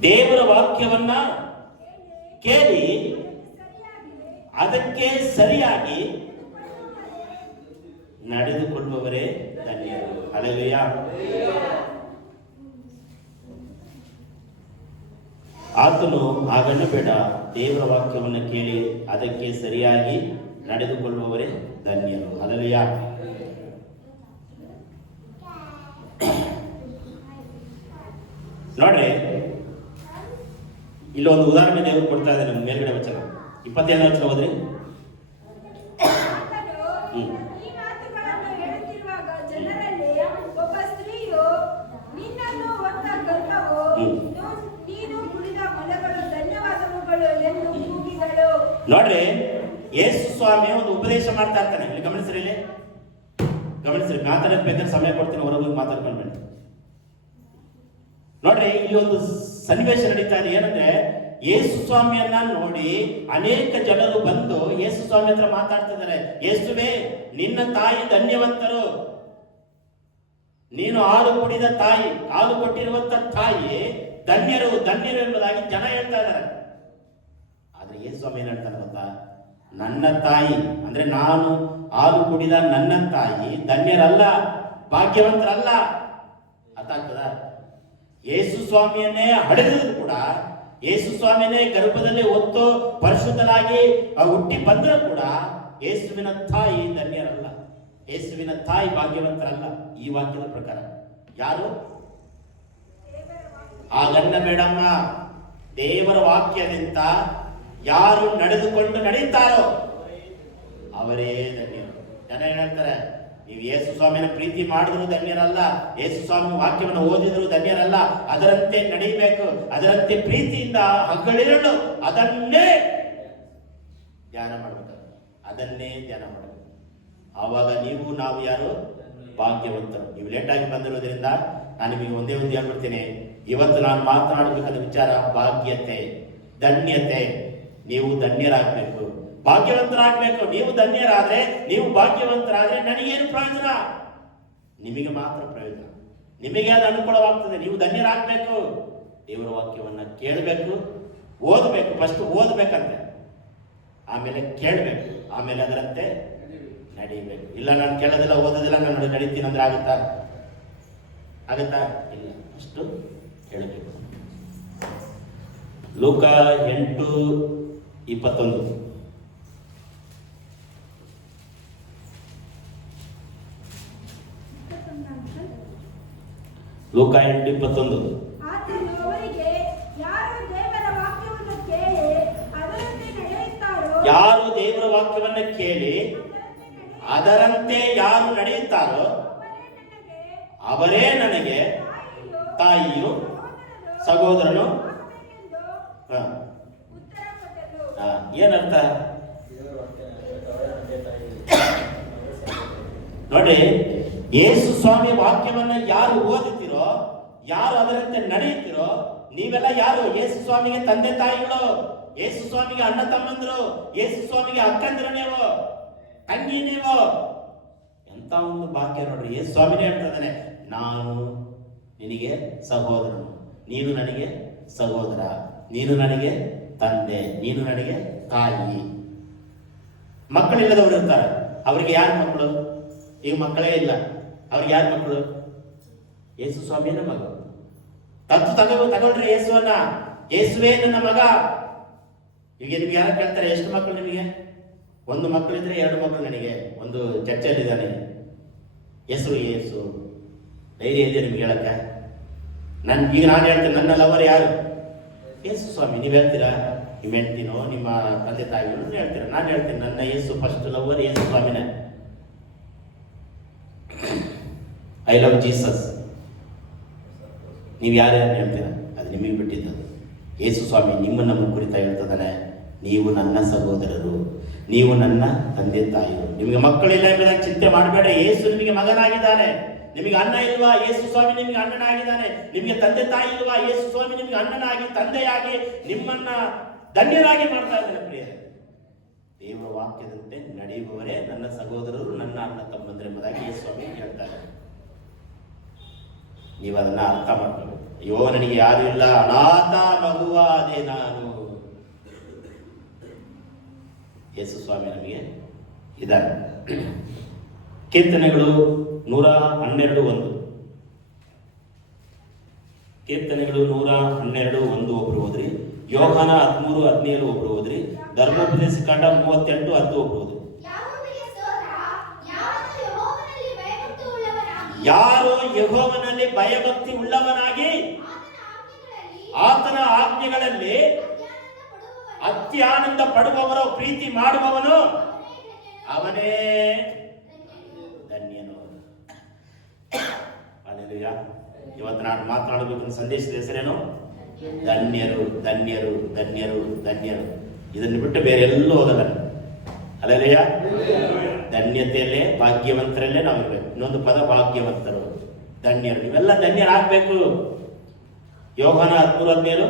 ದೇವರ ವಾಕ್ಯವನ್ನ ಕೇಳಿ ಅದಕ್ಕೆ ಸರಿಯಾಗಿ ನಡೆದುಕೊಳ್ಳುವವರೇ ಧನ್ಯರು. ಹಲ್ಲೆಲೂಯಾ. ಆತನು ಹಾಗನ್ನು ಬೇಡ, ದೇವರ ವಾಕ್ಯವನ್ನು ಕೇಳಿ ಅದಕ್ಕೆ ಸರಿಯಾಗಿ ನಡೆದುಕೊಳ್ಳುವವರೇ ಧನ್ಯರು. ಹಲ್ಲೆಲೂಯಾ. ನೋಡ್ರಿ, ಇಲ್ಲೊಂದು ಉದಾಹರಣೆ ದೇವರು ಕೊಡ್ತಾ ಇದ್ದಾರೆ. ನಮ್ಮ ಮೇಲ್ಗಡೆ ವಚನ 27ನೇ ವಚನ ಹೋದ್ರಿ. ಆತನು ಈ ಮಾತುಗಳನ್ನು ಹೇಳುತ್ತಿರುವಾಗ ಜನರಲ್ಲಿ ಒಬ್ಬ ಸ್ತ್ರೀಯು, ನಿನ್ನನ್ನು ಹೊತ್ತ ಗರ್ಭವು ನೀನು ಕುಡಿದ ಮೊಲಗಳು ಧನ್ಯವಾದವುಗಳು ಎಂದು ಕೂಗಿದಳು. ನೋಡ್ರಿ, ಯೇಸು ಸ್ವಾಮಿ ಒಂದು ಉಪದೇಶ ಮಾಡ್ತಾ ಇರ್ತಾನೆ. ಇಲ್ಲಿ ಗಮನಿಸ್ರಿ, ಇಲ್ಲಿ ಗಮನಿಸ್ರಿ. ಮಾತಾಡೋದು ಬೇಕಾದ್ರೆ ಸಮಯ ಕೊಡ್ತೀನಿ, ಹೊರಗೋಗಿ ಮಾತಾಡ್ಕೊಂಡು ಬನ್ನಿ. ನೋಡ್ರಿ, ಇಲ್ಲಿ ಒಂದು ಸನ್ನಿವೇಶ ನಡೀತಾ ಇದೆ. ಏನಂದ್ರೆ, ಯೇಸು ಸ್ವಾಮಿಯನ್ನ ನೋಡಿ ಅನೇಕ ಜನರು ಬಂದು ಯೇಸು ಸ್ವಾಮಿ ಹತ್ರ ಮಾತಾಡ್ತಿದ್ದಾರೆ. ಯೇಸುವೇ, ನಿನ್ನ ತಾಯಿ ಧನ್ಯವಂತರು, ನೀನು ಹಾಲು ಕುಡಿದ ತಾಯಿ, ಹಾಲು ಕೊಟ್ಟಿರುವಂತ ತಾಯಿ ಧನ್ಯರು, ಧನ್ಯರು ಎಂಬುದಾಗಿ ಜನ ಹೇಳ್ತಾ ಇದ್ದಾರೆ. ಆದ್ರೆ ಯೇಸು ಸ್ವಾಮಿ ಏನ್ ಹೇಳ್ತಾರೆ ಗೊತ್ತಾ? ನನ್ನ ತಾಯಿ ಅಂದ್ರೆ ನಾನು ಹಾಲು ಕುಡಿದ ನನ್ನ ತಾಯಿ ಧನ್ಯರಲ್ಲ, ಭಾಗ್ಯವಂತರಲ್ಲ. ಅರ್ಥಾಗ್ತದ? ಯೇಸು ಸ್ವಾಮಿಯನ್ನೇ ಹಡೆದರೂ ಕೂಡ, ಯೇಸು ಸ್ವಾಮಿಯನ್ನೇ ಗರ್ಭದಲ್ಲಿ ಹೊತ್ತು ಪರಿಶುದ್ಧರಾಗಿ ಹುಟ್ಟಿ ಬಂದರೂ ಕೂಡ ಯೇಸುವಿನ ತಾಯಿ ಧನ್ಯರಲ್ಲ, ಯೇಸುವಿನ ತಾಯಿ ಭಾಗ್ಯವಂತರಲ್ಲ. ಈ ವಾಕ್ಯದ ಪ್ರಕಾರ ಯಾರು? ಹಾಗನ್ನ ಬೇಡಮ್ಮ. ದೇವರ ವಾಕ್ಯದಿಂದ ಯಾರು ನಡೆದುಕೊಂಡು ನಡೀತಾರೋ ಅವರೇ ಧನ್ಯರು. ಜನ ಹೇಳ್ತಾರೆ, ನೀವು ಯೇಸು ಸ್ವಾಮಿನ ಪ್ರೀತಿ ಮಾಡಿದ್ರು ಧನ್ಯರಲ್ಲ, ಯೇಸು ಸ್ವಾಮಿ ವಾಕ್ಯವನ್ನು ಓದಿದ್ರು ಧನ್ಯರಲ್ಲ, ಅದರಂತೆ ನಡೀಬೇಕು, ಅದರಂತೆ ಪ್ರೀತಿಯಿಂದ ಹಗಲಿರುಳು ಅದನ್ನೇ ಧ್ಯಾನ ಮಾಡಬೇಕು, ಅದನ್ನೇ ಧ್ಯಾನ ಮಾಡಬೇಕು. ಆವಾಗ ನೀವು ನಾವು ಯಾರು? ಭಾಗ್ಯವಂತರು. ನೀವು ಲೇಟಾಗಿ ಬಂದಿರೋದ್ರಿಂದ ನಾನು ನಿಮಗೆ ಒಂದೇ ಒಂದು ಹೇಳ್ಬಿಡ್ತೀನಿ. ಇವತ್ತು ನಾನು ಮಾತನಾಡಬೇಕಾದ ವಿಚಾರ ಭಾಗ್ಯತೆ, ಧನ್ಯತೆ. ನೀವು ಧನ್ಯರಾಗಬೇಕು, ಭಾಗ್ಯವಂತರಾಗಬೇಕು. ನೀವು ಧನ್ಯರಾದ್ರೆ, ನೀವು ಭಾಗ್ಯವಂತರಾದ್ರೆ ನನಗೇನು ಪ್ರಯೋಜನ? ನಿಮಗೆ ಮಾತ್ರ ಪ್ರಯೋಜನ, ನಿಮಗೆ ಅದು ಅನುಕೂಲವಾಗ್ತದೆ. ನೀವು ಧನ್ಯರಾಗಬೇಕು. ದೇವರ ವಾಕ್ಯವನ್ನ ಕೇಳಬೇಕು, ಓದಬೇಕು. ಫಸ್ಟ್ ಓದಬೇಕಂತೆ, ಆಮೇಲೆ ಕೇಳಬೇಕು, ಆಮೇಲೆ ಅದರಂತೆ ನಡೀಬೇಕು. ಇಲ್ಲ, ನಾನು ಕೇಳೋದಿಲ್ಲ, ಓದೋದಿಲ್ಲ, ನಾನು ನಡೀತೀನಿ ಅಂದ್ರೆ ಆಗುತ್ತಾ? ಆಗುತ್ತಾ? ಇಲ್ಲ, ಅಷ್ಟು ಕೇಳಬೇಕು. ಲೂಕ 8:21. ಲೂಕ 8:21. ಆತನು ಅವರಿಗೆ, ಯಾರು ದೇವರ ವಾಕ್ಯವನ್ನು ಕೇಳಿ ಅದರಂತೆ ನಡೆಯುತ್ತಾರೋ, ಯಾರು ದೇವರ ವಾಕ್ಯವನ್ನ ಕೇಳಿ ಅದರಂತೆ ಯಾರು ನಡೆಯುತ್ತಾರೋ ಅವರೇ ನನಗೆ ತಾಯಿಯು ಸಹೋದರನು. ಉತ್ತರ ಕೊಟ್ಟರು. ಏನರ್ಥ ನೋಡಿ? ಯೇಸು ಸ್ವಾಮಿ ವಾಕ್ಯವನ್ನ ಯಾರು ಓದುತ್ತೀರೋ, ಯಾರು ಅದರಂತೆ ನಡೆಯುತ್ತೀರೋ, ನೀವೆಲ್ಲ ಯಾರು? ಯೇಸು ಸ್ವಾಮಿಗೆ ತಂದೆ ತಾಯಿಗಳು, ಯೇಸು ಸ್ವಾಮಿಗೆ ಅಣ್ಣ ತಮ್ಮಂದ್ರು, ಯೇಸು ಸ್ವಾಮಿಗೆ ಅಕ್ಕಂದ್ರು, ನೀವು ತಂಗಿ, ನೀವು ಎಂತ ಒಂದು ಭಾಗ್ಯ ನೋಡ್ರಿ. ಯೇಸು ಸ್ವಾಮಿನೇ ಹೇಳ್ತಿದ್ದಾನೆ, ನಾನು ನಿನಗೆ ಸಹೋದರನು, ನೀನು ನನಗೆ ಸಹೋದರ, ನೀನು ನನಗೆ ತಂದೆ, ನೀನು ನನಗೆ ತಾಯಿ. ಮಕ್ಕಳಿಲ್ಲದವರು ಇರ್ತಾರೆ, ಅವರಿಗೆ ಯಾರು ಮಕ್ಕಳು? ಈಗ ಮಕ್ಕಳೇ ಇಲ್ಲ, ಅವ್ರಿಗೆ ಯಾರು ಮಕ್ಕಳು? ಯೇಸು ಸ್ವಾಮಿಯನ್ನ ಮಗ. ತಗೊಳ್ರಿ ಯೇಸುವನ್ನ, ಯೇಸುವೇ ನನ್ನ ಮಗ. ಈಗ ನಿಮ್ಗೆ ಯಾರು ಕೇಳ್ತಾರೆ, ಎಷ್ಟು ಮಕ್ಕಳು ನಿಮಗೆ? ಒಂದು ಮಕ್ಕಳಿದ್ರೆ 2 ಮಕ್ಕಳು ನನಗೆ. ಒಂದು ಚರ್ಚಲ್ಲಿದ್ದಾನೆ, ಹೆಸರು ಯೇಸು. ಧೈರ್ಯ ಇದೆ ನಿಮ್ಗೆ ಹೇಳಕ್ಕ? ಈಗ ನಾನು ಹೇಳ್ತೇನೆ, ನನ್ನ ಲವರ್ ಯಾರು? ಯೇಸು ಸ್ವಾಮಿ. ನೀವು ಹೇಳ್ತೀರಾ ನಿಮ್ಮ ಹೆಂಡ್ತಿನೋ ನಿಮ್ಮ ತಂದೆ ತಾಯಿಗಳು ಹೇಳ್ತೀರಾ? ನಾನು ಹೇಳ್ತೀನಿ, ನನ್ನ ಯೇಸು ಫಸ್ಟ್ ಲವರ್ ಯೇಸು ಸ್ವಾಮಿನೇ. I love Jesus. ನೀವು ಯಾರ್ಯಾರು ಹೇಳ್ತೀರಾ? ಅದು ನಿಮಗೆ ಬಿಟ್ಟಿದ್ದು. ಯೇಸು ಸ್ವಾಮಿ ನಿಮ್ಮನ್ನ ಕುರಿತಾ ಹೇಳ್ತದಾನೆ, ನೀವು ನನ್ನ ಸಹೋದರರು, ನೀವು ನನ್ನ ತಂದೆ ತಾಯಿಗಳು. ನಿಮಗೆ ಮಕ್ಕಳಿಲ್ಲ ಎಂಬುದಾಗಿ ಚಿಂತೆ ಮಾಡಬೇಡ. ಯೇಸು ನಿಮಗೆ ಮಗನಾಗಿದ್ದಾನೆ. ನಿಮಗೆ ಅಣ್ಣ ಇಲ್ವಾ? ಯೇಸು ಸ್ವಾಮಿ ನಿಮಗೆ ಅಣ್ಣನಾಗಿದ್ದಾನೆ. ನಿಮಗೆ ತಂದೆ ತಾಯಿ ಇಲ್ವಾ? ಯೇಸು ಸ್ವಾಮಿ ನಿಮಗೆ ಅಣ್ಣನಾಗಿ ತಂದೆಯಾಗಿ ನಿಮ್ಮನ್ನ ಧನ್ಯರಾಗಿ ಮಾಡ್ತಾ ಇದ್ದಾನೆ. ಪ್ರಿಯ, ದೇವರ ವಾಕ್ಯದಂತೆ ನಡೆಯುವವರೇ ನನ್ನ ಸಹೋದರರು, ನನ್ನ ಅಣ್ಣ ತಮ್ಮಂದ್ರೆ ಎಂಬುದಾಗಿ ಯೇಸು ಸ್ವಾಮಿ ಹೇಳ್ತಾರೆ. ನೀವು ಅದನ್ನ ಅರ್ಥ ಮಾಡ್ಕೋಬೇಕು. ಅಯ್ಯೋ ನನಗೆ ಯಾರು ಇಲ್ಲ, ಅನಾಥ ಮಗುವಾದೆ ನಾನು. ಯೇಸು ಸ್ವಾಮಿ ನಮಗೆ ಇದ್ದಾರೆ. ಕೀರ್ತನೆಗಳು 112:1. ಕೀರ್ತನೆಗಳು 112:1 ಒಬ್ರು ಹೋದ್ರಿ. ಯೋಹಾನ 13:17 ಒಬ್ರು ಹೋದ್ರಿ. ಧರ್ಮೋಪದೇಶ ಕಾಂಡ 38:10 ಒಬ್ರು ಹೋದ್ರಿ. ಯಾರು ಯೆಹೋವನಲ್ಲಿ ಭಯಭಕ್ತಿ ಉಳ್ಳವನಾಗಿ ಆತನ ಆಜ್ಞೆಗಳಲ್ಲಿ ಅತ್ಯಾನಂದ ಪಡುವವರ ಪ್ರೀತಿ ಮಾಡುವವನು ಅವನೇ ಧನ್ಯನು. ಅಲ್ಲೆಲೂಯಾ. ಇವತ್ತು ನಾನು ಮಾತನಾಡಬೇಕಂತ ಸಂದೇಶದ ಹೆಸರೇನು? ಧನ್ಯರು, ಧನ್ಯರು, ಧನ್ಯರು, ಧನ್ಯರು. ಇದನ್ನು ಬಿಟ್ಟು ಬೇರೆ ಎಲ್ಲೂ ಹೋಗಲ್ಲ. ಅಲ್ಲೆಲೂಯಾ. ಧನ್ಯತೆಯಲ್ಲೇ, ಭಾಗ್ಯವಂತರಲ್ಲೇ ನಾವು ಇರಬೇಕು. ಇನ್ನೊಂದು ಪದ ಭಾಗ್ಯವಂತರು, ಧನ್ಯರು. ನೀವೆಲ್ಲ ಧನ್ಯರಾಗಬೇಕು. ಯೋಹಾನ 13:17.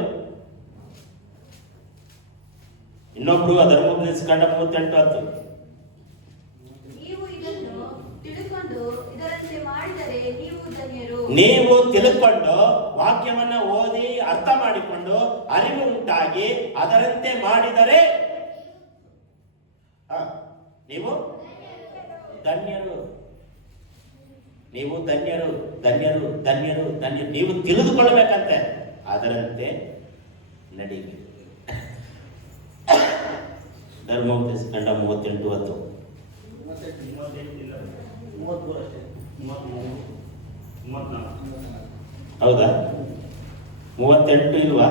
ಇನ್ನೊಬ್ರು ಧರ್ಮೋಪದೇಶ ಕಾಂಡ 38:10. ನೀವು ಇದನ್ನು ತಿಳುಕೊಂಡು ಇದರಂತೆ ಮಾಡಿದರೆ ನೀವು ಧನ್ಯರು. ನೀವು ತಿಳ್ಕೊಂಡು ವಾಕ್ಯವನ್ನ ಓದಿ ಅರ್ಥ ಮಾಡಿಕೊಂಡು ಅರಿವು ಉಂಟಾಗಿ ಅದರಂತೆ ಮಾಡಿದರೆ ನೀವು ಧನ್ಯರು. ನೀವು ಧನ್ಯರು, ಧನ್ಯರು, ಧನ್ಯರು, ಧನ್ಯರು. ನೀವು ತಿಳಿದುಕೊಳ್ಳಬೇಕಂತೆ, ಅದರಂತೆ ನಡೀಬೇಕು. ಧರ್ಮೋಪದೇಶ ಕಾಂಡ 38:10. ಹೌದಾ? 38 ಇಲ್ವಾ?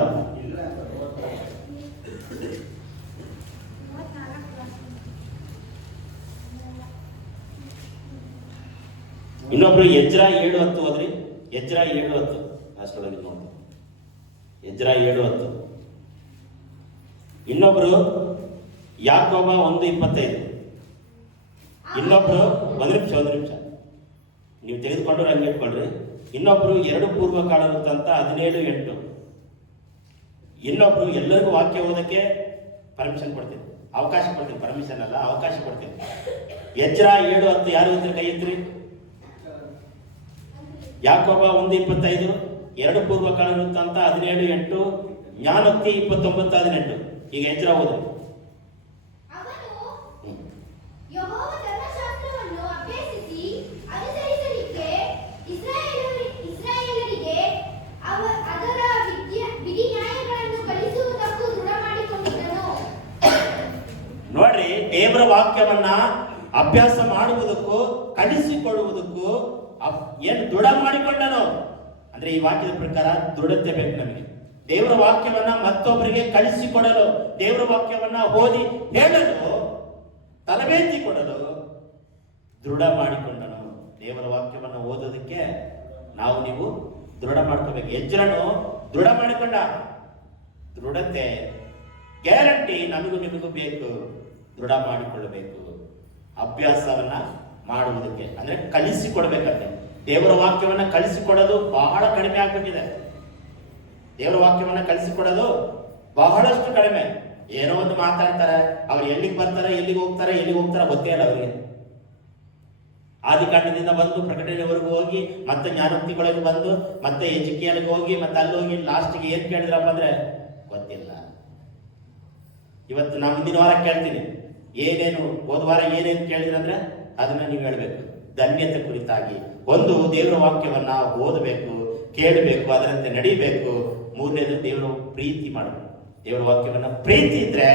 ಇನ್ನೊಬ್ರು ಎಜ್ರ 7:10 ಹೋದ್ರಿ. ಎಜ್ರ 7:10 ಅಷ್ಟೊಳಗೆ ನೋಡಿ. ಎಜ್ರ 7:10. ಇನ್ನೊಬ್ರು ಯಾಕೋಬ 1:25. ಇನ್ನೊಬ್ರು ಒಂದು ನಿಮಿಷ ನೀವು ತೆಗೆದುಕೊಂಡು ಹಂಗೆ ಇಟ್ಕೊಳ್ರಿ. ಇನ್ನೊಬ್ರು 2 ಪೂರ್ವಕಾಲ ವೃತ್ತಾಂತ 17:8. ಇನ್ನೊಬ್ರು ಎಲ್ಲರಿಗೂ ವಾಕ್ಯ ಓದಕ್ಕೆ ಪರ್ಮಿಷನ್ ಕೊಡ್ತೀನಿ, ಅವಕಾಶ ಕೊಡ್ತೀನಿ. ಪರ್ಮಿಷನ್ ಅಲ್ಲ, ಅವಕಾಶ ಕೊಡ್ತೀನಿ. ಎಜ್ರ 7:10 ಯಾರು ಇದ್ರೆ ಕೈ ಎತ್ತಿರಿ. ಯಾಕೋಬ 1:25, 2 ಪೂರ್ವಕಾಲ ವೃತ್ತಾಂತ 17:8, ಜ್ಞಾನೋಕ್ತಿ 29:18. ಈಗ ಎಜ್ರ ಓದು. ನೋಡ್ರಿ, ದೇವರ ವಾಕ್ಯವನ್ನ ಅಭ್ಯಾಸ ಮಾಡುವುದಕ್ಕೂ ಕಲಿಸಿಕೊಳ್ಳುವುದಕ್ಕೂ ಏನು ದೃಢ ಮಾಡಿಕೊಂಡನು ಅಂದ್ರೆ ಈ ವಾಕ್ಯದ ಪ್ರಕಾರ ದೃಢತೆ ಬೇಕು ನಮಗೆ. ದೇವರ ವಾಕ್ಯವನ್ನ ಮತ್ತೊಬ್ಬರಿಗೆ ಕಲಿಸಿಕೊಡಲು, ದೇವರ ವಾಕ್ಯವನ್ನ ಓದಿ ಹೇಳಲು, ತರಬೇತಿ ಕೊಡಲು ದೃಢ ಮಾಡಿಕೊಂಡನು. ದೇವರ ವಾಕ್ಯವನ್ನ ಓದೋದಕ್ಕೆ ನೀವು ದೃಢ ಮಾಡ್ಕೋಬೇಕು. ಎಜ್ರನು ದೃಢ ಮಾಡಿಕೊಂಡ. ದೃಢತೆ ಗ್ಯಾರಂಟಿ ನಮಗೂ ನಿಮಗೂ ಬೇಕು. ದೃಢ ಮಾಡಿಕೊಳ್ಳಬೇಕು. ಅಭ್ಯಾಸವನ್ನ ಮಾಡುವುದಕ್ಕೆ ಅಂದ್ರೆ ಕಲಿಸಿಕೊಡ್ಬೇಕಂತೆ. ದೇವರ ವಾಕ್ಯವನ್ನ ಕಲಿಸಿಕೊಡೋದು ಬಹಳ ಕಡಿಮೆ ಆಗ್ಬಿಟ್ಟಿದೆ. ದೇವರ ವಾಕ್ಯವನ್ನ ಕಲಿಸಿಕೊಡೋದು ಬಹಳಷ್ಟು ಕಡಿಮೆ. ಏನೋ ಒಂದು ಮಾತಾಡ್ತಾರೆ, ಅವ್ರು ಎಲ್ಲಿಗೆ ಬರ್ತಾರೆ, ಎಲ್ಲಿಗೆ ಹೋಗ್ತಾರೆ ಗೊತ್ತೇ ಇಲ್ಲ ಅವರಿಗೆ. ಆದಿಕಾಂಡದಿಂದ ಬಂದು ಪ್ರಕಟಣೆವರೆಗೂ ಹೋಗಿ ಮತ್ತೆ ಜ್ಞಾನೋಕ್ತಿಗಳಿಗೆ ಬಂದು ಮತ್ತೆ ಎಜಿಕೇಲ್ಗೆ ಹೋಗಿ ಮತ್ತೆ ಅಲ್ಲಿ ಹೋಗಿ ಲಾಸ್ಟ್ಗೆ ಏನ್ ಕೇಳಿದ್ರಪ್ಪ ಅಂದ್ರೆ ಗೊತ್ತಿಲ್ಲ. ಇವತ್ತು ನಾನು ಮುಂದಿನ ವಾರ ಕೇಳ್ತೀನಿ, ಏನೇನು ಹೋದ ವಾರ ಏನೇನು ಕೇಳಿದ್ರಂದ್ರೆ ಅದನ್ನ ನೀವು ಹೇಳ್ಬೇಕು. ಧನ್ಯತೆ ಕುರಿತಾಗಿ ಒಂದು ದೇವರ ವಾಕ್ಯವನ್ನ ಓದಬೇಕು, ಕೇಳಬೇಕು, ಅದರಂತೆ ನಡಿಬೇಕು. ಮೂರನೇದು ದೇವರ ಪ್ರೀತಿ ಮಾಡಬೇಕು. ದೇವರ ವಾಕ್ಯವನ್ನ ಪ್ರೀತಿ ಇದ್ರೆ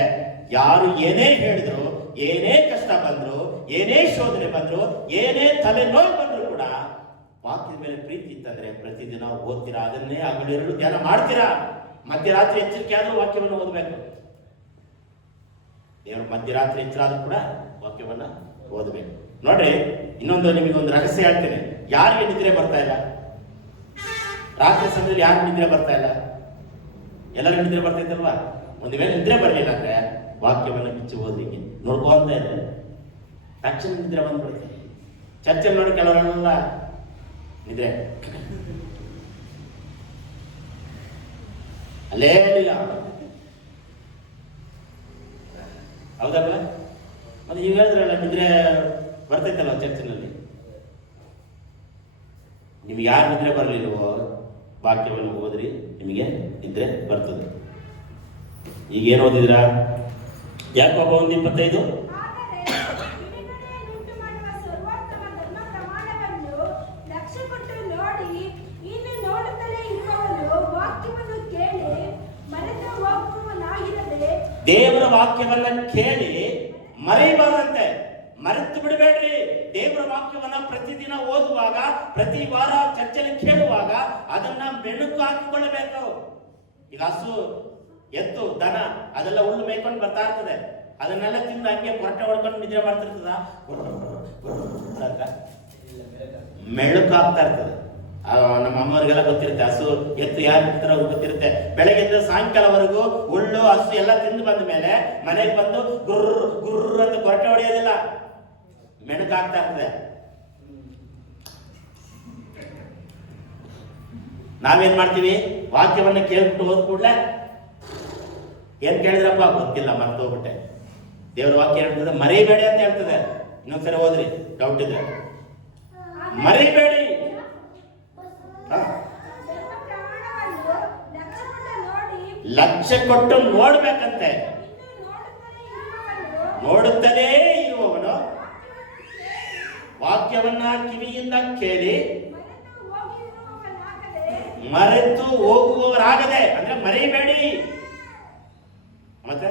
ಯಾರು ಏನೇ ಹೇಳಿದ್ರು, ಏನೇ ಕಷ್ಟ ಬಂದ್ರು, ಏನೇ ಶೋಧನೆ ಬಂದ್ರು, ಏನೇ ತಲೆ ನೋವು ಬಂದ್ರು ಕೂಡ ವಾಕ್ಯದ ಮೇಲೆ ಪ್ರೀತಿ ಇತ್ತಂದ್ರೆ ಪ್ರತಿದಿನ ಓದ್ತೀರಾ, ಅದನ್ನೇ ಹಗಲಿರುಳು ಧ್ಯಾನ ಮಾಡ್ತೀರಾ. ಮಧ್ಯರಾತ್ರಿ ಎಚ್ಚರಿಕೆ ಆದ್ರೂ ವಾಕ್ಯವನ್ನು ಓದಬೇಕು. ದೇವರು ಮಧ್ಯರಾತ್ರಿ ಎಚ್ಚರ ಆದ್ರೂ ಕೂಡ ವಾಕ್ಯವನ್ನ ಓದಬೇಕು. ನೋಡ್ರಿ, ಇನ್ನೊಂದು ನಿಮಗೊಂದು ರಹಸ್ಯ ಹೇಳ್ತೇನೆ. ಯಾರಿಗೆ ನಿದ್ರೆ ಬರ್ತಾ ಇಲ್ಲ? ರಾತ್ರಿ ಸಮಯದಲ್ಲಿ ಯಾರು ನಿದ್ರೆ ಬರ್ತಾ ಇಲ್ಲ? ಎಲ್ಲರಿಗೂ ನಿದ್ರೆ ಬರ್ತೈತಲ್ವಾ? ಒಂದು ವೇಳೆ ನಿದ್ರೆ ಬರಲಿಲ್ಲ ಅಂದ್ರೆ ವಾಕ್ಯವನ್ನು ಬಿಚ್ಚಿ ಓದಲಿಕ್ಕೆ ನೋಡ್ಕೊಂತ ಇದೆ, ತಕ್ಷಣ ನಿದ್ರೆ ಬಂದ್ಬಿಡುತ್ತೆ. ಚರ್ಚೆಲ್ಲಿ ನೋಡಿ ಕೆಲವರೆಲ್ಲ ನಿದ್ರೆ ಅಲ್ಲೇ ಹೌದಲ್ಲ? ಮತ್ತೆ ಈಗ ಹೇಳಿದ್ರಲ್ಲ ನಿದ್ರೆ ಬರ್ತೈತಲ್ಲ ಚರ್ಚಿನಲ್ಲಿ. ನಿಮ್ಗೆ ಯಾರು ನಿದ್ರೆ ಬರಲಿಲ್ವೋ ವಾಕ್ಯವನ್ನು ಓದ್ರಿ, ನಿಮಗೆ ಇದ್ರೆ ಬರ್ತದೆ. ಈಗ ಏನು ಓದಿದ್ರಾ? ಯಾಕೋಬ 1:25. ಆದರೆ ಬಿಡುಗಡೆಯನ್ನುಂಟು ಮಾಡುವ ಸರ್ವೋತ್ತಮ ಧರ್ಮ ಪ್ರಮಾಣವನ್ನು ಲಕ್ಷ್ಯ ಕೊಟ್ಟು ನೋಡಿ, ಇನ್ನು ನೋಡುತ್ತಲೇ ಇರುವವನು ವಾಕ್ಯವನ್ನು ಕೇಳಿ ಮರೆತು ಹೋಗುವವನಾಗಿರದೆ. ದೇವರ ವಾಕ್ಯವನ್ನ ಕೇಳಿ ಮರೆಯಬಾರದಂತೆ, ಮರೆತು ಬಿಡಬೇಡ್ರಿ. ದೇವರ ವಾಕ್ಯವನ್ನ ಪ್ರತಿದಿನ ಓದುವಾಗ, ಪ್ರತಿ ವಾರ ಚರ್ಚೆಯಲ್ಲಿ ಕೇಳುವಾಗ ಅದನ್ನ ಮೆಣುಕು ಹಾಕಿಕೊಳ್ಳಬೇಕು. ಈಗ ಹಸು, ಎತ್ತು, ದನ ಅದೆಲ್ಲ ಹುಲ್ಲು ಮೇಯ್ಕೊಂಡು ಬರ್ತಾ ಇರ್ತದೆ. ಅದನ್ನೆಲ್ಲ ತಿಂದು ಹಂಗೆ ಹೊರಟೆ ಹೊಡ್ಕೊಂಡು ನಿದ್ರೆ ಮಾಡ್ತಿರ್ತದ, ಮೆಳುಕು ಆಗ್ತಾ ಇರ್ತದೆ. ನಮ್ಮ ಅಮ್ಮವ್ರಿಗೆಲ್ಲ ಗೊತ್ತಿರುತ್ತೆ, ಹಸು ಎತ್ತು ಯಾರು ಇರ್ತಾರೋ ಅವ್ರಿಗೆ ಗೊತ್ತಿರುತ್ತೆ. ಬೆಳಗ್ಗೆಯಿಂದ ಸಾಯಂಕಾಲವರೆಗೂ ಹುಲ್ಲು ಹಸು ಎಲ್ಲ ತಿಂದು ಬಂದ ಮೇಲೆ ಮನೆಗೆ ಬಂದು ಗುರ್ರ ಗುರ್ರ ಅಂತ ಹೊರಟೆ ಹೊಡೆಯೋದಿಲ್ಲ, ಮೆಣುಕಾಗ್ತಾ ಇರ್ತದೆ. ನಾವೇನ್ ಮಾಡ್ತೀವಿ? ವಾಕ್ಯವನ್ನ ಕೇಳ್ಬಿಟ್ಟು ಹೋದ್ ಕೂಡಲೇ ಏನ್ ಕೇಳಿದ್ರಪ್ಪ ಗೊತ್ತಿಲ್ಲ, ಮರ್ತೋಗ್ಬಿಟ್ಟೆ. ದೇವರ ವಾಕ್ಯ ಹೇಳ್ತದೆ ಮರಿಬೇಡಿ ಅಂತ ಹೇಳ್ತದೆ. ಇನ್ನೊಂದ್ಸರಿ ಓದ್ರಿ, ಡೌಟ್ ಇದ್ರೆ. ಮರಿಬೇಡಿ, ಧರ್ಮ ಪ್ರಮಾಣವನ್ನು ಲಕ್ಷ್ಯ ಕೊಟ್ಟು ನೋಡ್ಬೇಕಂತೆ. ಇನ್ನು ನೋಡುತ್ತಲೇ ಇರುವವನು ನೋಡುತ್ತಲೇ ಇರುವವನು ವಾಕ್ಯವನ್ನ ಕಿವಿಯಿಂದ ಕೇಳಿ ಮರೆತು ಹೋಗುವವರಾಗದೆ, ಅಂದ್ರೆ ಮರಿಬೇಡಿ. ಮತ್ತೆ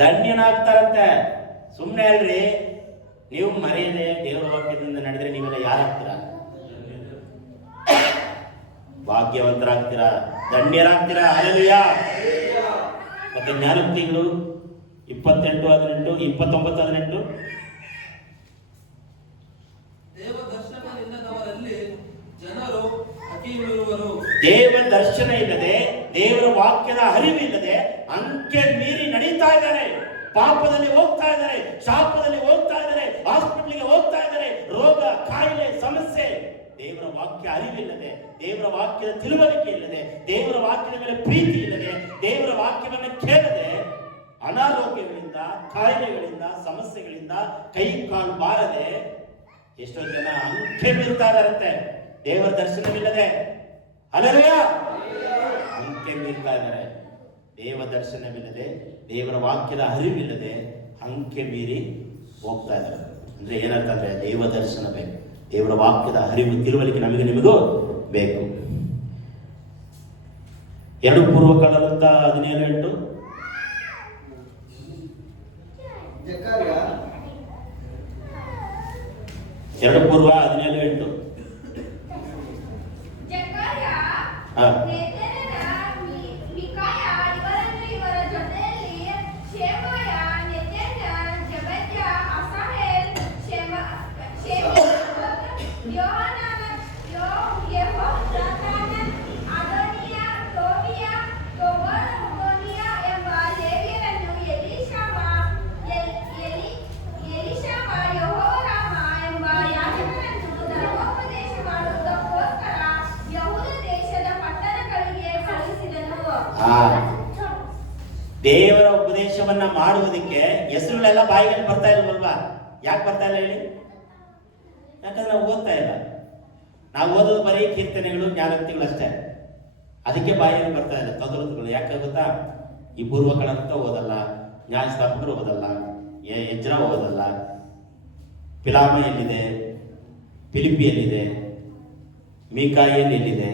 ಧನ್ಯನಾಗ್ತಾರಂತೆ. ಸುಮ್ಮನೆ ಅಲ್ರಿ, ನೀವು ಮರೆಯದೆ ದೇವರ ವಾಕ್ಯದಿಂದ ನಡೆದ್ರೆ ನೀವೆಲ್ಲ ಯಾರಾಗ್ತೀರಾ? ಭಾಗ್ಯವಂತರಾಗ್ತೀರಾ, ಧನ್ಯರಾಗ್ತೀರಾ. ಹಲ್ಲೆಲೂಯಾ. ಮತ್ತೆ ಜ್ಞಾನೋಕ್ತಿಗಳು 28:18, 29:18. ದೇವ ದರ್ಶನವಿಲ್ಲದವರಲ್ಲಿ ಜನರು ಅತಿವಿರುವರು. ದೇವ ದರ್ಶನ ಇಲ್ಲದೆ, ದೇವರ ವಾಕ್ಯದ ಅರಿವಿಲ್ಲದೆ ಅಂಕೆ ಮೀರಿ ನಡೀತಾ ಇದ್ದಾರೆ. ಪಾಪದಲ್ಲಿ ಹೋಗ್ತಾ ಇದ್ದಾರೆ, ಶಾಪದಲ್ಲಿ ಹೋಗ್ತಾ ಇದ್ದಾರೆ, ಹಾಸ್ಪಿಟ್ಲಿಗೆ ಹೋಗ್ತಾ ಇದ್ದಾರೆ. ರೋಗ, ಕಾಯಿಲೆ, ಸಮಸ್ಯೆ. ದೇವರ ವಾಕ್ಯ ಅರಿವಿಲ್ಲದೆ, ದೇವರ ವಾಕ್ಯದ ತಿಳುವಳಿಕೆ ಇಲ್ಲದೆ, ದೇವರ ವಾಕ್ಯದ ಮೇಲೆ ಪ್ರೀತಿ ಇಲ್ಲದೆ, ದೇವರ ವಾಕ್ಯವನ್ನು ಕೇಳದೆ ಅನಾರೋಗ್ಯಗಳಿಂದ, ಕಾಯಿಲೆಗಳಿಂದ, ಸಮಸ್ಯೆಗಳಿಂದ ಕೈ ಕಾಲು ಬಾರದೆ ಎಷ್ಟೋ ಜನ ಅಂಕೆ ಮೀರ್ತಾ ಇದ್ದಾರಂತೆ. ದೇವರ ದರ್ಶನವಿಲ್ಲದೆ. ಹಲ್ಲೆಲೂಯಾ. ಅಂಕೆ ಮೀರ್ತಾ ಇದ್ದಾರೆ. ದೇವ ದರ್ಶನವಿಲ್ಲದೆ, ದೇವರ ವಾಕ್ಯದ ಅರಿವಿಲ್ಲದೆ ಅಂಕೆ ಮೀರಿ ಹೋಗ್ತಾ ಇದ್ದಾರೆ. ಅಂದ್ರೆ ಏನಂತ ಅಂದ್ರೆ ದೇವ ದರ್ಶನ ಬೇಕು, ದೇವರ ವಾಕ್ಯದ ಅರಿವು ತಿಳುವಳಿಕೆ ನಮಗೆ ನಿಮಗೂ ಬೇಕು. 2 ಪೂರ್ವಕಾಲದಂತ 17:8. ಜಕರ್ಯ 2 ಪೂರ್ವ 17:8. ಹಾ. ಇವರ ಜೊತೆಯಲ್ಲಿ ಶೇಮಾಯ, ನೆತನ್ಯ, ಜಬದ್ಯ, ಅಸಾಹೇಲ್, ಯೋಹಾನಾನ್, ಯೆಹೋಚಾದಾನ್, ಅದೋನಿಯ, ತೋಬಿಯ, ತೊಬೀಯ ಎಂಬ ಲೇವಿಯರನ್ನು ಎಲೀಷಾಮ, ಯೆಹೋರಾಮ ಎಂಬ ಯಾಜಕರನ್ನು ಧರ್ಮೋಪದೇಶ ಮಾಡುವುದಕ್ಕೋಸ್ಕರ ಯಹೂದ ದೇಶದ ಪಟ್ಟಣಗಳಿಗೆ ಕಳುಹಿಸಿದನು. ದೇವರ ಉಪದೇಶವನ್ನ ಮಾಡುವುದಕ್ಕೆ ಹೆಸರುಗಳೆಲ್ಲ ಬಾಯಿಗೆ ಬರ್ತಾ ಇಲ್ವಲ್ವಾ? ಯಾಕೆ ಬರ್ತಾ ಇಲ್ಲ ಹೇಳಿ? ಯಾಕಂದ್ರೆ ನಾವು ಓದ್ತಾ ಇಲ್ಲ. ನಾವು ಓದೋದು ಬರೀ ಕೀರ್ತನೆಗಳು, ಜ್ಞಾನೋಕ್ತಿಗಳು ಅಷ್ಟೇ. ಅದಕ್ಕೆ ಬಾಯಿಗೆ ಬರ್ತಾ ಇಲ್ಲ ತೊದಲುಗಳು. ಯಾಕೆ ಗೊತ್ತಾ? ಈ ಪೂರ್ವಕಾಲಂತ ಓದಲ್ಲ, ನ್ಯಾಯಸ್ಥಾಪಕರು ಓದಲ್ಲ, ಎಜ್ರ ಓದಲ್ಲ, ಪಿಲಾಮ ಎಲ್ಲಿದೆ, ಫಿಲಿಪಿ ಎಲ್ಲಿದೆ, ಮೀಕಾಯೇಲ್ ಎಲ್ಲಿದೆ?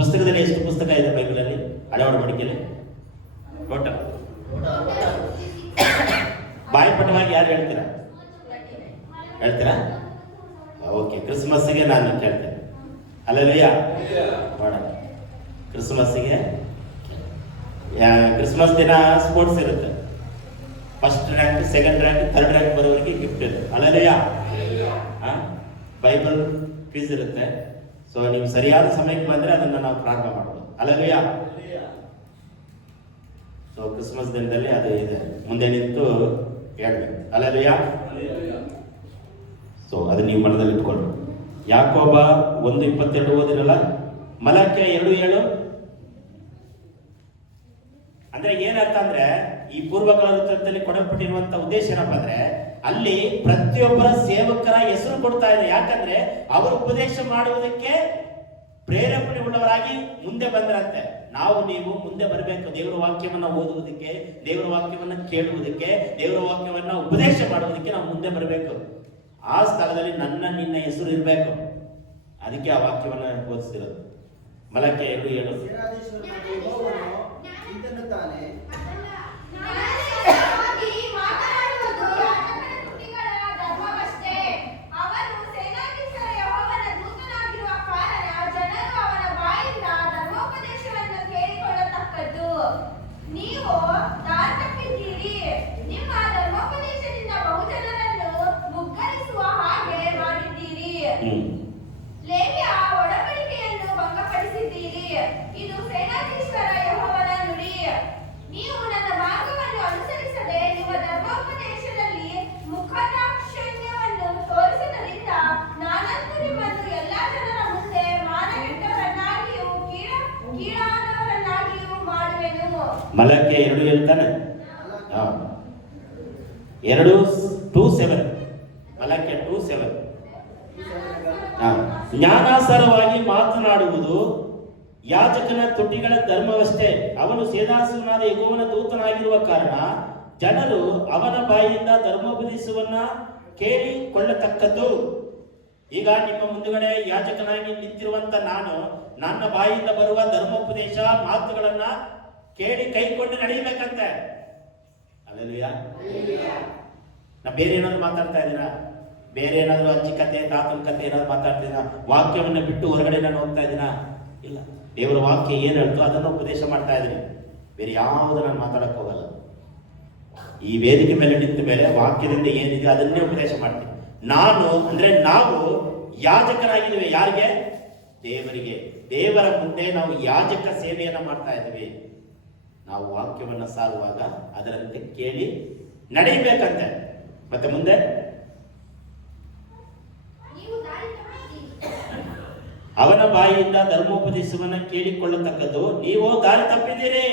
ಪುಸ್ತಕದಲ್ಲಿ ಎಷ್ಟು ಪುಸ್ತಕ ಇದೆ ಬೈಬಲಲ್ಲಿ? ಹಳೆ ಒಡಂಬಡಿಕೆಯಲ್ಲಿ ಟೋಟಲ್ ಬಾಯಿಪಟವಾಗಿ ಯಾರು ಹೇಳ್ತೀರಾ? ಓಕೆ, ಕ್ರಿಸ್ಮಸ್ಸಿಗೆ ನಾನು ಕೇಳ್ತೇನೆ. ಹಲ್ಲೆಲೂಯಾ. ನೋಡ, ಕ್ರಿಸ್ಮಸ್ಸಿಗೆ ಕ್ರಿಸ್ಮಸ್ ದಿನ ಸ್ಪೋರ್ಟ್ಸ್ ಇರುತ್ತೆ. First rank, second rank, third rank ಬರೋರಿಗೆ ಗಿಫ್ಟ್ ಇರುತ್ತೆ. ಹಲ್ಲೆಲೂಯಾ. ಬೈಬಲ್ ಕ್ವಿಜ್ ಇರುತ್ತೆ. ಸೊ ನೀವು ಸರಿಯಾದ ಸಮಯಕ್ಕೆ ಬಂದ್ರೆ ಅದನ್ನ ನಾವು ಪ್ರಾರಂಭ ಮಾಡ್ಬೋದು. ಹಲ್ಲೆಲೂಯಾ. ಸೊ ಕ್ರಿಸ್ಮಸ್ ದಿನದಲ್ಲಿ ಅದು ಇದೆ, ಮುಂದೆ ನಿಂತು ಹೇಳ್ಬೇಕು. ಹಲ್ಲೆಲೂಯಾ. ಸೊ ಅದು ನೀವು ಮನದಲ್ಲಿ ಇಟ್ಕೊಂಡು. ಯಾಕೋಬ 1:22 ಓದಿರಲ್ಲ, ಮಲಾಕ್ಯ 2:7. ಅಂದ್ರೆ ಏನರ್ಥ ಅಂದ್ರೆ, ಈ ಪೂರ್ವಕಾಲದಲ್ಲಿ ಕೊಡಲ್ಪಟ್ಟಿರುವಂತ ಉದ್ದೇಶ ಏನಪ್ಪ ಅಂದ್ರೆ, ಅಲ್ಲಿ ಪ್ರತಿಯೊಬ್ಬರ ಸೇವಕರ ಹೆಸರು ಕೊಡ್ತಾ ಇದೆ. ಯಾಕಂದ್ರೆ ಅವರು ಉಪದೇಶ ಮಾಡುವುದಕ್ಕೆ ಪ್ರೇರೇಪಣೆ ಉಳ್ಳವರಾಗಿ ಮುಂದೆ ಬಂದ್ರಂತೆ. ನಾವು ನೀವು ಮುಂದೆ ಬರಬೇಕು, ದೇವರ ವಾಕ್ಯವನ್ನ ಓದುವುದಕ್ಕೆ, ದೇವರ ವಾಕ್ಯವನ್ನ ಕೇಳುವುದಕ್ಕೆ, ದೇವರ ವಾಕ್ಯವನ್ನ ಉಪದೇಶ ಮಾಡುವುದಕ್ಕೆ ನಾವು ಮುಂದೆ ಬರಬೇಕು. ಆ ಸ್ಥಳದಲ್ಲಿ ನಿನ್ನ ಹೆಸರು ಇರಬೇಕು. ಅದಕ್ಕೆ ಆ ವಾಕ್ಯವನ್ನ ಓದಿಸಿರೋದು. ಮಲಕ್ಕೆ 2:7. ಸೇನಾಧೀಶ್ವರನಾದ ಯೆಹೋವನು ಇಂತೆನ್ನುತ್ತಾನೆ, ಜ್ಞಾನಯುಕ್ತವಾಗಿ ಮಾತನಾಡುವುದು ಯಾಜಕನ ತುಟಿಗಳ ಧರ್ಮವಷ್ಟೇ. ಅವನು ಸೇನಾಧೀಶ್ವರ ಯೆಹೋವನ ದೂತನಾಗಿರುವ ಕಾರಣ ಜನರು ಅವನ ಬಾಯಿಂದ ಧರ್ಮೋಪದೇಶವನ್ನು ಕೇಳಿಕೊಳ್ಳತಕ್ಕದ್ದು. ನೀವು ದಾರಿ ತಪ್ಪಿದ್ದೀರಿ. ನಿಮ್ಮ ಧರ್ಮೋಪದೇಶದಿಂದ ಬಹುಜನರನ್ನು ಮುಗ್ಗರಿಸುವ ಹಾಗೆ ಮಾಡಿದ್ದೀರಿ. ಲೇವಿಯ ಒಡಂಬಡಿಕೆಯನ್ನು ಭಂಗಪಡಿಸಿದ್ದೀರಿ. ಇದು ಸೇನಾಧೀಶ್ವರ ಯೆಹೋವನ ನುಡಿ. ನೀವು ನನ್ನ ಮಾರ್ಗವನ್ನು ಅನುಸರಿಸದೆ ನಿಮ್ಮ ಧರ್ಮೋಪದೇಶದಲ್ಲಿ ಮುಖದಾಕ್ಷಿಣ್ಯವನ್ನು ತೋರಿಸಿದ್ದರಿಂದ ನಾನಂತೂ ನಿಮ್ಮನ್ನು ಎಲ್ಲಾ ಜನರ ಮುಂದೆ ಮಾನಗೆಟ್ಟವರನ್ನಾಗಿಯೂ ಕೀಳಾದವರನ್ನಾಗಿಯೂ ಮಾಡುವೆನು. ಮಲಕ್ಕೆ 2 ಹೇಳ್ತಾನೆ. 2:7. ಮಲಕ್ಕೆ 2:7. ಜ್ಞಾನಾಸಾರವಾಗಿ ಮಾತನಾಡುವುದು ಯಾಜಕನ ತುಟಿಗಳ ಧರ್ಮವಷ್ಟೇ. ಅವನು ಸೇನಾಧೀಶ್ವರನಾದ ಯೆಹೋವನ ದೂತನಾಗಿರುವ ಕಾರಣ ಜನರು ಅವನ ಬಾಯಿಯಿಂದ ಧರ್ಮೋಪದೇಶವನ್ನ ಕೇಳಿಕೊಳ್ಳತಕ್ಕದ್ದು. ಈಗ ನಿಮ್ಮ ಮುಂದುಗಡೆ ಯಾಜಕನಾಗಿ ನಿಂತಿರುವಂತ ನಾನು ನನ್ನ ಬಾಯಿಯಿಂದ ಬರುವ ಧರ್ಮೋಪದೇಶ ಮಾತುಗಳನ್ನ ಕೇಳಿ ಕೈಕೊಂಡು ನಡೆಯಬೇಕಂತೆ. ಅಲ್ಲೆಲ್ಲೂಯಾ. ನಾ ಬೇರೆ ಏನಾದ್ರು ಮಾತಾಡ್ತಾ ಇದ್ದೀರಾ? ಬೇರೆ ಏನಾದ್ರು ಅಜ್ಜಿ ಕತೆ ತಾತನ ಕತೆ ಏನಾದ್ರು ಮಾತಾಡ್ತೀರಾ? ವಾಕ್ಯವನ್ನ ಬಿಟ್ಟು ಹೊರಗಡೆ ನಾನು ಹೋಗ್ತಾ ಇದ್ದೀನಾ? ಇಲ್ಲ. ದೇವರ ವಾಕ್ಯ ಏನ್ ಹೇಳ್ತೋ ಅದನ್ನು ಉಪದೇಶ ಮಾಡ್ತಾ ಇದ್ದೀನಿ. ಬೇರೆ ಯಾವುದು ನಾನು ಮಾತಾಡಕ್ ಹೋಗಲ್ಲ. ಈ ವೇದಿಕೆ ಮೇಲೆ ನಿಂತ ಮೇಲೆ ವಾಕ್ಯದಿಂದ ಏನಿದೆ ಅದನ್ನೇ ಉಪದೇಶ ಮಾಡ್ತೀನಿ. ನಾನು ಅಂದ್ರೆ ನಾವು ಯಾಜಕರಾಗಿದ್ದೇವೆ. ಯಾರಿಗೆ? ದೇವರಿಗೆ. ದೇವರ ಮುಂದೆ ನಾವು ಯಾಜಕ ಸೇವೆಯನ್ನ ಮಾಡ್ತಾ ಇದ್ದೀವಿ. ನಾವು ವಾಕ್ಯವನ್ನ ಸಾರುವಾಗ ಅದರಂತೆ ಕೇಳಿ ನಡೆಯಬೇಕಂತೆ. ಮತ್ತೆ ಮುಂದೆ ಅವನ ಬಾಯಿಯಿಂದ ಧರ್ಮೋಪದೇಶವನ್ನ ಕೇಳಿಕೊಳ್ಳತಕ್ಕದ್ದು. ನೀವು ದಾರಿ ತಪ್ಪಿದ್ದೀರಿ.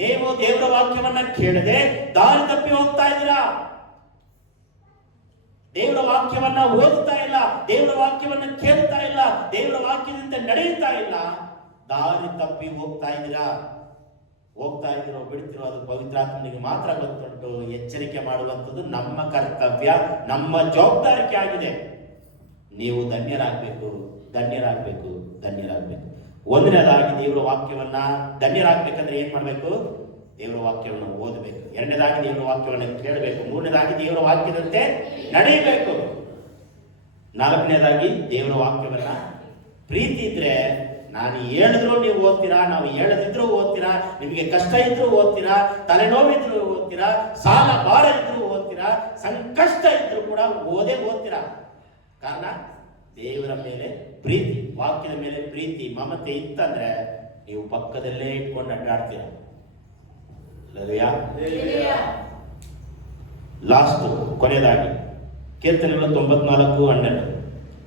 ನೀವು ದೇವರ ವಾಕ್ಯವನ್ನ ಕೇಳದೆ ದಾರಿ ತಪ್ಪಿ ಹೋಗ್ತಾ ಇದ್ದೀರಾ. ದೇವರ ವಾಕ್ಯವನ್ನ ಓದುತ್ತಾ ಇಲ್ಲ, ದೇವರ ವಾಕ್ಯವನ್ನ ಕೇಳ್ತಾ ಇಲ್ಲ, ದೇವರ ವಾಕ್ಯದಿಂದ ನಡೆಯುತ್ತಾ ಇಲ್ಲ. ದಾರಿ ತಪ್ಪಿ ಹೋಗ್ತಾ ಇದ್ದೀರಾ. ಹೋಗ್ತಾ ಇದ್ದೀರೋ ಬಿಡ್ತಿರೋ ಅದು ಪವಿತ್ರಾತ್ಮನಿಗೆ ಮಾತ್ರ ಗೊತ್ತುಂಟು. ಎಚ್ಚರಿಕೆ ಮಾಡುವಂಥದ್ದು ನಮ್ಮ ಕರ್ತವ್ಯ, ನಮ್ಮ ಜವಾಬ್ದಾರಿಕೆ ಆಗಿದೆ. ನೀವು ಧನ್ಯರಾಗಬೇಕು, ಧನ್ಯರಾಗಬೇಕು, ಧನ್ಯರಾಗಬೇಕು. ಒಂದನೇದಾಗಿ ದೇವರ ವಾಕ್ಯವನ್ನ ಧನ್ಯರಾಗಬೇಕಂದ್ರೆ ಏನ್ ಮಾಡಬೇಕು? ದೇವರ ವಾಕ್ಯವನ್ನು ಓದಬೇಕು. ಎರಡನೇದಾಗಿ ದೇವರ ವಾಕ್ಯವನ್ನು ಕೇಳಬೇಕು. ಮೂರನೇದಾಗಿ ದೇವರ ವಾಕ್ಯದಂತೆ ನಡೆಯಬೇಕು. ನಾಲ್ಕನೇದಾಗಿ ದೇವರ ವಾಕ್ಯವನ್ನ ಪ್ರೀತಿ ಇದ್ರೆ ನಾನು ಹೇಳಿದ್ರು ನೀವು ಓದ್ತೀರಾ, ನಾವು ಹೇಳದಿದ್ರು ಓದ್ತೀರಾ, ನಿಮಗೆ ಕಷ್ಟ ಇದ್ರು ಓದ್ತೀರಾ, ತಲೆನೋವಿದ್ರು ಓದ್ತೀರಾ, ಸಾಲ ಭಾರ ಇದ್ರು ಓದ್ತೀರಾ, ಸಂಕಷ್ಟ ಇದ್ರು ಕೂಡ ಓದ್ತೀರಾ. ಕಾರಣ ದೇವರ ಮೇಲೆ ಪ್ರೀತಿ, ವಾಕ್ಯದ ಮೇಲೆ ಪ್ರೀತಿ, ಮಮತೆ ಇತ್ತಂದ್ರೆ ನೀವು ಪಕ್ಕದಲ್ಲೇ ಇಟ್ಕೊಂಡು ಅಡ್ಡಾಡ್ತೀರ. ಲಾಸ್ಟ್ ಕೊನೆಯದಾಗಿ ಕೀರ್ತನೆಗಳು 94:12.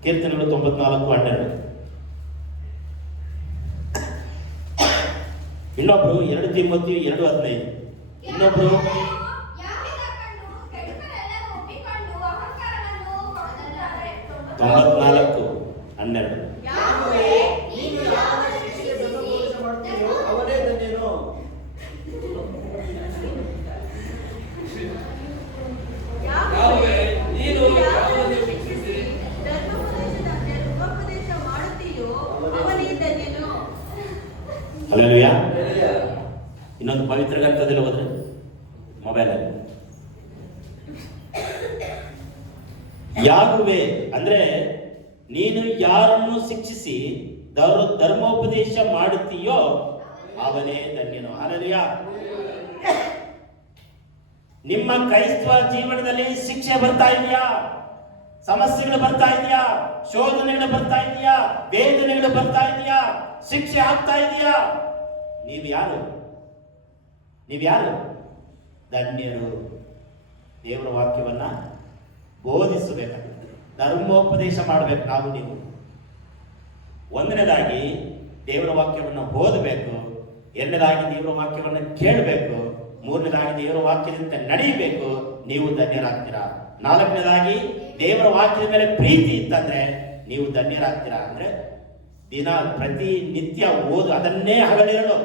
ಕೀರ್ತನೆಗಳು 94:12. ಇನ್ನೊಬ್ರು 2 ತಿಮೋಥೆಯ 2:15. ಇನ್ನೊಬ್ರು 94:12. ನೀನು ಯಾವ ಶಿಷ್ಯ ಧರ್ಮೋಪದೇಶ ಮಾಡ್ತೀಯೋ ಅವನೇ ಧನ್ಯನು. ಯಾರುವೆ ನೀನು ಯಾರನ್ನು ಶಿಕ್ಷಿಸಿ ಧರ್ಮೋಪದೇಶ ಮಾಡುತ್ತೀಯೋ ಅವನೇ ಧನ್ಯನು. ಹಲ್ಲೆಲೂಯಾ. ಇನ್ನೊಂದು ಪವಿತ್ರ ಗ್ರಂಥದಲ್ಲಿ ಹೋದ್ರೆ ಮೊಬೈಲಲ್ಲಿ ಯಾಗುವೆ ಅಂದ್ರೆ ನೀನು ಯಾರನ್ನು ಶಿಕ್ಷಿಸಿ ಧರ್ಮೋಪದೇಶ ಮಾಡುತ್ತೀಯೋ ಅವನೇ ಧನ್ಯನು. ಹಲ್ಲೆಲೂಯಾ. ನಿಮ್ಮ ಕ್ರೈಸ್ತ ಜೀವನದಲ್ಲಿ ಶಿಕ್ಷೆ ಬರ್ತಾ ಇದೆಯಾ? ಸಮಸ್ಯೆಗಳು ಬರ್ತಾ ಇದೆಯಾ? ಶೋಧನೆಗಳು ಬರ್ತಾ ಇದೆಯಾ? ವೇದನೆಗಳು ಬರ್ತಾ ಇದೆಯಾ? ಶಿಕ್ಷೆ ಆಗ್ತಾ ಇದೆಯಾ? ನೀವ್ಯಾರು? ಧನ್ಯರು. ದೇವರ ವಾಕ್ಯವನ್ನ ಬೋಧಿಸಬೇಕಂತ ಧರ್ಮೋಪದೇಶ ಮಾಡಬೇಕು ನಾವು ನೀವು. ಒಂದನೇದಾಗಿ ದೇವರ ವಾಕ್ಯವನ್ನು ಓದಬೇಕು. ಎರಡನೇದಾಗಿ ದೇವರ ವಾಕ್ಯವನ್ನು ಕೇಳಬೇಕು. ಮೂರನೇದಾಗಿ ದೇವರ ವಾಕ್ಯದಂತೆ ನಡೆಯಬೇಕು, ನೀವು ಧನ್ಯರಾಗ್ತೀರಾ. ನಾಲ್ಕನೇದಾಗಿ ದೇವರ ವಾಕ್ಯದ ಮೇಲೆ ಪ್ರೀತಿ ಇತ್ತಂದ್ರೆ ನೀವು ಧನ್ಯರಾಗ್ತೀರಾ. ಅಂದ್ರೆ ದಿನ ಪ್ರತಿ ನಿತ್ಯ ಓದು, ಅದನ್ನೇ ಹಗಲಿರಲು.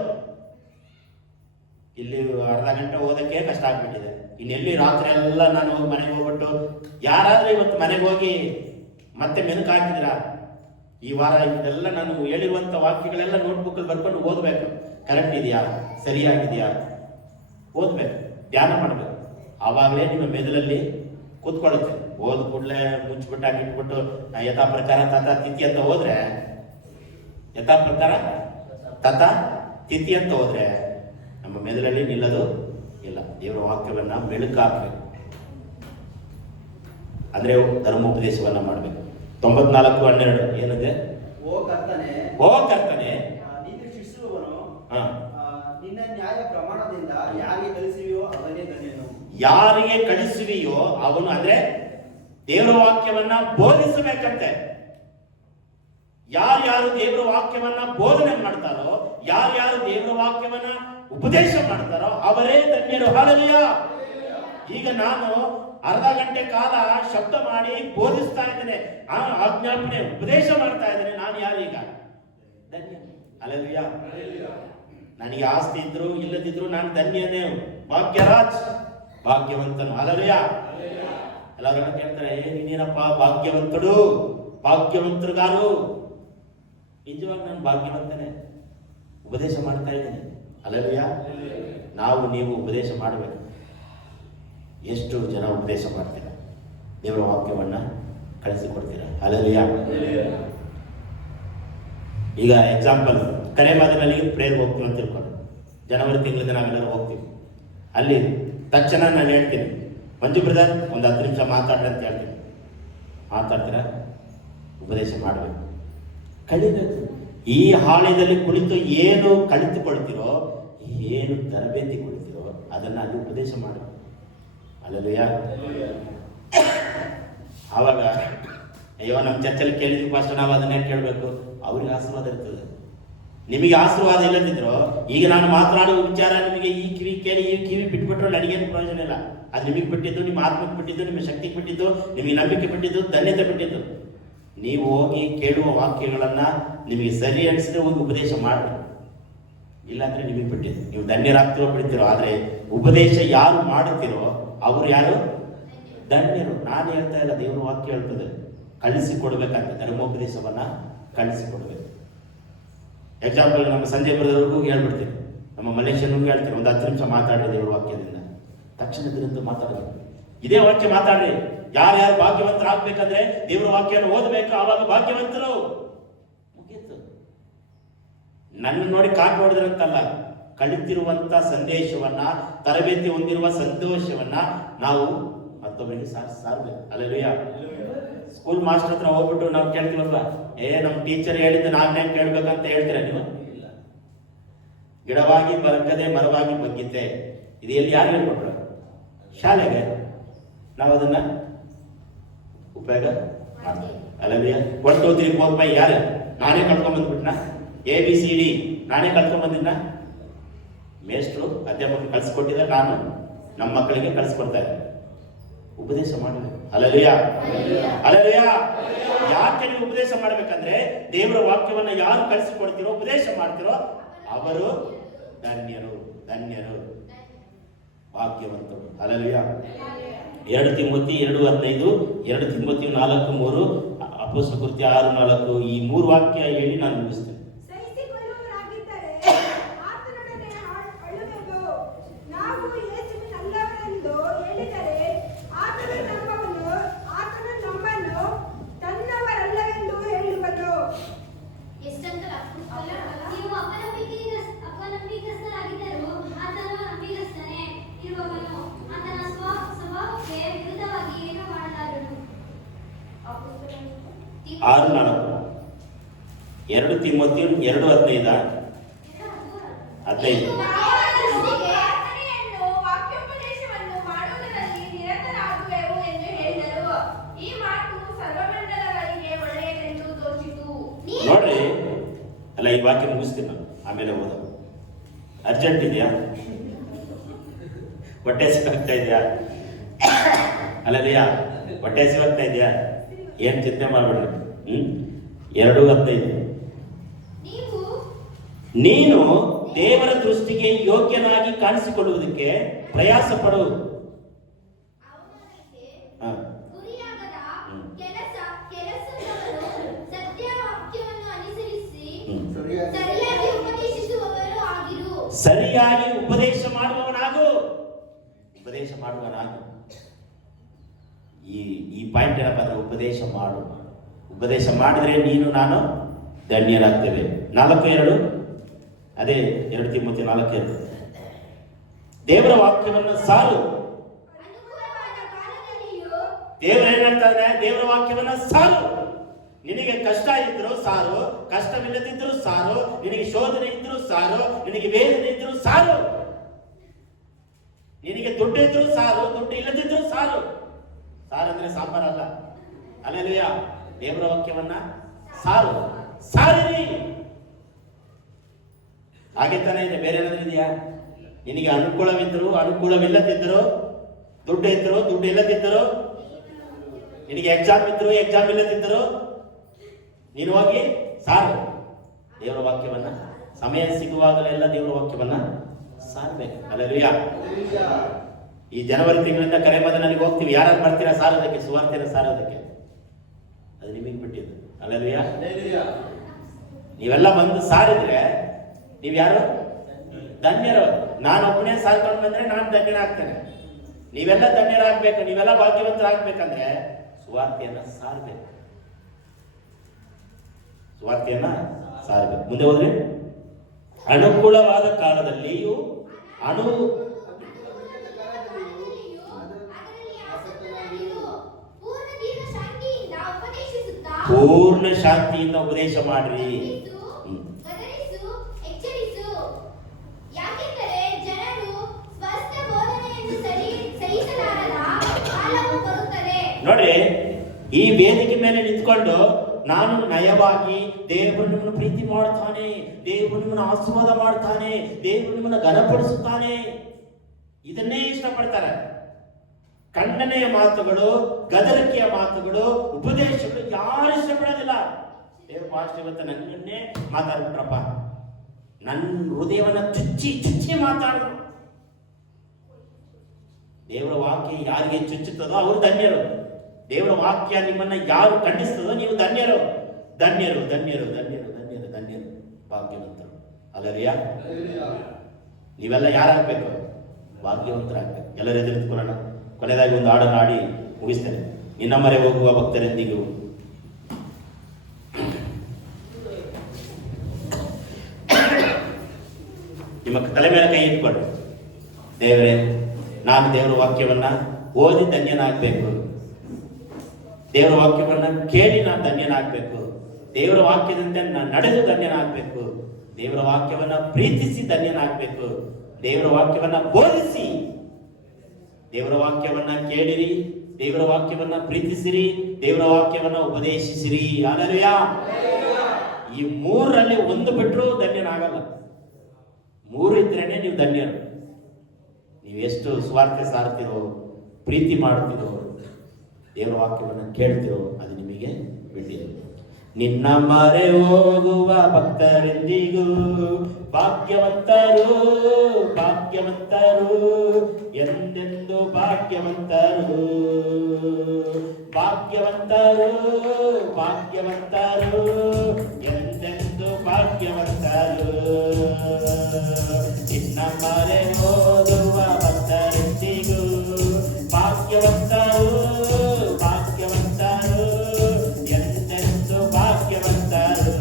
ಇಲ್ಲಿ ಅರ್ಧ ಗಂಟೆ ಓದಕ್ಕೆ ಕಷ್ಟ ಆಗ್ಬಿಟ್ಟಿದೆ, ಇನ್ನೆಲ್ಲಿ ರಾತ್ರಿ ಎಲ್ಲ ನಾನು ಹೋಗಿ ಮನೆಗೆ ಹೋಗ್ಬಿಟ್ಟು, ಯಾರಾದ್ರೂ ಇವತ್ತು ಮನೆಗೆ ಹೋಗಿ ಮತ್ತೆ ಮೆನುಕು ಹಾಕಿದಿರಾ? ಈ ವಾರ ಇದೆಲ್ಲ ನಾನು ಹೇಳಿರುವಂತ ವಾಕ್ಯಗಳೆಲ್ಲ ನೋಟ್ಬುಕ್ ಬರ್ಕೊಂಡು ಓದ್ಬೇಕು. ಕರೆಕ್ಟ್ ಇದೆಯಾ, ಸರಿಯಾಗಿದೆಯಾ ಓದ್ಬೇಕು, ಧ್ಯಾನ ಮಾಡ್ಬೇಕು. ಆವಾಗಲೇ ನಿಮ್ಮ ಮೆದುಳಲ್ಲಿ ಕೂತ್ಕೊಳ್ಳುತ್ತೆ. ಓದ್ ಕೂಡಲೇ ಮುಚ್ಚಿಬಿಟ್ಟಾಗಿ ಇಟ್ಬಿಟ್ಟು ಯಥಾ ಪ್ರಕಾರ ತಥ ತಿಥಿ ಅಂತ ಹೋದ್ರೆ, ಯಥಾ ಪ್ರಕಾರ ತಥ ತಿಥಿ ಅಂತ ಹೋದ್ರೆ ನಮ್ಮ ಮೆದುಳಲ್ಲಿ ನಿಲ್ಲೋದು ಇಲ್ಲ. ದೇವರ ವಾಕ್ಯವನ್ನ ಮೆಲುಕಾಕ್ಬೇಕು, ಅಂದ್ರೆ ಧರ್ಮೋಪದೇಶವನ್ನ ಮಾಡ್ಬೇಕು. 94:12 ಏನಿದೆ? ಓ ಕರ್ತನೇ, ಓ ಕರ್ತನೆ, ನೀನು ಶಿಕ್ಷಿಸುವವನು ಹಾ, ನಿನ್ನ ನ್ಯಾಯ ಪ್ರಮಾಣದಿಂದ ಯಾರಿಗೆ ಕಲಿಸುವಿಯೋ ಅವನೇ ಧನ್ಯನು. ಯಾರಿಗೆ ಕಳಿಸುವಿಯೋ ಅವನು, ಅಂದ್ರೆ ದೇವರ ವಾಕ್ಯವನ್ನ ಬೋಧಿಸಬೇಕಂತೆ. ಯಾರ್ಯಾರು ದೇವರ ವಾಕ್ಯವನ್ನ ಬೋಧನೆ ಮಾಡ್ತಾರೋ, ಯಾರ್ಯಾರು ದೇವರ ವಾಕ್ಯವನ್ನ ಉಪದೇಶ ಮಾಡ್ತಾರೋ ಅವರೇ ಧನ್ಯರು. ಹಾಲೆಲೂಯಾ. ಈಗ ನಾನು ಅರ್ಧ ಗಂಟೆ ಕಾಲ ಶಬ್ದ ಮಾಡಿ ಬೋಧಿಸ್ತಾ ಇದ್ದೇನೆ, ಆಜ್ಞಾಪನೆ ಉಪದೇಶ ಮಾಡ್ತಾ ಇದ್ದೇನೆ, ನಾನು ಯಾರೀಗ ಧನ್ಯ. ಹಾಲೆಲೂಯಾ. ನನಗೆ ಆಸ್ತಿ ಇದ್ರು ಇಲ್ಲದಿದ್ರು ನಾನು ಧನ್ಯನೇ, ಭಾಗ್ಯರಾಜ್, ಭಾಗ್ಯವಂತನು. ಹಾಲೆಲೂಯಾ. ಎಲ್ಲರೂ ಕೇಳ್ತಾರೆ, ನೀನೇನಪ್ಪ ಭಾಗ್ಯವಂತಡು, ಭಾಗ್ಯವಂತರುಗಾರು. ನಿಜವಾಗಿ ನಾನು ಭಾಗ್ಯವಂತನೇ, ಉಪದೇಶ ಮಾಡ್ತಾ ಇದ್ದೇನೆ. ಹಾಲೆಲೂಯಾ. ನಾವು ನೀವು ಉಪದೇಶ ಮಾಡಬೇಕು. ಎಷ್ಟು ಜನ ಉಪದೇಶ ಮಾಡ್ತೀರಾ? ದೇವರ ವಾಕ್ಯವನ್ನ ಕಳಿಸಿಕೊಡ್ತೀರಾ? ಹಾಲೆಲೂಯಾ. ಈಗ ಎಕ್ಸಾಂಪಲ್, ಕರೆ ಮಾದರಿನಲ್ಲಿ ಪ್ರೇಯರ್ ಹೋಗ್ತೀವಿ ಅಂತ ತಿಳ್ಕೊಂಡು, ಜನವರಿ ತಿಂಗಳಿಂದ ನಾವೆಲ್ಲರೂ ಹೋಗ್ತೀವಿ. ಅಲ್ಲಿ ತಕ್ಷಣ ನಾನು ಹೇಳ್ತೀನಿ, ಮಂಜು ಬ್ರದರ್ ಒಂದು 10 ನಿಮಿಷ ಮಾತಾಡ್ರಿ ಅಂತ ಹೇಳ್ತೀನಿ. ಮಾತಾಡ್ತೀರಾ? ಉಪದೇಶ ಮಾಡಬೇಕು, ಕಲಿಬೇಕು. ಈ ಹಾಳ್ಯದಲ್ಲಿ ಕುಳಿತು ಏನು ಕಲಿತುಕೊಳ್ತೀರೋ, ಏನು ತರಬೇತಿ ಕೊಡ್ತೀರೋ ಅದನ್ನ ಅಲ್ಲಿ ಉಪದೇಶ ಮಾಡಬೇಕು. ಅಲ್ಲಲ್ವಯ್ಯ. ಆವಾಗ ಅಯ್ಯೋ ನಮ್ಮ ಚರ್ಚಲ್ಲಿ ಕೇಳಿದ್ವಿ ಫಸ್ಟ್, ನಾವು ಅದನ್ನೇ ಕೇಳಬೇಕು, ಅವ್ರಿಗೆ ಆಶೀರ್ವಾದ ಇರ್ತದೆ. ನಿಮಗೆ ಆಶೀರ್ವಾದ ಇಲ್ಲದಿದ್ರು, ಈಗ ನಾನು ಮಾತನಾಡುವ ವಿಚಾರ ನಿಮಗೆ ಈ ಕಿವಿ ಕೇಳಿ ಈ ಕಿವಿ ಬಿಟ್ಬಿಟ್ರೆ ನನಗೇನು ಪ್ರಯೋಜನ ಇಲ್ಲ. ಅದು ನಿಮಗೆ ಬಿಟ್ಟಿದ್ದು, ನಿಮ್ಮ ಆತ್ಮಕ್ಕೆ ಬಿಟ್ಟಿದ್ದು, ನಿಮ್ಮ ಶಕ್ತಿಗೆ ಬಿಟ್ಟಿದ್ದು, ನಿಮಗೆ ನಂಬಿಕೆ ಬಿಟ್ಟಿದ್ದು, ಧನ್ಯತೆ ಬಿಟ್ಟಿದ್ದು. ನೀವು ಹೋಗಿ ಕೇಳುವ ವಾಕ್ಯಗಳನ್ನ ನಿಮಗೆ ಸರಿ ಅನಿಸಿದ್ರೆ ಹೋಗಿ ಉಪದೇಶ ಮಾಡಿ, ಇಲ್ಲಾಂದ್ರೆ ನಿಮಗೆ ಬಿಟ್ಟಿದ್ದು. ನೀವು ಧನ್ಯರಾಗ್ತಿರೋ ಬಿಡ್ತಿರೋ, ಆದ್ರೆ ಉಪದೇಶ ಯಾರು ಮಾಡುತ್ತೀರೋ ಅವರು ಯಾರು ಧನ್ಯರು. ನಾನು ಹೇಳ್ತಾ ಇಲ್ಲ, ದೇವರ ವಾಕ್ಯ ಹೇಳ್ತದೆ. ಕಳಿಸಿಕೊಡ್ಬೇಕಂತ ಧರ್ಮೋಪದೇಶವನ್ನ ಕಳಿಸಿಕೊಡ್ಬೇಕು. ಎಕ್ಸಾಂಪಲ್, ನಮ್ಮ ಸಂಜೆ ಬರೋದವರೆಗೂ ಹೇಳ್ಬಿಡ್ತೀನಿ, ನಮ್ಮ ಮಲೇಷಿಯನ್ಗೂ ಹೇಳ್ತೀನಿ, ಒಂದು 10 ನಿಮಿಷ ಮಾತಾಡ್ರಿ ದೇವರ ವಾಕ್ಯದಿಂದ. ತಕ್ಷಣದಿಂದ ಮಾತಾಡಬೇಕು, ಇದೇ ವಾಕ್ಯ ಮಾತಾಡ್ರಿ. ಯಾರ್ಯಾರು ಭಾಗ್ಯವಂತರಾಗಬೇಕಂದ್ರೆ ದೇವರ ವಾಕ್ಯನ ಓದಬೇಕು, ಆವಾಗ ಭಾಗ್ಯವಂತರು. ಮುಗೀತು. ನನ್ನ ನೋಡಿ ಕಾಟ್ ಹೊಡೆದ್ರಂತಲ್ಲ, ಕಲಿತಿರುವಂತ ಸಂದೇಶವನ್ನ, ತರಬೇತಿ ಹೊಂದಿರುವ ಸಂತೋಷವನ್ನ ನಾವು ಮತ್ತೊಬ್ಬರಿಗೆ ಸಾರ್ಬೇಕು. ಅಲ್ಲೆಲೂಯಾ. ಸ್ಕೂಲ್ ಮಾಸ್ಟರ್ ಹತ್ರ ಹೋಗ್ಬಿಟ್ಟು ನಾವು ಕೇಳ್ತೀವಲ್ವಾ, ನಮ್ಮ ಟೀಚರ್ ಹೇಳಿದ್ದು ನಾನೇ ಕೇಳ್ಬೇಕಂತ ಹೇಳ್ತೀರಾ ನೀವು? ಗಿಡವಾಗಿ ಬಗ್ಗದೆ ಮರವಾಗಿ ಬಗ್ಗಿತೆ, ಇದು ಎಲ್ಲಿ ಯಾರು ಹೇಳ್ಕೊಟ್ರು? ಶಾಲೆಗೆ. ನಾವು ಅದನ್ನ ಉಪಯೋಗ ಮಾಡ್ತೀವಿ. ಅಲ್ಲೆಲೂಯಾ. 1 2 3 4 5 ಯಾರು? ನಾನೇ ಕಲ್ತ್ಕೊಂಡ್ ಬಂದ್ಬಿಟ್ನ? ABCD ನಾನೇ ಕಲ್ತ್ಕೊಂಡ್ ಬಂದಿದ್ನ? ಮೇಷ್ಟ್ರು ಅಧ್ಯಾಪಕರು ಕಳಿಸ್ಕೊಟ್ಟಿದ್ದಾರೆ, ನಾನು ನಮ್ಮ ಮಕ್ಕಳಿಗೆ ಕಳಿಸ್ಕೊಡ್ತಾ ಇದ್ದೆ. ಉಪದೇಶ ಮಾಡಬೇಕು. ಹಲ್ಲೆಲೂಯಾ. ಹಲ್ಲೆಲೂಯಾ. ಯಾಕೆ ನೀವು ಉಪದೇಶ ಮಾಡ್ಬೇಕಂದ್ರೆ, ದೇವರ ವಾಕ್ಯವನ್ನ ಯಾರು ಕಳಿಸಿಕೊಡ್ತಿರೋ, ಉಪದೇಶ ಮಾಡ್ತಿರೋ ಅವರು ಧನ್ಯರು, ಧನ್ಯರು, ಭಾಗ್ಯವಂತರು. ಹಲ್ಲೆಲೂಯಾ. 2 ತಿಮೋತಿ 2:15, 2 ತಿಮೋತಿ 4:3, ಅಪೊಸ್ತಲ ಕೃತ್ಯ 6:4, ಈ 3 ವಾಕ್ಯ ಹೇಳಿ ನಾನು ಮುಗಿಸ್ತೇನೆ. ಸಹಿಸಿಕೊಳ್ಳುವವರಾಗಿದ್ದರೆ ಆತನೊಡನೆ ಅಳುವೆವು. ನಾವು ಯೇಸುವಿನಲ್ಲವರೆಂದು ಹೇಳಿದರೆ ಆತನು ನಮ್ಮನ್ನು ತನ್ನವರಲ್ಲವೆಂದು ಹೇಳುವುದು. ಎಷ್ಟಂತಲ್ಲ ನೀವು ಅಪನಂಬಿಕಸ್ಥರಾಗಿದ್ದರೂ ಆತನು ನಂಬಿಗಸ್ತನೇ ಇರುವವನು, ಆತನ ಸ್ವಭಾವಕ್ಕೆ ವಿರುದ್ಧವಾಗಿ ಏನು ಮಾಡಲಾರನು. 6:4, 2 ತಿಮೋತಿ 2:15. ಪ್ರಾರ್ಥನೆಯನ್ನು, ವಾಕ್ಯೋಪದೇಶವನ್ನು ಮಾಡುವುದರಲ್ಲಿ ನಿರತರಾಗುವೆವು ಎಂದು ಹೇಳಿದರು. ಈ ಮಾತು ಸರ್ವಮಂಡಲಗಳಿಗೆ ಒಳ್ಳೆಯದೆಂದು ತೋಚಿತು. ನೋಡ್ರಿ, ಅಲ್ಲ ಈ ವಾಕ್ಯ ಮುಗಿಸ್ತೀನಿ ನಾನು, ಆಮೇಲೆ ಓದ. ಅರ್ಜೆಂಟ್ ಇದೆಯಾ? ಹೊಟ್ಟೆ ಸಿಗ್ತಾ ಇದೆಯಾ? ಅಲ್ಲದೆಯಾ? ಹೊಟ್ಟೆ ಸಿಗ್ತಾ ಇದೆಯಾ? ಏನ್ ಚಿಂತೆ ಮಾಡ್ಬಿಡ್ರಿ. 2:15 ನೀನು ದೇವರ ದೃಷ್ಟಿಗೆ ಯೋಗ್ಯನಾಗಿ ಕಾಣಿಸಿಕೊಳ್ಳುವುದಕ್ಕೆ ಪ್ರಯಾಸ ಪಡು. ಹ. ಗುರಿಯಾಗದ ಕೆಲಸದವರು ಸತ್ಯವಾಕ್ಯವನ್ನು ಅನುಸರಿಸಿ ಸರಿಯಾಗಿ ಉಪದೇಶಿಸುವವರು ಆಗಿರು. ಸರಿಯಾಗಿ ಉಪದೇಶ ಮಾಡುವವನಾಗು. ಉಪದೇಶ ಮಾಡುವವನಾಗು. ಈ ಪಾಯಿಂಟ್ ಏನಪ್ಪ ಅಂದ್ರೆ ಉಪದೇಶ ಮಾಡು. ಉಪದೇಶ ಮಾಡಿದ್ರೆ ನೀನು ನಾನು ಧನ್ಯರಾಗ್ತೇವೆ. 4:2 ಅದೇ 2 ತಿಮೋಥೆ 4:2 ದೇವರ ವಾಕ್ಯವನ್ನು ಸಾರು. ಅನುಕೂಲವಾದ ಕಾಲದಲ್ಲಿಯೂ ದೇವರು ಏನ್ ಹೇಳ್ತಾರೆ? ದೇವರ ವಾಕ್ಯವನ್ನ ಸಾರು. ನಿನಗೆ ಕಷ್ಟ ಇದ್ರು ಸಾರು, ಕಷ್ಟವಿಲ್ಲದಿದ್ರು ಸಾರು, ನಿನಗೆ ಶೋಧನೆ ಇದ್ರು ಸಾರು, ನಿನಗೆ ವೇದನೆ ಇದ್ರು ಸಾರು, ನಿನಗೆ ದುಡ್ಡು ಇದ್ರು ಸಾರು, ದುಡ್ಡು ಇಲ್ಲದಿದ್ರು ಸಾರು. ಸಾರಂದ್ರೆ ಸಾಂಬಾರಲ್ಲ. ಅಲ್ಲೆಲ್ಲೂಯಾ. ದೇವರ ವಾಕ್ಯವನ್ನ ಸಾರು, ಸಾರಿರಿ. ಹಾಗೆ ತಾನೇ ಇದೆ. ಬೇರೆ ಏನಾದ್ರೂ ಇದೆಯಾ? ನಿನಗೆ ಅನುಕೂಲವಿದ್ರು, ಅನುಕೂಲವಿಲ್ಲದಿದ್ರು, ದುಡ್ಡು ಇದ್ರು, ದುಡ್ಡು ಇಲ್ಲದಿದ್ದರು, ನಿನಗೆ ಎಕ್ಸಾಮ್ ಇದ್ರು, ಎಕ್ಸಾಮ್ ಇಲ್ಲದಿದ್ದರು, ನೀನು ಹೋಗಿ ಸಾರು ದೇವರ ವಾಕ್ಯವನ್ನ. ಸಮಯ ಸಿಗುವಾಗಲೆಲ್ಲ ದೇವರ ವಾಕ್ಯವನ್ನ ಸಾರ್ಬೇಕು. ಅಲ್ಲೆಲ್ಲೂಯಾ. ಈ ಜನವರಿ ತಿಂಗಳಿಂದ ಕರೆಮದ ನನಗೆ ಹೋಗ್ತೀವಿ. ಯಾರು ಬರ್ತೀರಾ ಸಾರೋದಕ್ಕೆ? ಸುವಾರ್ತೆನ ಸಾರೋದಕ್ಕೆ. ಅದು ನಿಮಗೆ ಬಿಟ್ಟಿದ್ದು. ಅಲ್ಲೆಲ್ಲೂಯಾ. ನೀವೆಲ್ಲ ಬಂದು ಸಾರಿದ್ರೆ ನೀವು ಯಾರು? ಧನ್ಯರು. ನಾನು ಒಬ್ಬನೇ ಸಾರ್ಕೊಂಡು ಬಂದ್ರೆ ನಾನು ಧನ್ಯನಾಗ್ತೇನೆ. ನೀವೆಲ್ಲ ಧನ್ಯರಾಗಬೇಕು, ನೀವೆಲ್ಲ ಭಾಗ್ಯವಂತರಾಗಬೇಕಂದ್ರೆ ಸುವಾರ್ತೆಯನ್ನ ಸಾರಬೇಕು. ಸುವಾರ್ತೆಯನ್ನ ಸಾರಬೇಕು. ಮುಂದೆ ಹೋದ್ರೆ ಅನುಕೂಲವಾದ ಕಾಲದಲ್ಲಿಯೂ ಅದರಲ್ಲಿ ಆಸಕ್ತನಾಗಿರು. ಪೂರ್ಣ ಶಾಂತಿಯಿಂದ ಉಪದೇಶ ಮಾಡ್ರಿ. ಗದರಿಸು, ಎಚ್ಚರಿಸು. ಯಾಕೆಂದರೆ ಜನರು ಸ್ಪಷ್ಟ ಬೋಧನೆಯನ್ನು ಸಹಿಸಲಾರದ ಕಾಲವು ಬರುತ್ತದೆ. ನೋಡ್ರಿ, ಈ ವೇದಿಕೆ ಮೇಲೆ ನಿಂತ್ಕೊಂಡು ನಾನು ನಯವಾಗಿ ದೇವರು ನಿಮ್ಮನ್ನು ಪ್ರೀತಿ ಮಾಡ್ತಾನೆ, ದೇವರು ನಿಮ್ಮನ್ನು ಆಶೀರ್ವಾದ ಮಾಡ್ತಾನೆ, ದೇವರು ನಿಮ್ಮನ್ನು ಘನಪಡಿಸುತ್ತಾನೆ, ಇದನ್ನೇ ಇಷ್ಟಪಡ್ತಾರೆ. ಖಂಡನೆಯ ಮಾತುಗಳು, ಗದರಿಕೆಯ ಮಾತುಗಳು, ಉಪದೇಶಗಳು ಯಾರು ಇಷ್ಟಪಡೋದಿಲ್ಲ. ದೇವ್ರ ಪಾಸ್ಟರ್ ಇವತ್ತು ನನ್ನನ್ನೇ ಮಾತಾಡ್ಬಿಟ್ರಪ್ಪ, ನನ್ನ ಹೃದಯವನ್ನ ಚುಚ್ಚಿ ಮಾತಾಡಿದ್ರು. ದೇವರ ವಾಕ್ಯ ಯಾರಿಗೆ ಚುಚ್ಚುತ್ತದೋ ಅವರು ಧನ್ಯರು. ದೇವರ ವಾಕ್ಯ ನಿಮ್ಮನ್ನ ಯಾರು ಖಂಡಿಸ್ತದೋ ನೀವು ಧನ್ಯರು. ಧನ್ಯರು ಧನ್ಯರು ಧನ್ಯರು ಧನ್ಯರು ಧನ್ಯರು ಭಾಗ್ಯವಂತರು. ಅಲ್ಲರಿಯಾ? ನೀವೆಲ್ಲ ಯಾರಾಗಬೇಕು? ಭಾಗ್ಯವಂತರಾಗಬೇಕು. ಎಲ್ಲರೂ ಎದುರಿಸ್ಕೊಳ್ಳೋಣ. ಕೊನೆಯದಾಗಿ ಒಂದು ಹಾಡನ್ನು ಹಾಡಿ ಮುಗಿಸ್ತೇನೆ. ನಿನ್ನ ಮರೆ ಹೋಗುವ ಭಕ್ತರೆಂದಿಗೂ. ನಿಮ್ಮ ತಲೆ ಮೇಲೆ ಕೈ ಇಟ್ಕೊಂಡು, ದೇವರೇ, ನಾನು ದೇವರ ವಾಕ್ಯವನ್ನ ಓದಿ ಧನ್ಯನಾಗಬೇಕು, ದೇವರ ವಾಕ್ಯವನ್ನ ಕೇಳಿ ನಾನು ಧನ್ಯನಾಗಬೇಕು, ದೇವರ ವಾಕ್ಯದಂತೆ ನಾನು ನಡೆದು ಧನ್ಯನಾಗಬೇಕು, ದೇವರ ವಾಕ್ಯವನ್ನ ಪ್ರೀತಿಸಿ ಧನ್ಯನಾಗಬೇಕು, ದೇವರ ವಾಕ್ಯವನ್ನ ಬೋಧಿಸಿ, ದೇವರ ವಾಕ್ಯವನ್ನ ಕೇಳಿರಿ, ದೇವರ ವಾಕ್ಯವನ್ನ ಪ್ರೀತಿಸಿರಿ, ದೇವರ ವಾಕ್ಯವನ್ನ ಉಪದೇಶಿಸಿರಿ. ಹಲ್ಲೆಲೂಯಾ. ಈ ಮೂರರಲ್ಲಿ ಒಂದು ಬಿಟ್ಟರು ಧನ್ಯನಾಗಲ್ಲ. ಮೂರು ಇದ್ರೇನೆ ನೀವು ಧನ್ಯರು. ನೀವು ಎಷ್ಟು ಸ್ವಾರ್ಥ ಸಾರ್ತಿರೋ, ಪ್ರೀತಿ ಮಾಡ್ತಿರೋ, ದೇವರ ವಾಕ್ಯವನ್ನು ಕೇಳ್ತಿರೋ, ಅದು ನಿಮಗೆ ಬಿಟ್ಟಿದೆ. ನಿನ್ನ ಮರೆ ಹೋಗುವ ಭಕ್ತರೆಂದಿಗೂ ಭಾಗ್ಯವಂತರು, ಭಾಗ್ಯವಂತರು, ಎಂದೆಂದು ಭಾಗ್ಯವಂತರು, ಭಾಗ್ಯವಂತರು, ಭಾಗ್ಯವಂತರು, ಎಂದೆಂದು ಭಾಗ್ಯವಂತರು. ನಿನ್ನ ಮರೆ ಹೋಗುವ ಭಕ್ತರೆಂದಿಗೂ ಭಾಗ್ಯವಂತರು, ಭಾಗ್ಯವಂತರು, ಎಂದೆಂದು ಭಾಗ್ಯವಂತರು.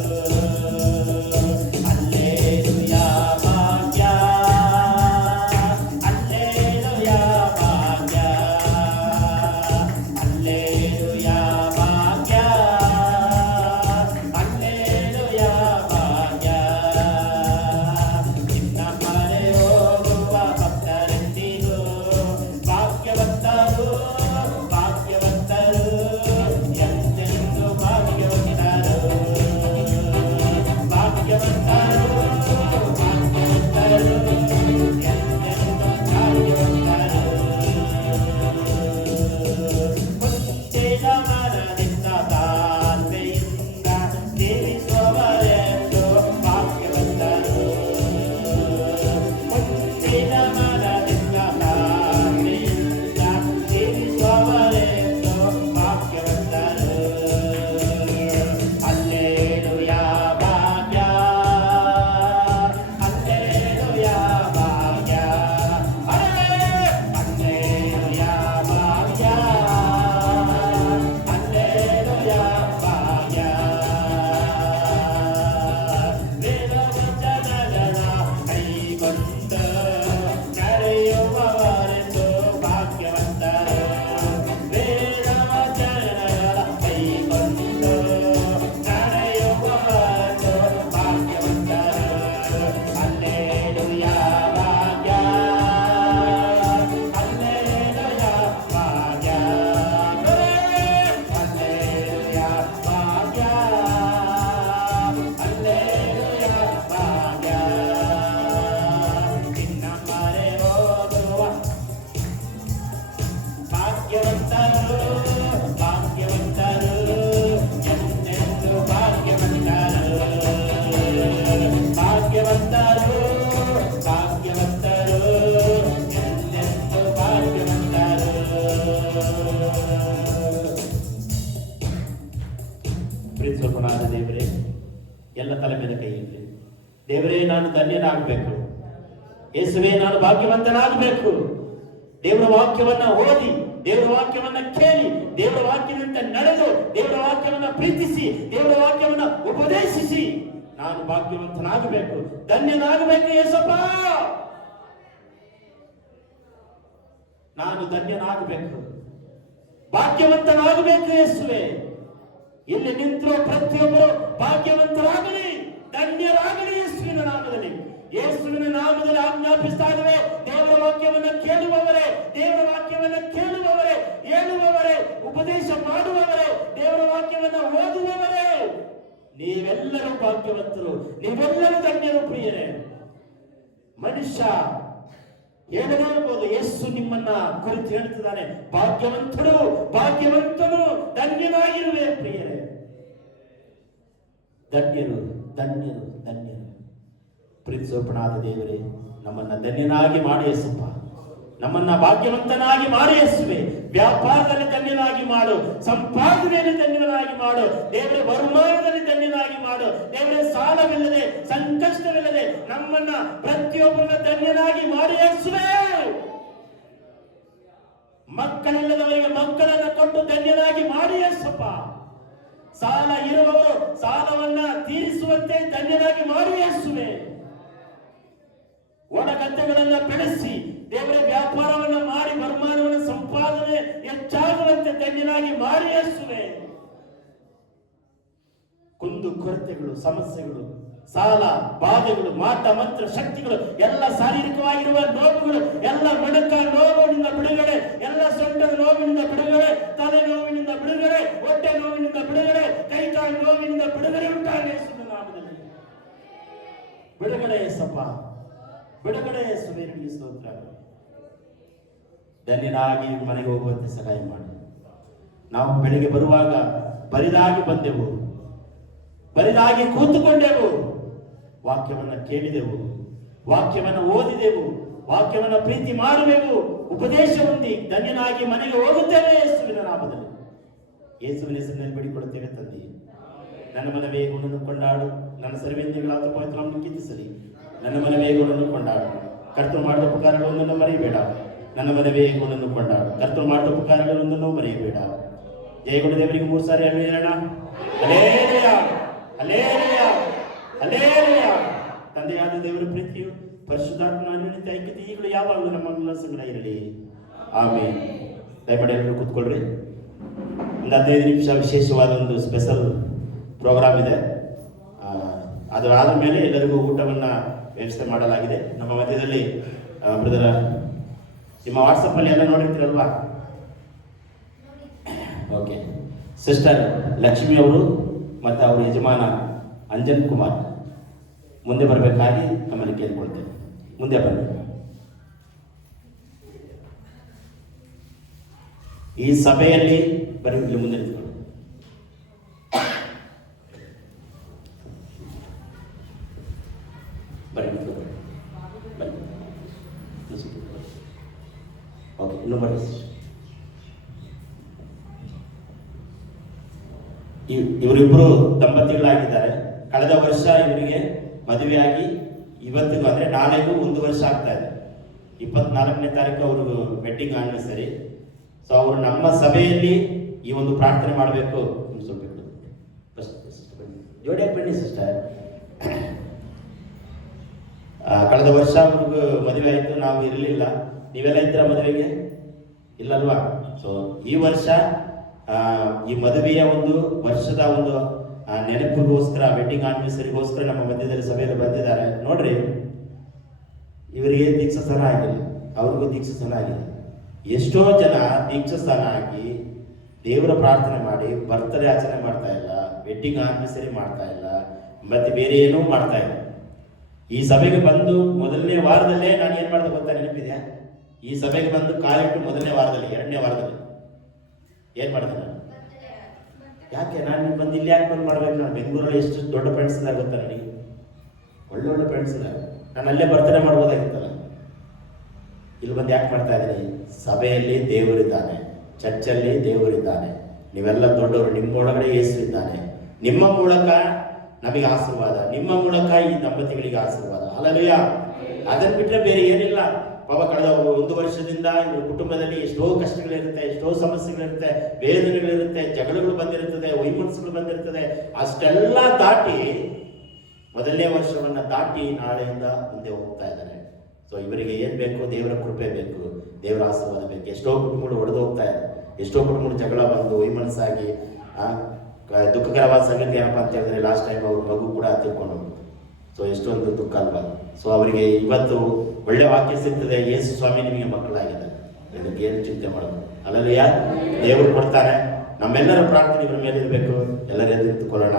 ಹಲ್ಲೆಲೂಯಾ ಭಾಗ್ಯ, ಹಲ್ಲೆಲೂಯಾ ಭಾಗ್ಯ, ಹಲ್ಲೆಲೂಯಾ ಭಾಗ್ಯ, ಹಲ್ಲೆಲೂಯಾ ಭಾಗ್ಯ. ನಿನ್ನ ಮರೆ ಹೋಗುವ ಭಾಗ್ಯವಂತರು ಭಾಗ್ಯವಂತರು ಎಂದೆಂದು ಭಾಗ್ಯವಂತರು ಭಾಗ್ಯವಂತರು ಭಾಗ್ಯವಂತರು ಎಂದೆಂದು ಭಾಗ್ಯವಂತರು. ಪ್ರೀತಿಸೋಣಾದ ದೇವರೇ, ಎಲ್ಲ ತಲೆ ಮೇಲೆ ಕೈ ಇರಲಿ. ದೇವರೇ, ನಾನು ಧನ್ಯನಾಗಬೇಕು. ಯೇಸುವೇ, ನಾನು ಭಾಗ್ಯವಂತನಾಗಬೇಕು. ದೇವರ ವಾಕ್ಯವನ್ನ ಓದಿ, ದೇವರ ವಾಕ್ಯವನ್ನ ಕೇಳಿ, ದೇವರ ವಾಕ್ಯದಂತೆ ನಡೆದು, ದೇವರ ವಾಕ್ಯವನ್ನ ಪ್ರೀತಿಸಿ, ದೇವರ ವಾಕ್ಯವನ್ನ ಉಪದೇಶಿಸಿ ನಾನು ಭಾಗ್ಯವಂತನಾಗಬೇಕು, ಧನ್ಯನಾಗಬೇಕು. ಯೇಸಪ್ಪ, ನಾನು ಧನ್ಯನಾಗಬೇಕು, ಭಾಗ್ಯವಂತನಾಗಬೇಕು. ಯೇಸುವೆ, ಇಲ್ಲಿ ನಿಂತಿರೋ ಪ್ರತಿಯೊಬ್ಬರು ಭಾಗ್ಯವಂತರಾಗಲಿ, ಧನ್ಯರಾಗಲಿ. ಯೇಸುವಿನ ನಾಮದಲ್ಲಿ, ಯೇಸುವಿನ ನಾಮದಲ್ಲಿ ಆಜ್ಞಾಪಿಸ್ತಾ ಇದ್ದೇವೆ. ದೇವರ ವಾಕ್ಯವನ್ನು ಕೇಳುವವರೇ, ದೇವರ ವಾಕ್ಯವನ್ನು ಕೇಳುವವರೇ, ಹೇಳುವವರೇ, ಉಪದೇಶ ಮಾಡುವವರೇ, ದೇವರ ವಾಕ್ಯವನ್ನು ಓದುವವರೇ, ನೀವೆಲ್ಲರೂ ಭಾಗ್ಯವಂತರು, ನೀವೆಲ್ಲರೂ ಧನ್ಯರು. ಪ್ರಿಯರೇ, ಮನುಷ್ಯ ಹೇಳದೇ ಇರಬಹುದು, ಯೇಸು ನಿಮ್ಮನ್ನ ಕುರಿತು ಹೇಳ್ತಿದ್ದಾನೆ, ಭಾಗ್ಯವಂತರು, ಭಾಗ್ಯವಂತನು, ಧನ್ಯನಾಗಿರುವೆ. ಪ್ರಿಯರೇ, ಧನ್ಯರು, ಧನ್ಯರು, ಧನ್ಯರು. ಪ್ರೀತಿಸೋಪಣಾದ ದೇವರೇ, ನಮ್ಮನ್ನ ಧನ್ಯನಾಗಿ ಮಾಡಿ ಯೇಸಪ್ಪ, ನಮ್ಮನ್ನ ಭಾಗ್ಯವಂತನಾಗಿ ಮಾಡಿ ಯೇಸುವೆ. ವ್ಯಾಪಾರದಲ್ಲಿ ಧನ್ಯನಾಗಿ ಮಾಡು, ಸಂಪಾದನೆಯಲ್ಲಿ ಧನ್ಯನಾಗಿ ಮಾಡು ದೇವರೇ, ವರುಮಾನದಲ್ಲಿ ಧನ್ಯನಾಗಿ ಮಾಡು ದೇವರೇ, ಸಾಲವಿಲ್ಲದೆ ಸಂಕಷ್ಟವಿಲ್ಲದೆ ನಮ್ಮನ್ನ ಪ್ರತಿಯೊಬ್ಬರನ್ನ ಧನ್ಯನಾಗಿ ಮಾಡಿ ಯೇಸುವೆ. ಮಕ್ಕಳಿಲ್ಲದವರಿಗೆ ಮಕ್ಕಳನ್ನ ಕೊಟ್ಟು ಧನ್ಯನಾಗಿ ಮಾಡಿ ಯೇಸಪ್ಪ. ಸಾಲ ಇರುವವರು ಸಾಲವನ್ನ ತೀರಿಸುವಂತೆ ಧನ್ಯನಾಗಿ ಮಾಡಿ ಯೇಸುವೆ. ಒಣಗದ್ದೆಗಳನ್ನ ಬೆಳೆಸಿ ದೇವರೇ, ವ್ಯಾಪಾರವನ್ನ ಮಾಡಿ ವರುಮಾನವನ್ನು ಸಂಪಾದನೆ ಹೆಚ್ಚಾಗುವಂತೆ ಧನ್ಯನಾಗಿ ಮಾಡಿ ಯೇಸುವೆ. ಕುಂದು ಕೊರತೆಗಳು, ಸಮಸ್ಯೆಗಳು, ಸಾಲ ಬಾಧೆಗಳು, ಮಾಟ ಮಂತ್ರ ಶಕ್ತಿಗಳು, ಎಲ್ಲ ಶಾರೀರಿಕವಾಗಿರುವ ನೋವುಗಳು, ಎಲ್ಲ ಮೊಣಕ ನೋವಿನಿಂದ ಬಿಡುಗಡೆ, ಎಲ್ಲ ಸೊಂಟದ ನೋವಿನಿಂದ ಬಿಡುಗಡೆ, ತಲೆ ನೋವಿನಿಂದ ಬಿಡುಗಡೆ, ಹೊಟ್ಟೆ ನೋವಿನಿಂದ ಬಿಡುಗಡೆ, ಕೈಕಾಲು ನೋವಿನಿಂದ ಬಿಡುಗಡೆ ಉಂಟಾಗಲಿ ಯೇಸುವಿನ ನಾಮದಲ್ಲಿ. ಬಿಡುಗಡೆ ಯೇಸಪ್ಪ, ಬಿಡುಗಡೆ ಯೇಸುವೆ. ನಿಮಗೆ ಸ್ತೋತ್ರ. ಧನ್ಯನಾಗಿ ಮನೆಗೆ ಹೋಗುವಂತೆ ಸಹಾಯ ಮಾಡಿ. ನಾವು ಬೆಳಿಗ್ಗೆ ಬರುವಾಗ ಬರಿದಾಗಿ ಬಂದೆವು, ಬರಿದಾಗಿ ಕೂತುಕೊಂಡೆವು, ವಾಕ್ಯವನ್ನು ಕೇಳಿದೆವು, ವಾಕ್ಯವನ್ನು ಓದಿದೆವು, ವಾಕ್ಯವನ್ನು ಪ್ರೀತಿ ಮಾಡುವೆವು, ಉಪದೇಶ ಹೊಂದಿ ಧನ್ಯನಾಗಿ ಮನೆಗೆ ಹೋಗುತ್ತೇವೆ ಯೇಸುವಿನ ನಾಮದಲ್ಲಿ. ಯೇಸುವಿನ ಹೆಸರಿನಲ್ಲಿ ಬೇಡಿಕೊಳ್ಳುತ್ತೇವೆ ತಂದೆ. ನನ್ನ ಮನವೇ ಗುಣವನ್ನು ಕೊಂಡಾಡು, ನನ್ನ ಸರ್ವೇಂದ್ರಿಯಗಳಾದ ಪವಿತ್ರವನ್ನು ಕೀರ್ತಿಸಲಿ. ನನ್ನ ಮನವೇ ಗುಣವನ್ನು ಕೊಂಡಾಡು, ಕರ್ತರು ಮಾಡಿದ ಉಪಕಾರಗಳೊಂದನ್ನು ಮರೆಯಬೇಡ. ನನ್ನ ಮನವೇ ಗುಣವನ್ನು ಕೊಂಡಾಡು, ಕರ್ತರು ಮಾಡಿದ ಉಪಕಾರಗಳೊಂದನ್ನು ಮರೆಯಬೇಡ. ಜಯಗೊಂಡ ದೇವರಿಗೆ 3 ಸಾರಿ ಹೇಳೋಣ. Hallelujah, hallelujah, hallelujah. ತಂದೆಯಾದ ದೇವರ ಪ್ರೀತಿಯು, ಪರಿಶುದ್ಧಾತ್ಮನ ಅನ್ಯೋನ್ಯತೆ ಐಕ್ಯತೆ ಈಗಲೂ ಯಾವಾಗಲೂ ನಮ್ಮ ಸಂಗಡ ಇರಲಿ. ಆಮೇಲೆ ದಯಮಾಡಿ ಎಲ್ಲರೂ ಕೂತ್ಕೊಳ್ರಿ. ಒಂದು 15 ನಿಮಿಷ ವಿಶೇಷವಾದ ಒಂದು ಸ್ಪೆಷಲ್ ಪ್ರೋಗ್ರಾಮ್ ಇದೆ. ಅದರಾದ ಮೇಲೆ ಎಲ್ಲರಿಗೂ ಊಟವನ್ನ ವ್ಯವಸ್ಥೆ ಮಾಡಲಾಗಿದೆ. ನಮ್ಮ ಮಧ್ಯದಲ್ಲಿ ಬ್ರದರ್, ನಿಮ್ಮ ವಾಟ್ಸಪ್ ಅಲ್ಲಿ ಎಲ್ಲ ನೋಡಿರ್ತೀರಲ್ವಾ? ಓಕೆ. ಸಿಸ್ಟರ್ ಲಕ್ಷ್ಮಿ ಅವರು ಮತ್ತು ಅವರ ಯಜಮಾನ ಅಂಜನ್ ಕುಮಾರ್ ಮುಂದೆ ಬರಬೇಕಾಗಿ ನಮ್ಮಲ್ಲಿ ಕೇಳ್ಕೊಳ್ತೇವೆ. ಮುಂದೆ ಬನ್ನಿ. ಈ ಸಭೆಯಲ್ಲಿ ಬರೀ ಇಲ್ಲಿ ಮುಂದೆ ನಿಂತ್ಕೊಳ್ಳಿ. ಓಕೆ, ಇನ್ನು ಬನ್ನಿ. ಇವರಿಬ್ಬರು ದಂಪತಿಗಳಾಗಿದ್ದಾರೆ. ಕಳೆದ ವರ್ಷ ಇವರಿಗೆ ಮದುವೆಯಾಗಿ ಇವತ್ತಿಗೂ ಅಂದ್ರೆ ನಾಳೆಗೂ 1 ವರ್ಷ ಆಗ್ತಾ ಇದೆ. 24ನೇ ತಾರೀಕು ಅವ್ರಿಗೆ ವೆಡ್ಡಿಂಗ್ ಆನಿವರ್ಸರಿ. ಸೊ ಅವರು ನಮ್ಮ ಸಭೆಯಲ್ಲಿ ಈ ಒಂದು ಪ್ರಾರ್ಥನೆ ಮಾಡಬೇಕು. ಜೋಡಿಯಾಗಿ ಬನ್ನಿ ಸಿಸ್ಟರ್. ಕಳೆದ ವರ್ಷ ಅವ್ರಿಗೆ ಮದುವೆ ಆಯಿತು, ನಾವು ಇರಲಿಲ್ಲ. ನೀವೆಲ್ಲ ಇದ್ದೀರಾ ಮದುವೆಗೆ? ಇಲ್ಲಲ್ವಾ? ಸೊ ಈ ವರ್ಷ ಈ ಮದುವೆಯ ಒಂದು ವರ್ಷದ ಒಂದು ನೆನಪಿಗೋಸ್ಕರ, ವೆಡ್ಡಿಂಗ್ ಆನಿವರ್ಸರಿಗೋಸ್ಕರ ನಮ್ಮ ಮಧ್ಯದಲ್ಲಿ ಸಭೆಯಲ್ಲಿ ಬಂದಿದ್ದಾರೆ. ನೋಡ್ರಿ, ಇವರಿಗೆ ದೀಕ್ಷಾಸ್ಥಾನ ಆಗಿಲ್ಲ, ಅವ್ರಿಗೂ ದೀಕ್ಷಾಸ್ಥಾನ ಆಗಿಲ್ಲ. ಎಷ್ಟೋ ಜನ ದೀಕ್ಷಾಸ್ಥಾನ ಆಗಿ ದೇವರ ಪ್ರಾರ್ಥನೆ ಮಾಡಿ ಬರ್ತ್ಡೇ ಆಚರಣೆ ಮಾಡ್ತಾ ಇಲ್ಲ, ವೆಡ್ಡಿಂಗ್ ಆನಿವರ್ಸರಿ ಮಾಡ್ತಾ ಇಲ್ಲ, ಮತ್ತೆ ಬೇರೆ ಏನೂ ಮಾಡ್ತಾ ಇಲ್ಲ. ಈ ಸಭೆಗೆ ಬಂದು ಮೊದಲನೇ ವಾರದಲ್ಲೇ ನಾನು ಏನು ಮಾಡಿದೆ ಗೊತ್ತಾ? ನೆನಪಿದೆ? ಈ ಸಭೆಗೆ ಬಂದು ಕಾಲಿಟ್ಟು ಮೊದಲನೇ ವಾರದಲ್ಲಿ, 2ನೇ ವಾರದಲ್ಲಿ ಏನು ಮಾಡಿದೆ ನಾನು? ಯಾಕೆ ನಾನು ಬಂದು ಇಲ್ಲಿ ಯಾಕೆ ಬಂದು ಮಾಡ್ಬೇಕು? ನಾನು ಬೆಂಗಳೂರಲ್ಲಿ ಎಷ್ಟು ದೊಡ್ಡ ಫ್ರೆಂಡ್ಸ್ ಇಲ್ಲ ಗೊತ್ತಾ ನನಗೆ, ಒಳ್ಳೊಳ್ಳೆ ಫ್ರೆಂಡ್ಸ್ ಇಲ್ಲ. ನಾನು ಅಲ್ಲೇ ಬರ್ತಡೇ ಮಾಡ್ಬೋದಾಗಿತ್ತಲ್ಲ. ಇಲ್ಲಿ ಬಂದು ಯಾಕೆ ಮಾಡ್ತಾ ಇದ್ದೀನಿ? ಸಭೆಯಲ್ಲಿ ದೇವರಿದ್ದಾನೆ, ಚರ್ಚಲ್ಲಿ ದೇವರಿದ್ದಾನೆ, ನೀವೆಲ್ಲ ದೊಡ್ಡವರು, ನಿಮ್ಮೊಳಗಡೆ ಯೇಸು ಇದ್ದಾನೆ. ನಿಮ್ಮ ಮೂಲಕ ನಮಗೆ ಆಶೀರ್ವಾದ, ನಿಮ್ಮ ಮೂಲಕ ಈ ದಂಪತಿಗಳಿಗೆ ಆಶೀರ್ವಾದ. ಹಲ್ಲೆಲೂಯಾ. ಅದನ್ನು ಬಿಟ್ಟರೆ ಬೇರೆ ಏನಿಲ್ಲ. ಪಾಪ ಕಳೆದ 1 ವರ್ಷದಿಂದ ಇವ್ರ ಕುಟುಂಬದಲ್ಲಿ ಎಷ್ಟೋ ಕಷ್ಟಗಳಿರುತ್ತೆ, ಎಷ್ಟೋ ಸಮಸ್ಯೆಗಳಿರುತ್ತೆ, ವೇದನೆಗಳಿರುತ್ತೆ, ಜಗಳಗಳು ಬಂದಿರುತ್ತದೆ, ವೈಮನಸ್ಸುಗಳು ಬಂದಿರ್ತದೆ. ಅಷ್ಟೆಲ್ಲ ದಾಟಿ ಮೊದಲನೇ ವರ್ಷವನ್ನ ದಾಟಿ ನಾಳೆಯಿಂದ ಮುಂದೆ ಹೋಗ್ತಾ ಇದ್ದಾರೆ. ಸೊ ಇವರಿಗೆ ಏನ್ ಬೇಕು? ದೇವರ ಕೃಪೆ ಬೇಕು, ದೇವರ ಆಶೀರ್ವಾದ ಬೇಕು. ಎಷ್ಟೋ ಕುಟುಂಬಗಳು ಒಡೆದು ಹೋಗ್ತಾ ಇದೆ, ಎಷ್ಟೋ ಕುಟುಂಬಗಳು ಜಗಳ ಬಂದು ವೈಮನಸ್ಸಾಗಿ ದುಃಖಕರವಾದ ಸಂಗತಿ ಏನಪ್ಪಾ ಅಂತ ಹೇಳಿದ್ರೆ, ಲಾಸ್ಟ್ ಟೈಮ್ ಅವ್ರ ಮಗು ಕೂಡ ತಿಳ್ಕೊಂಡು. ಸೊ ಎಷ್ಟೊಂದು ದುಃಖ ಅಲ್ವಾ? ಸೊ ಅವರಿಗೆ ಇವತ್ತು ಒಳ್ಳೆ ವಾಕ್ಯ ಸಿಗ್ತದೆ, ಯೇಸು ಸ್ವಾಮಿ ನಿಮಗೆ ಮಕ್ಕಳಾಗಿದೆ, ಇದಕ್ಕೆ ಏನು ಚಿಂತೆ ಮಾಡೋದು. ಅಲ್ಲಲ್ಲಿ ದೇವರು ಕೊಡ್ತಾನೆ. ನಮ್ಮೆಲ್ಲರ ಪ್ರಾರ್ಥನೆ ಇವರ ಮೇಲೆ ಇರಬೇಕು. ಎಲ್ಲರೂ ಎದ್ದು ನಿಂತುಕೊಳ್ಳೋಣ,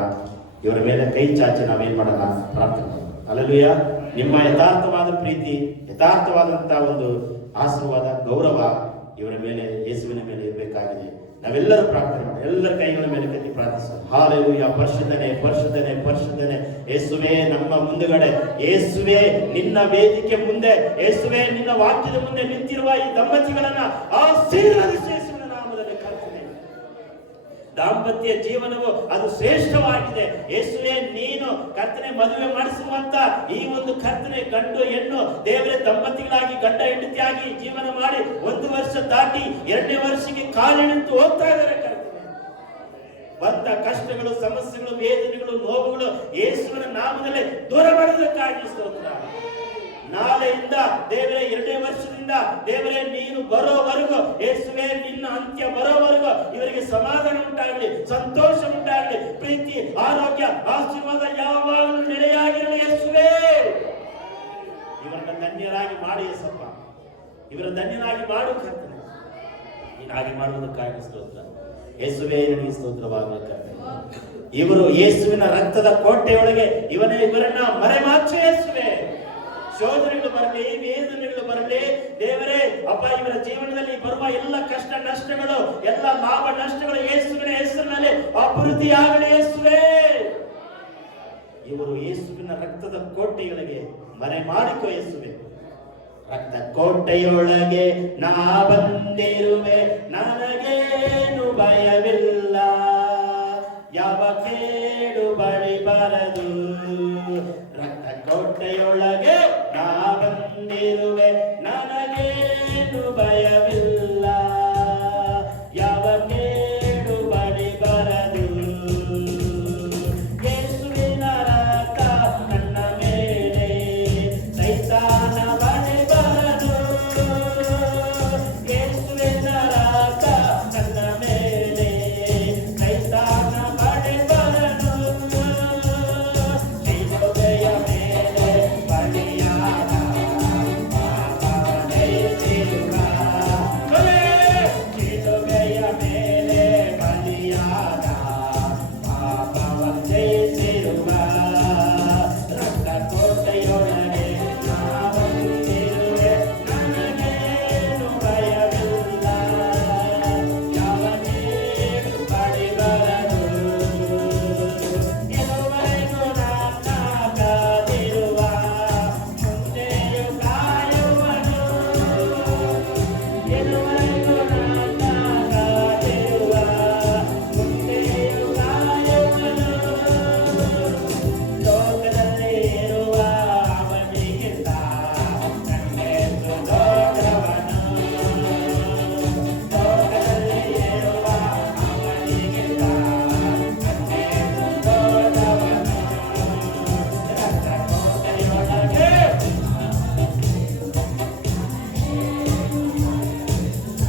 ಇವರ ಮೇಲೆ ಕೈ ಚಾಚಿ ನಾವೇನ್ ಮಾಡೋಣ? ಪ್ರಾರ್ಥನೆ ಮಾಡೋಣ. ಅಲ್ಲಲ್ಲಿಯ ನಿಮ್ಮ ಯಥಾರ್ಥವಾದ ಪ್ರೀತಿ, ಯಥಾರ್ಥವಾದಂತಹ ಒಂದು ಆಶೀರ್ವಾದ, ಗೌರವ ಇವರ ಮೇಲೆ, ಯೇಸುವಿನ ಮೇಲೆ ಇರಬೇಕಾಗಿದೆ. ನಾವೆಲ್ಲರೂ ಪ್ರಾರ್ಥನೆ ಮಾಡಿ, ಎಲ್ಲರ ಕೈಗಳ ಮೇಲೆ ಕಟ್ಟಿ ಪ್ರಾರ್ಥಿಸೋಣ. ಹಾಲೆಲೂಯಾ. ಪರಿಶುದ್ಧನೇ, ಪರಿಶುದ್ಧನೇ, ಪರಿಶುದ್ಧನೇ. ಯೇಸುವೇ ನಮ್ಮ ಮುಂದುಗಡೆ, ಯೇಸುವೇ ನಿನ್ನ ವೇದಿಕೆ ಮುಂದೆ, ಯೇಸುವೇ ನಿನ್ನ ವಾಕ್ಯದ ಮುಂದೆ ನಿಂತಿರುವ ಈ ದಂಪತಿಗಳನ್ನ ಆಶೀರ್ವದಿಸು ಯೇಸುವಿನ ನಾಮದಲ್ಲಿ ಕರ್ತನೆ. ದಾಂಪತ್ಯ ಜೀವನವು ಅದು ಶ್ರೇಷ್ಠವಾಗಿದೆ. ಯೇಸುವೇ ನೀನು ಕರ್ತನೆ ಮದುವೆ ಮಾಡಿಸುವಂತ ಈ ಒಂದು ಕರ್ತನೆ ಗಂಡು ಹೆಣ್ಣು ದೇವರ ದಂಪತಿಗಳಾಗಿ ಗಂಡ ಹೆಂಡತಿಯಾಗಿ ಜೀವನ ಮಾಡಿ 1 ವರ್ಷ ದಾಟಿ 2ನೇ ವರ್ಷಕ್ಕೆ ಕಾಲಿಟ್ಟು ಹೋಗ್ತಾ ಇದ್ದಾರೆ ಕರ್ತನೆ. ಬಂದ ಕಷ್ಟಗಳು, ಸಮಸ್ಯೆಗಳು, ವೇದನೆಗಳು, ನೋವುಗಳು ಯೇಸುವಿನ ನಾಮದಲ್ಲಿ ದೂರ ಮಾಡೋದಕ್ಕಾಗಿ ಸ್ತೋತ್ರ. ನಾಳೆಯಿಂದ ದೇವರೇ 2ನೇ ವರ್ಷದಿಂದ ದೇವರೇ ನೀನು ಬರೋವರೆಗೂ, ಯೇಸುವೇ ನಿನ್ನ ಅಂತ್ಯ ಬರೋವರೆಗೂ ಇವರಿಗೆ ಸಮಾಧಾನ ಉಂಟಾಗಲಿ, ಸಂತೋಷ ಉಂಟಾಗಲಿ, ಪ್ರೀತಿ, ಆರೋಗ್ಯ, ಆಶೀರ್ವಾದ ಯಾವಾಗಲೂ ನೆಲೆಯಾಗಿರಲಿ ಯೇಸುವೇ. ಇವರನ್ನ ಧನ್ಯರಾಗಿ ಮಾಡಿ ಯೇಸಪ್ಪ, ಇವರ ಧನ್ಯರಾಗಿ ಮಾಡು ಕರ್ತನೆ. ನೀನಾಗಿ ಮಾಡುವುದಕ್ಕಾಗಿ ಸ್ತೋತ್ರ ಯೇಸುವೇ, ನಿನಗೆ ಸ್ತೋತ್ರವಾಗಲಿ ಕರ್ತನೆ. ಇವರು ಯೇಸುವಿನ ರಕ್ತದ ಕೋಟೆಯೊಳಗೆ ಇವರನ್ನ ಮರೆಮಾಚು ಯೇಸುವೇ. ಶೋಧನೆಗಳು ಬರಲಿ, ವೇದನೆಗಳು ಬರಲಿ ದೇವರೇ ಅಪ್ಪ, ಇವರ ಜೀವನದಲ್ಲಿ ಬರುವ ಎಲ್ಲ ಕಷ್ಟ ನಷ್ಟಗಳು, ಎಲ್ಲ ಲಾಭ ನಷ್ಟಗಳು ಯೇಸುವಿನ ಹೆಸರಿನಲ್ಲಿ ಅಭಿವೃದ್ಧಿಯಾಗಲಿ ಯೇಸುವೇ. ಇವರು ಯೇಸುವಿನ ರಕ್ತದ ಕೋಟೆಯೊಳಗೆ ಮರೆ ಮಾಡಿಕೊ ಯೇಸುವೆ. ರಕ್ತ ಕೋಟೆಯೊಳಗೆ ನಾ ಬಂದಿರುವೆ, ನನಗೇನು ಭಯವಿಲ್ಲ, ಯಾವ ಕೇಡು ಬಳಿ ಬರದು. ರಕ್ತ ಕೋಟೆಯೊಳಗೆ ನಾ ಬಂದಿರುವೆ, ನನಗೇನು ಭಯವಿಲ್ಲ, ಯಾವ ಕೇಡು ಬಳಿ ಬರದು. ಯೇಸುವಿನ ರಕ್ತ ನನ್ನ ಮೇಲೆ, ಸೈತಾನ ಬಳಿ ಬರದು. ಯೇಸುವಿನ ರಕ್ತ ನನ್ನ ಮೇಲೆ, ಸೈತಾನ ಬಳಿ ಬರದು. ಶಿಲುಬೆಯ ಮೇಲೆ ಬಲಿಯಾದ ಪಾಪ ಜಯಿಸಿರುವ, ಶಿಲುಬೆಯ ಮೇಲೆ ಬಲಿಯಾದ ಪಾಪವ ಜಯಿಸಿರುವ ರಕ್ತ ಕೋಟೆಯೊಳಗೆ ನಾ ಬಂದಿರುವೆ, ನನಗೇನು ಭಯವಿಲ್ಲ, ಯಾವ ಕೇಡು ಬಳಿ ಬರದು. ಇದುವರೆಗೂ ನನ್ನ ಕಾದಿರುವ, ಮುಂದೆಯೂ ಕಾಯುವನು. ಇದುವರೆಗೂ ನನ್ನ ಕಾದಿರುವ, ಮುಂದೆಯೂ ಕಾಯುವನು. ಲೋಕದಲ್ಲಿ ಇರುವ ಅವನಿಗಿಂತ ನನ್ನೆಂದು ದೊಡ್ಡವನು. ಲೋಕದಲ್ಲಿ ಇರುವ ಅವನಿಗಿಂತ ನನ್ನೆಂದು ದೊಡ್ಡವನು. ರಕ್ತ ಕೋಟೆಯೊಳಗೆ ನಾ ಬಂದಿರುವೆ, ನನಗೇನು ಭಯವಿಲ್ಲ, ಯಾವ ಕೇಡು ಬಳಿ ಬರದು. ಇದುವರೆಗೂ ನನ್ನ ಕಾದಿರುವ, ಮುಂದೆಯೂ ಕಾಯುವನು. ಇದುವರೆಗೂ ನನ್ನ ಕಾದಿರುವ, ಮುಂದೆಯೂ ಕಾಯುವನು. ಲೋಕದಲ್ಲಿ ಇರುವ ಅವನಿಗಿಂತ ನನ್ನೆಂದು ದೊಡ್ಡವನು. ರಕ್ತ ಕೋಟೆಯೊಳಗೆ ನಾ ಬಂದಿರುವೆ, ನನಗೇನು ಭಯವಿಲ್ಲ, ಯಾವ ಕೇಡು ಬಳಿ ಬರದು.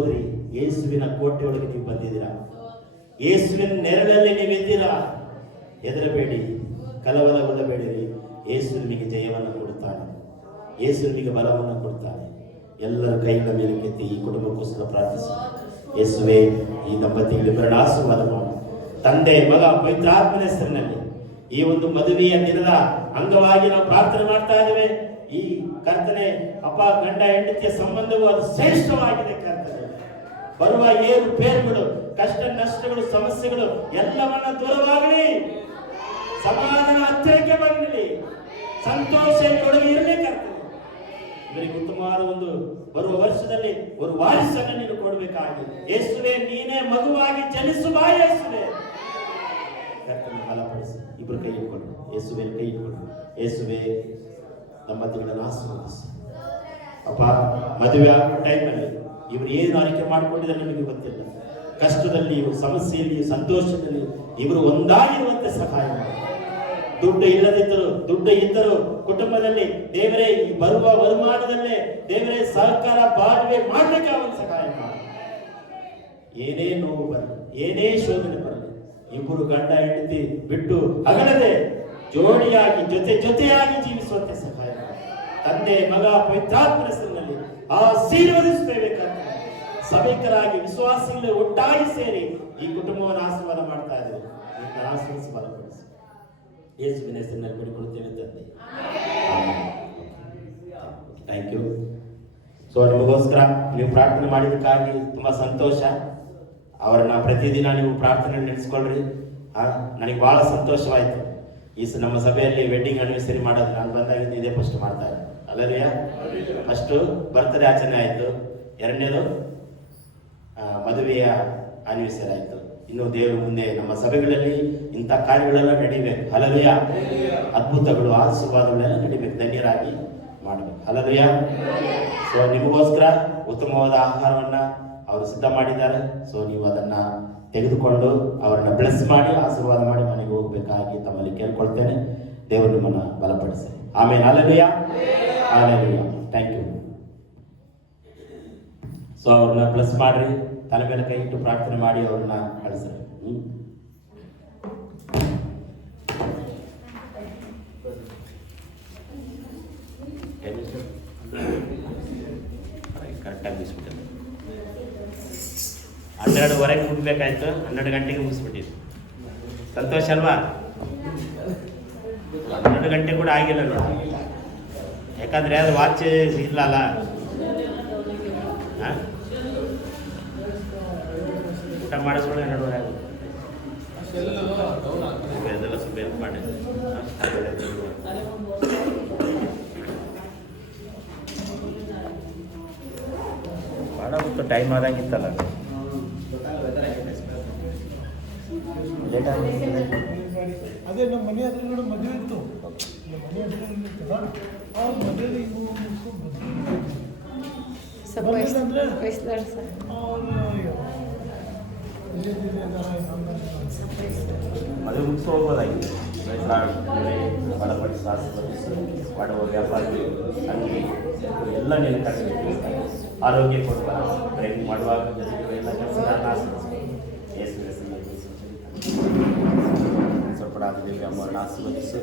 ಸಹೋದರಿ, ಯೇಸುವಿನ ಕೋಟೆಯೊಳಗೆ ನೀವು ಬಂದಿದ್ದೀರಾ. ಯೇಸುವಿನ ನೆರಳಲ್ಲಿ ನೀವು ಇದ್ದೀರಾ. ಹೆದರಬೇಡಿ, ಕಲವರಗೊಳ್ಳಬೇಡಿರಿ. ಯೇಸು ನಿಮಗೆ ಜಯವನ್ನು ಕೊಡುತ್ತಾನೆ. ಯೇಸು ನಿಮಗೆ ಬಲವನ್ನು ಕೊಡ್ತಾನೆ. ಎಲ್ಲರ ಕೈಗಳ ಮೇಲೆ ಕೆತ್ತಿ ಈ ಕುಟುಂಬಕ್ಕೋಸ್ಕರ ಪ್ರಾರ್ಥಿಸಿ. ಯೇಸುವೆ, ಈ ದಂಪತಿಗಳಿಬ್ಬರನ್ನ ಆಶೀರ್ವಾದ ಮಾಡು. ತಂದೆ, ಮಗ, ಪವಿತ್ರಾತ್ಮನ ಹೆಸರಿನಲ್ಲಿ ಈ ಒಂದು ಮದುವೆಯ ದಿನದ ಅಂಗವಾಗಿ ನಾವು ಪ್ರಾರ್ಥನೆ ಮಾಡ್ತಾ ಇದ್ದೇವೆ. ಈ ಕರ್ತನೆ ಅಪ್ಪ, ಗಂಡ ಹೆಂಡತಿಯ ಸಂಬಂಧವು ಅದು ಶ್ರೇಷ್ಠವಾಗಿದೆ ಕರ್ತನೆ. ಬರುವ ಏರು ಪೇರುಗಳು, ಕಷ್ಟ ನಷ್ಟಗಳು, ಸಮಸ್ಯೆಗಳು ಎಲ್ಲವನ್ನ ದೂರವಾಗಲಿ. ಸಮಾಧಾನ ಹತ್ತಿರಕ್ಕೆ ಬರಲಿ. ಸಂತೋಷ ಕೊಡುಗೆ ಇರಲಿ ಕರ್ತನೆ. ಇವರಿಗೆ ಉತ್ತಮವಾದ ಒಂದು ಬರುವ ವರ್ಷದಲ್ಲಿ ಒಂದು ವಾರಿಸನ್ನು ನೀನು ಕೊಡಬೇಕಾಗಿ. ಯೇಸುವೆ, ನೀನೇ ಮಗುವಾಗಿ ಜನಿಸುವ ಯೇಸುವೆ. ಕರ್ತನ ಬಲಪಡಿಸಿ. ಇಬ್ಬರು ಕೈ ಇಟ್ಕೊಂಡು ಯೇಸುವೆ ಕೈ ಇಟ್ಕೊಂಡು. ಯೇಸುವೆ, ದಂಪತಿಗಳನ್ನು ಆಶೀರ್ವದಿಸಿ. ಅಪ್ಪ, ಮದುವೆ ಆಗೋ ಟೈಮಲ್ಲಿ ಇವರು ಏನು ಆಯ್ಕೆ ಮಾಡಿಕೊಂಡಿದ್ದಾರೆ ನಮಗೆ ಗೊತ್ತಿಲ್ಲ. ಕಷ್ಟದಲ್ಲಿ, ಸಮಸ್ಯೆಯಲ್ಲಿ, ಸಂತೋಷದಲ್ಲಿ ಇವರು ಒಂದಾಗಿರುವಂತೆ ಸಹಾಯ ಮಾಡಿ. ದುಡ್ಡು ಇಲ್ಲದಿದ್ದರು, ದುಡ್ಡು ಇದ್ದರು ಕುಟುಂಬದಲ್ಲಿ ದೇವರೇ ಈ ಬರುವ ವರುಮಾನದಲ್ಲೇ ದೇವರೇ ಸಹಕಾರ ಬಾಳ್ವೆ ಮಾಡಲಿಕ್ಕೆ ಅವನು ಸಹಾಯ ಮಾಡಿ. ಏನೇ ನೋವು ಬರಲಿ, ಏನೇ ಶೋಧನೆ ಬರಲಿ, ಇಬ್ಬರು ಗಂಡ ಹೆಂಡತಿ ಬಿಟ್ಟು ಅಗಲದೆ ಜೋಡಿಯಾಗಿ ಜೊತೆಯಾಗಿ ಜೀವಿಸುವಂತೆ ಸಹಾಯ ಮಾಡಿ. ತಂದೆ, ಮಗ, ಪವಿತ್ರಾತ್ಮನ ಹೆಸರಿನಲ್ಲಿ ಆಶೀರ್ವದಿಸುತ್ತೇವೆ ಕರ್ತನೆ. ಸಭಿಕರಾಗಿ ವಿಶ್ವಾಸಿಗಳು ಒಟ್ಟಾಗಿ ಸೇರಿ ಈ ಕುಟುಂಬವನ್ನು ಆಶೀರ್ವಾದ ಮಾಡ್ತಾ ಇದ್ದೇವೆ. ಆಶೀರ್ವದಿಸಿ ಬಲಪಡಿಸಿ. ಯೇಸುವಿನ ಹೆಸರಿನಲ್ಲಿ ಬೇಡಿಕೊಳ್ಳುತ್ತೇವೆ ತಂದೆ. Thank you. ಸೊ ನಿಮಗೋಸ್ಕರ ನೀವು ಪ್ರಾರ್ಥನೆ ಮಾಡಿದ್ದಕ್ಕಾಗಿ ತುಂಬಾ ಸಂತೋಷ. ಅವರನ್ನ ಪ್ರತಿದಿನ ನೀವು ಪ್ರಾರ್ಥನೆ ನಡೆಸ್ಕೊಳ್ರಿ. ನನಗೆ ಬಹಳ ಸಂತೋಷವಾಯಿತು. ನಮ್ಮ ಸಭೆಯಲ್ಲಿ ವೆಡ್ಡಿಂಗ್ ಆನಿವರ್ಸರಿ ಮಾಡೋದು ನಾನು ಬಂದಾಗಿದ್ದು ಇದೇ ಫಸ್ಟ್ ಮಾಡ್ತಾ ಇದ್ದೆ. ಅಲ್ಲರಿಯ ಫಸ್ಟು ಬರ್ತ್ಡೇ ಆಚರಣೆ ಆಯಿತು, ಎರಡನೇದು ಮದುವೆಯ ಆನಿವರ್ಸರಿ ಆಯಿತು. ಇನ್ನು ದೇವರು ಮುಂದೆ ನಮ್ಮ ಸಭೆಗಳಲ್ಲಿ ಇಂಥ ಕಾರ್ಯಗಳೆಲ್ಲ ನಡಿಬೇಕು. ಹಲಲುಯ. ಅದ್ಭುತಗಳು, ಆಶೀರ್ವಾದಗಳೆಲ್ಲ ನಡಿಬೇಕು. ಧನ್ಯರಾಗಿ ಮಾಡಬೇಕು. ಹಲಲುಯ. ಸೊ ನಿಮಗೋಸ್ಕರ ಉತ್ತಮವಾದ ಆಹಾರವನ್ನ ಅವರು ಸಿದ್ಧ ಮಾಡಿದ್ದಾರೆ. ಸೊ ನೀವು ಅದನ್ನ ತೆಗೆದುಕೊಂಡು ಅವರನ್ನ ಬ್ಲೆಸ್ ಮಾಡಿ ಆಶೀರ್ವಾದ ಮಾಡಿ ಮನೆಗೆ ಹೋಗ್ಬೇಕಾಗಿ ತಮ್ಮಲ್ಲಿ ಕೇಳ್ಕೊಳ್ತೇನೆ. ದೇವರು ನಿಮ್ಮನ್ನ ಬಲಪಡಿಸಿ. ಆಮೇಲೆ hallelujah, hallelujah. Thank you. So ಅವ್ರನ್ನ ಬ್ಲೆಸ್ ಮಾಡ್ರಿ. ತಲೆ ಮೇಲೆ ಕೈ ಇಟ್ಟು ಪ್ರಾರ್ಥನೆ ಮಾಡಿ ಅವ್ರನ್ನ ಕಳಿಸ್ರಿ. ಕರೆಕ್ಟಾಗಿ ಮುಗಿಸ್ಬಿಟ್ಟಿದ್ದೆ. 12:15 ಮುಗಿಸ್ಬೇಕಾಯ್ತು, 12 ಗಂಟೆಗೆ ಮುಗಿಸ್ಬಿಟ್ಟಿದ್ದೆ. ಸಂತೋಷ ಅಲ್ವಾ? 12 ಗಂಟೆ ಕೂಡ ಆಗಿಲ್ಲ ನೋಡಿ. ಯಾಕಂದ್ರೆ ಅದು ವಾಚ್ ಇಲ್ಲ ಅಲ್ಲ. ಊಟ ಮಾಡಿಸ್ಕೊಳ್ಳಿ 12:30 ಆಗುತ್ತೆ. ಅದೆಲ್ಲ ಸ್ವಲ್ಪ ಹೆಲ್ಪ್ ಮಾಡಿ. ಭಾಳ ಹೊತ್ತು ಟೈಮ್ ಆದಂಗಿತ್ತಲ್ಲ. ಅದೇ ನಮ್ಮ ಮನೆ ಹತ್ರ ನೋಡಿ ಮದುವೆ ಇತ್ತು. ಮನೆ ಹತ್ರ ಅವ್ರ ಮದುವೆಯಲ್ಲಿ ಅಂದ್ರೆ ಮದುವೆ ಮುಗಿಸಿ ಹೋಗ್ಬೋದಾಗಿದೆ. ಬಡಬಡಿ ಬಡವ ವ್ಯಾಪಾರಿ ಅಂಗಡಿ ಎಲ್ಲ ನೆಲೆ ಕಟ್ಟಬೇಕು. ಆರೋಗ್ಯ ಕೊಡುವ ಟ್ರೈನಿಂಗ್ ಮಾಡುವಾಗ ಜೊತೆಗೆ ಎಲ್ಲ ಕೆಲಸಗಳನ್ನ ಸ್ವಲ್ಪ ದೇವಿ ಅಮ್ಮವ್ರನ್ನ ಆಶೀರ್ವದಿಸು.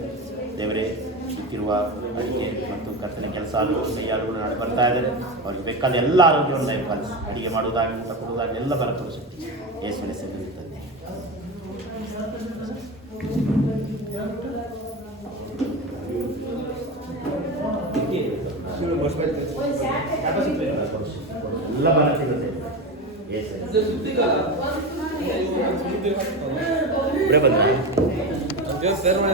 ದೇವರೇ, ಸಿಕ್ಕಿರುವ ಅಡಿಗೆ ಮತ್ತು ಕರ್ತನೆ ಕೆಲಸ ಕೈಯಾಳುಗಳು ನಾಳೆ ಬರ್ತಾ ಇದ್ದಾರೆ. ಅವ್ರಿಗೆ ಬೇಕಾದ ಎಲ್ಲ ಆರೋಗ್ಯವನ್ನು ದಯಪಾಲಿಸಿ. ಅಡಿಗೆ ಮಾಡುವುದಾಗಿ, ಊಟ ಕೊಡುವುದಾಗಿ ಎಲ್ಲ ಬಲಪಡಿಸಿ. ಯೇಸುವಿನ ಹೆಸರಿನಲ್ಲಿ ತಂದೆ. ಎಲ್ಲ ಬಲ ಸಿಗುತ್ತೆ. ಇಬ್ಬರೇ ಬಂದ